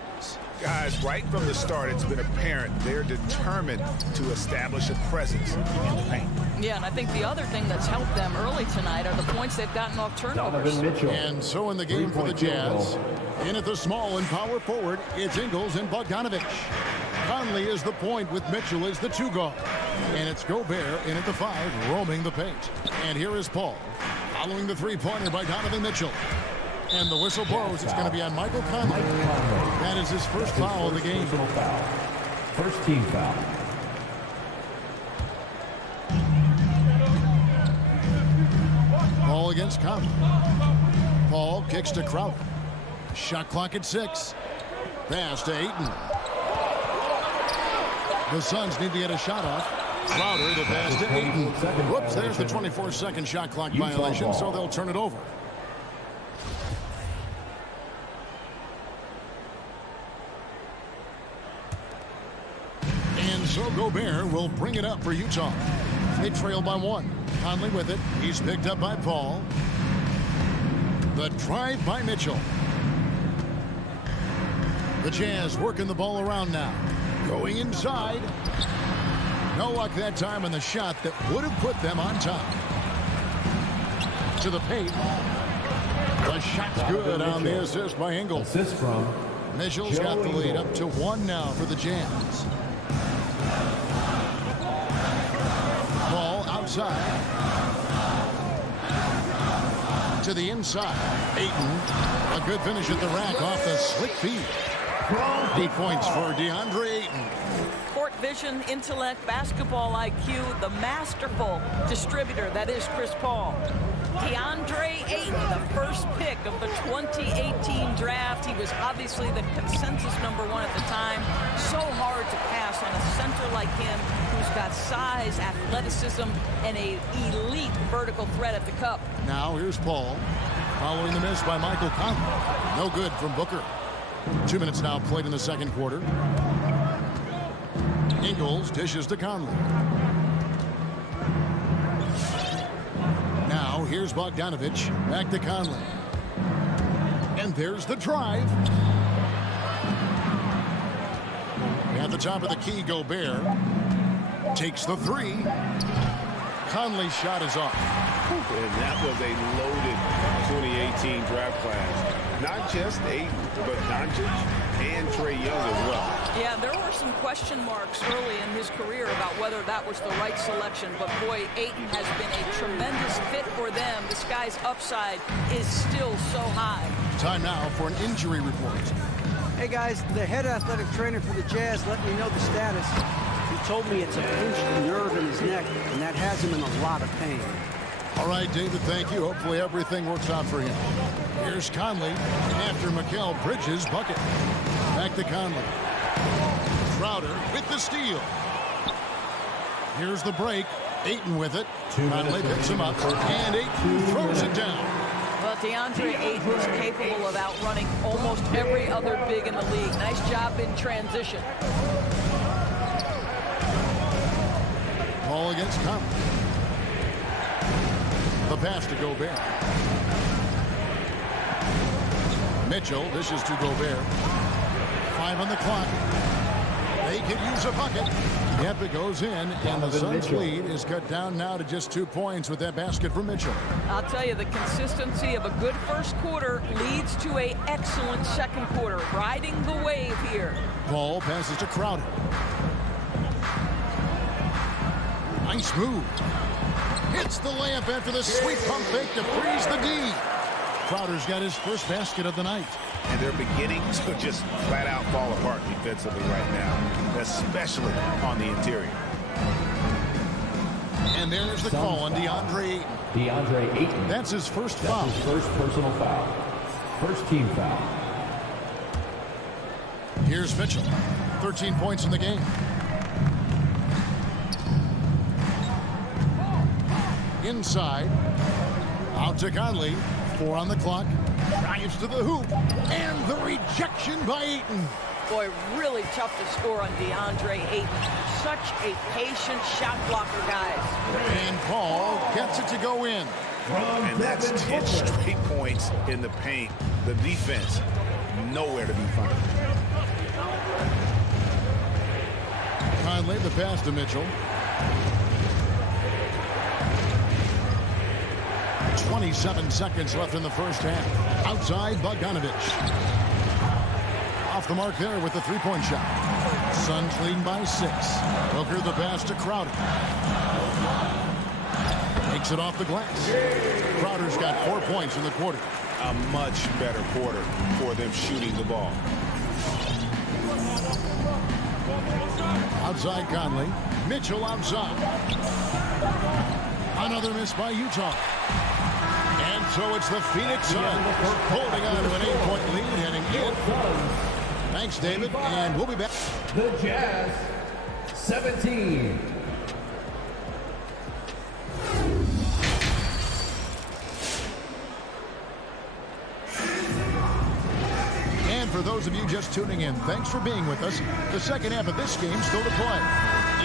Guys, right from the start, it's been apparent they're determined to establish a presence in the paint. Yeah, and I think the other thing that's helped them early tonight are the points they've gotten off turnovers. And so in the game for the Jazz, in at the small and power forward, it's Ingles and Bogdanovic. Conley is the point with Mitchell as the 2 guard. And it's Gobert in at the 5, roaming the paint. And here is Paul, following the 3-pointer by Donovan Mitchell. And the whistle blows. It's going to be on Michael Conley. That is his first foul of the game. First team foul. Paul against Conley. Paul kicks to Crowder. Shot clock at 6. Pass to Ayton. The Suns need to get a shot off. Crowder, the pass to Ayton. Whoops, there's the 24-second shot clock violation, so they'll turn it over. And so Gobert will bring it up for Utah. They trail by 1. Conley with it. He's picked up by Paul. The drive by Mitchell. The Jazz working the ball around now. Going inside. No luck that time on the shot that would have put them on top. To the paint. The shot's good on the assist by Ingles. Assist from Mitchell's got the lead up to 1 now for the Jazz. Ball outside. To the inside. Ayton. A good finish at the rack off the slick feed. 8 points for DeAndre Ayton. Court vision, intellect, basketball IQ, the masterful distributor that is Chris Paul. DeAndre Ayton, the first pick of the 2018 draft. He was obviously the consensus #1 at the time. So hard to pass on a center like him who's got size, athleticism, and an elite vertical threat at the cup. Now here's Paul. Following the miss by Michael Conley. No good from Booker. 2 minutes now played in the second quarter. Ingles dishes to Conley. Now here's Bogdanovic. Back to Conley. And there's the drive. At the top of the key, Gobert takes the 3. Conley's shot is off. And that was a loaded 2018 draft class. Not just Ayton, but Doncic and Trae Young as well. Yeah, there were some question marks early in his career about whether that was the right selection, but boy, Ayton has been a tremendous fit for them. This guy's upside is still so high. Time now for an injury report. Hey guys, the head athletic trainer for the Jazz let me know the status. He told me it's a pinched nerve in his neck, and that has him in a lot of pain. All right, David, thank you. Hopefully everything works out for him. Here's Conley after Mikal Bridges' bucket. Back to Conley. Crowder with the steal. Here's the break. Ayton with it. Conley picks him up, and Ayton throws it down. Well, DeAndre Ayton is capable of outrunning almost every other big in the league. Nice job in transition. Ball against Conley. The pass to Gobert. Mitchell dishes to Gobert. 5 on the clock. They could use a bucket. Yep, it goes in, and the Suns' lead is cut down now to just 2 points with that basket from Mitchell. I'll tell you, the consistency of a good first quarter leads to an excellent second quarter, riding the wave here. Ball passes to Crowder. Nice move. Hits the layup after the sweet pump fake to freeze the D. Crowder's got his first basket of the night. And they're beginning to just flat out fall apart defensively right now, especially on the interior. And there's the call on DeAndre Ayton. DeAndre Ayton. That's his first foul. That's his first personal foul. First team foul. Here's Mitchell. 13 points in the game. Inside. Out to Conley. 4 on the clock. Drives to the hoop. And the rejection by Ayton. Boy, really tough to score on DeAndre Ayton. Such a patient shot blocker, guys. And Paul gets it to go in. And that's 10 straight points in the paint. The defense, nowhere to be found. Conley, the pass to Mitchell. 27 seconds left in the first half. Outside, Bogdanovich. Off the mark there with the three-point shot. Suns leading by 6. Booker the pass to Crowder. Takes it off the glass. Crowder's got 4 points in the quarter. A much better quarter for them shooting the ball. Outside Conley. Mitchell outside. Another miss by Utah. And so it's the Phoenix Suns holding on to an 8-point lead heading in. Thanks, David, and we'll be back. The Jazz, 17. And for those of you just tuning in, thanks for being with us. The second half of this game still to play.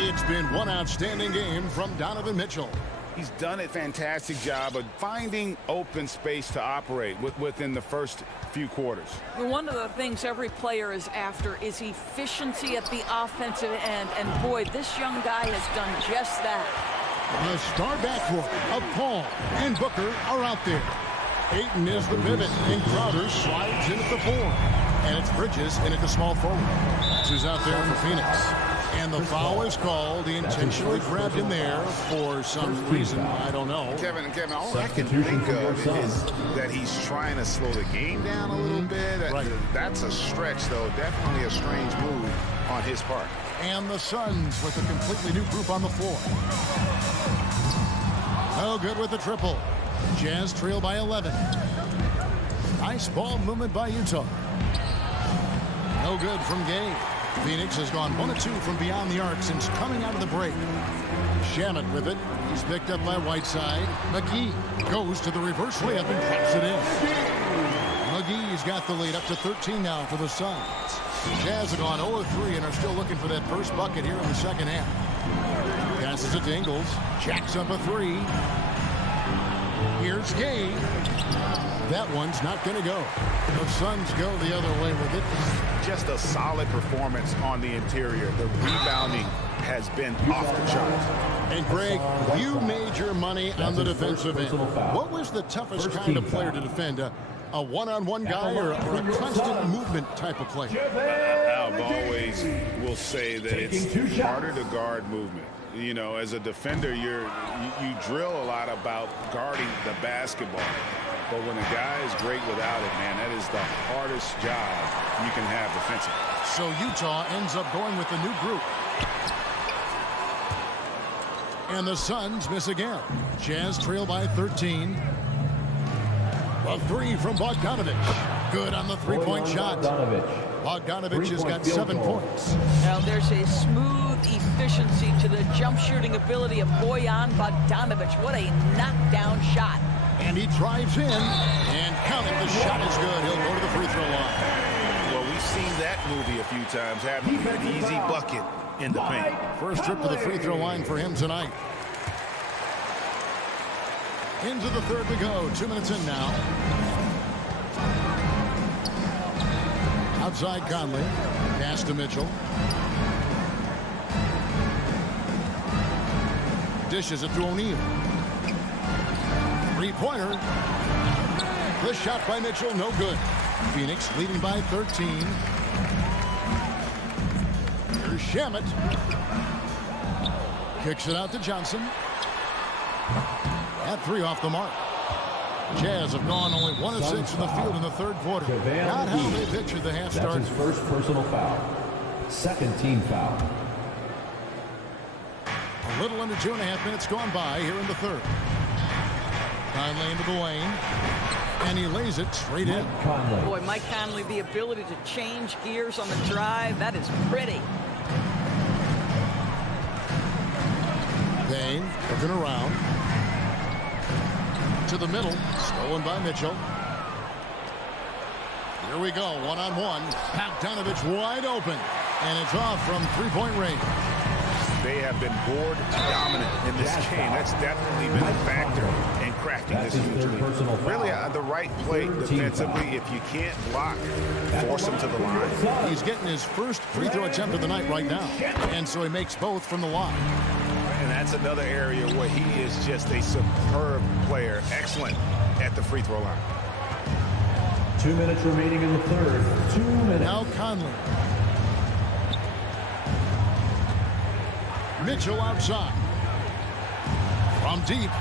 It's been one outstanding game from Donovan Mitchell. He's done a fantastic job of finding open space to operate within the first few quarters. One of the things every player is after is efficiency at the offensive end. And boy, this young guy has done just that. The star backcourt of Paul and Booker are out there. Ayton is the pivot, and Crowder slides in at the 4. And it's Bridges in at the small forward. Who's out there for Phoenix. And the foul is called. He intentionally grabbed him there for some reason. I don't know. Kevin, all I can think of is that he's trying to slow the game down a little bit. Right. That's a stretch, though. Definitely a strange move on his part. And the Suns with a completely new group on the floor. No good with the triple. Jazz trail by 11. Nice ball movement by Utah. No good from Gay. Phoenix has gone 1 of 2 from beyond the arc since coming out of the break. Shamet with it. He's picked up by Whiteside. McGee goes to the reverse layup and drops it in. McGee's got the lead up to 13 now for the Suns. Jazz have gone 0 of 3 and are still looking for that first bucket here in the second half. Passes it to Ingles. Jacks up a 3. Here's Gay. That one's not going to go. The Suns go the other way with it. Just a solid performance on the interior. The rebounding has been off the charts. And Greg, you made your money on the defensive end. What was the toughest kind of player to defend? A one-on-one guy or a constant movement type of player? I've always will say that it's harder to guard movement. You know, as a defender, you drill a lot about guarding the basketball. But when a guy is great without it, man, that is the hardest job you can have defensively. So Utah ends up going with the new group. And the Suns miss again. Jazz trail by 13. A 3 from Bogdanovich. Good on the three-point shot. Bogdanovich has got 7 points. Now there's a smooth efficiency to the jump shooting ability of Bojan Bogdanovich. What a knockdown shot. And he drives in, and count it, the shot is good. He'll go to the free throw line. Well, we've seen that movie a few times, having an easy bucket in the paint. First trip to the free throw line for him tonight. Into the third we go. 2 minutes in now. Outside Conley. Pass to Mitchell. Dishes it to O'Neal. Three-pointer. The shot by Mitchell, no good. Phoenix leading by 13. Here's Shamet. Kicks it out to Johnson. At 3 off the mark. Jazz have gone only 1 of 6 in the field in the third quarter. Not how they pictured the half start. That's his first personal foul. Second team foul. A little under 2.5 minutes gone by here in the third. Conley into the lane. And he lays it straight in. Boy, Mike Conley, the ability to change gears on the drive, that is pretty. Payne looking around. To the middle. Stolen by Mitchell. Here we go. One-on-one. Bogdanovich wide open. And it's off from three-point range. They have been board dominant in this game. That's definitely been a factor in crafting this huge lead. Really, the right play defensively. If you can't block, force him to the line. He's getting his first free throw attempt of the night right now. And so he makes both from the line. And that's another area where he is just a superb player. Excellent at the free throw line. 2 minutes remaining in the third. 2 minutes. Now Conley. Mitchell outside. From deep.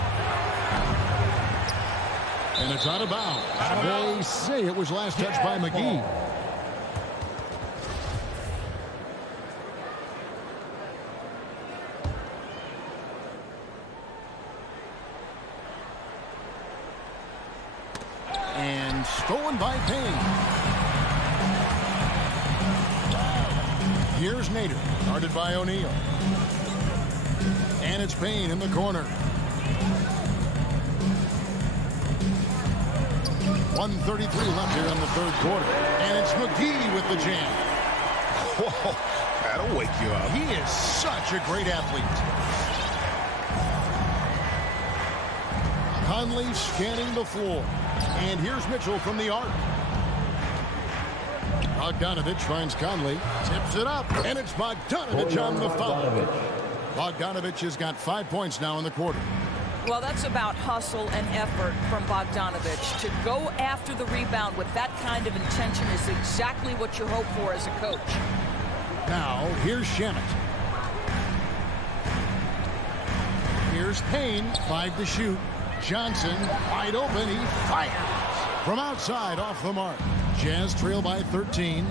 And it's out of bounds. They say it was last touched by McGee. And stolen by Payne. Here's Nader, guarded by O'Neal. And it's Payne in the corner. 1:33 left here in the third quarter. And it's McGee with the jam. Whoa, that'll wake you up. He is such a great athlete. Conley scanning the floor. And here's Mitchell from the arc. Bogdanovich finds Conley. Tips it up. And it's Bogdanovich on the foul. Bogdanovich has got 5 points now in the quarter. Well, that's about hustle and effort from Bogdanovich. To go after the rebound with that kind of intention is exactly what you hope for as a coach. Now, here's Shamet. Here's Payne, 5 to shoot. Johnson, wide open, he fires. From outside, off the mark. Jazz trail by 13.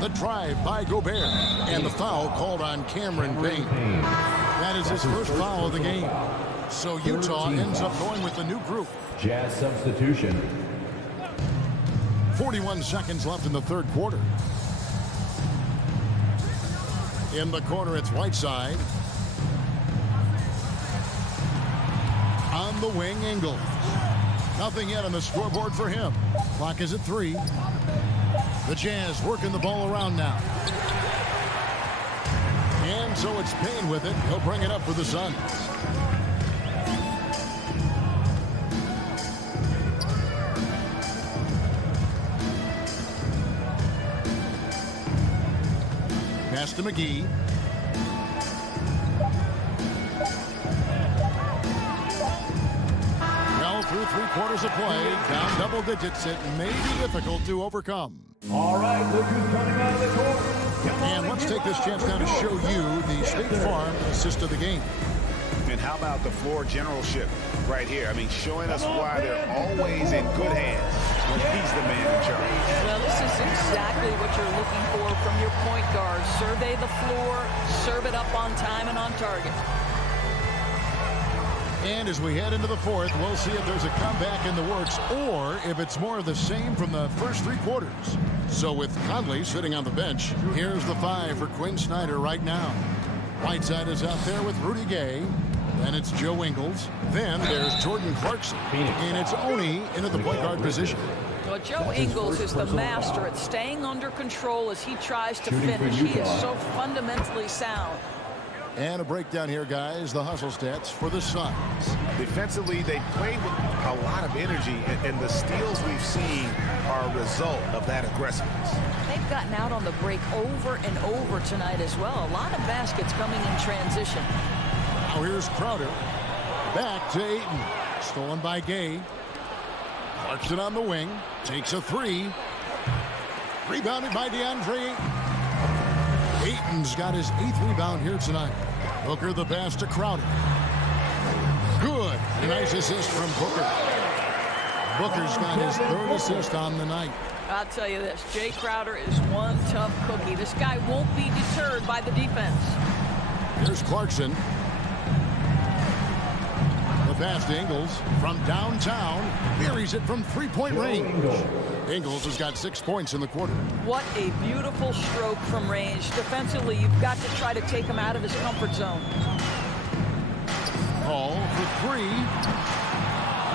The drive by Gobert. And the foul called on Cameron Payne. That is his first foul of the game. So Utah ends up going with the new group. Jazz substitution. 41 seconds left in the third quarter. In the corner, it's Whiteside. On the wing, Ingles. Nothing yet on the scoreboard for him. Clock is at 3. The Jazz working the ball around now. And so it's Payne with it. He'll bring it up for the Suns. Pass to McGee. Well, through 3 quarters of play, down double digits, it may be difficult to overcome. All right, look who's coming out of the court. And let's take this chance now to show you the State Farm assist of the game. And how about the floor generalship right here? I mean, showing us why they're always in good hands when he's the man in charge. Well, this is exactly what you're looking for from your point guard. Survey the floor, serve it up on time and on target. And as we head into the fourth, we'll see if there's a comeback in the works or if it's more of the same from the first 3 quarters. So with Conley sitting on the bench, here's the 5 for Quinn Snyder right now. Whiteside is out there with Rudy Gay. Then it's Joe Ingles. Then there's Jordan Clarkson. And it's Oni into the point guard position. Well, Joe Ingles is the master at staying under control as he tries to finish. He is so fundamentally sound. And a breakdown here, guys. The hustle stats for the Suns. Defensively, they played with a lot of energy, and the steals we've seen are a result of that aggressiveness. They've gotten out on the break over and over tonight as well. A lot of baskets coming in transition. Now here's Crowder. Back to Ayton. Stolen by Gay. Clarkson on the wing. Takes a three. Rebounded by DeAndre Ayton. Ayton's got his 8th rebound here tonight. Booker the pass to Crowder. Good. A nice assist from Booker. Booker's got his 3rd assist on the night. I'll tell you this, Jay Crowder is one tough cookie. This guy won't be deterred by the defense. Here's Clarkson. The pass to Ingles from downtown. Buries it from 3-point range. Ingles has got 6 points in the quarter. What a beautiful stroke from range. Defensively, you've got to try to take him out of his comfort zone. Hall for 3.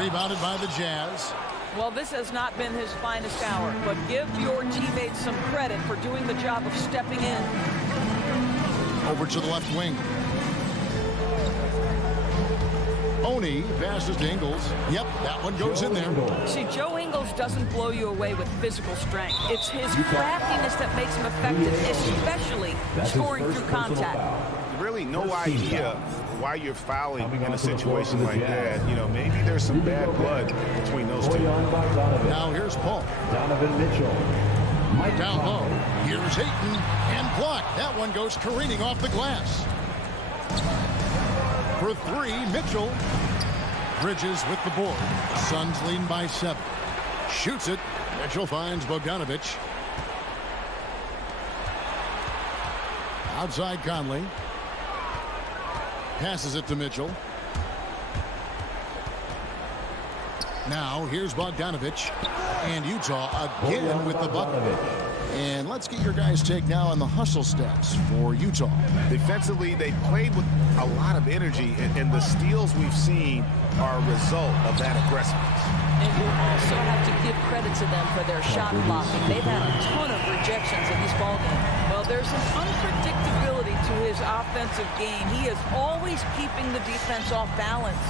Rebounded by the Jazz. Well, this has not been his finest hour, but give your teammates some credit for doing the job of stepping in. Over to the left wing. Oni passes to Ingles. Yep, that one goes in there. See, Joe Ingles doesn't blow you away with physical strength. It's his craftiness that makes him effective, especially scoring through contact. Really no idea why you're fouling in a situation like that. You know, maybe there's some bad blood between those two. Now here's Paul. Donovan Mitchell. Down low. Here's Ayton and blocked. That one goes careening off the glass. For 3, Mitchell. Bridges with the board. Suns leading by 7. Shoots it. Mitchell finds Bogdanovich. Outside Conley. Passes it to Mitchell. Now here's Bogdanovich. And Utah again with the bucket. And let's get your guys' take now on the hustle stats for Utah. Defensively, they played with a lot of energy, and the steals we've seen are a result of that aggressiveness. And you also have to give credit to them for their shot blocking. They've had a ton of rejections in this ballgame. Well, there's an unpredictability to his offensive game. He is always keeping the defense off balance.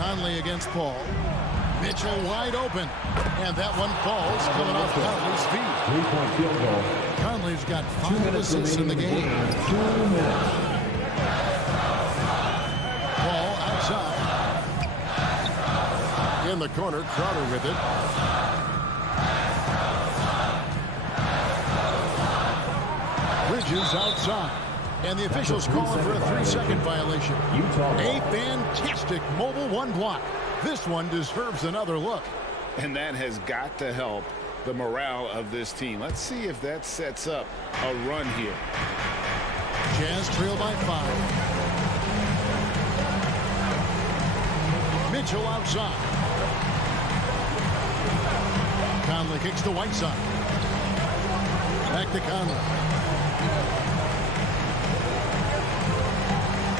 Conley against Paul. Mitchell wide open. And that one falls, coming off Conley's feet. 3-point field goal. Conley's got 5 assists in the game. 2 minutes. Paul outside. In the corner, Crowder with it. Bridges outside. And the officials calling for a 3-second violation. A fantastic mobile 1 block. This one deserves another look. And that has got to help the morale of this team. Let's see if that sets up a run here. Jazz trail by 5. Mitchell outside. Conley kicks to Whiteside. Back to Conley.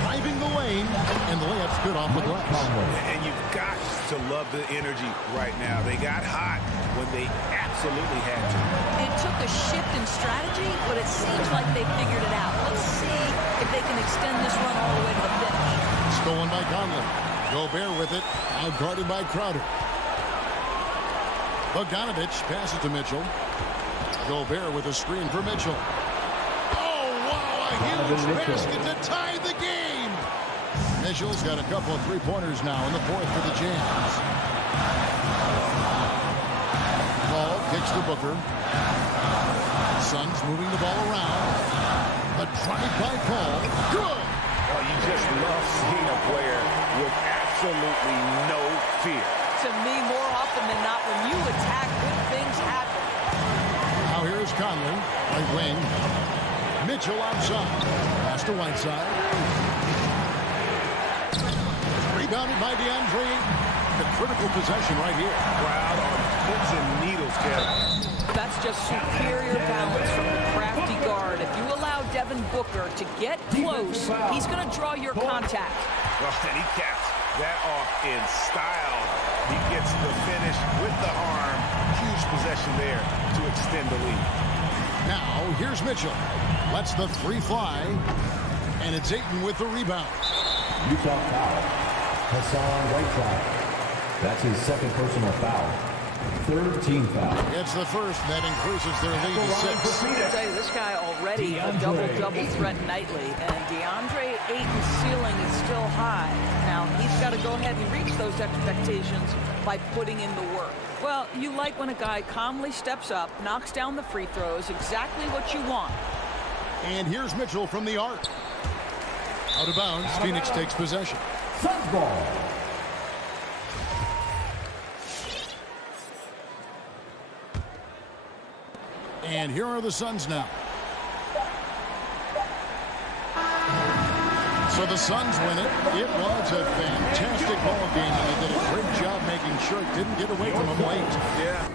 Driving the lane, and the layup's good off the glass. And you've got to love the energy right now. They got hot when they absolutely had to. It took a shift in strategy, but it seems like they figured it out. Let's see if they can extend this run all the way to the finish. Stolen by Conley. Gobert with it, out guarded by Crowder. Bogdanovich passes to Mitchell. Gobert with a screen for Mitchell. Oh, wow, a huge basket to tie the game. Mitchell's got a couple of 3-pointers now in the 4th for the Jazz. Paul kicks to Booker. Suns moving the ball around. A drive by Paul. Good. Well, you just love seeing a player with absolutely no fear. To me, more often than not, when you attack, good things happen. Now here's Conley, right wing. Mitchell outside. Pass to Whiteside. Rebounded by DeAndre. The critical possession right here. Crowd on pins and needles, Kevin. That's just superior balance from the crafty guard. If you allow Devin Booker to get close, he's going to draw your contact. Well, and he caps that off in style. He gets the finish with the arm. Huge possession there to extend the lead. Now, here's Mitchell. Lets the 3 fly. And it's Ayton with the rebound. Utah foul. Hassan Whiteside. That's his 2nd personal foul. Third team foul. It's the first that increases their lead to 6. I'll tell you, this guy already a double-double threat nightly, and DeAndre Ayton's ceiling is still high. Now, he's got to go ahead and reach those expectations by putting in the work. Well, you like when a guy calmly steps up, knocks down the free throws, exactly what you want. And here's Mitchell from the arc. Out of bounds, Phoenix takes possession. Suns ball. And here are the Suns now. So the Suns win it. It was a fantastic ball game, and they did a great job making sure it didn't get away from them late. Yeah.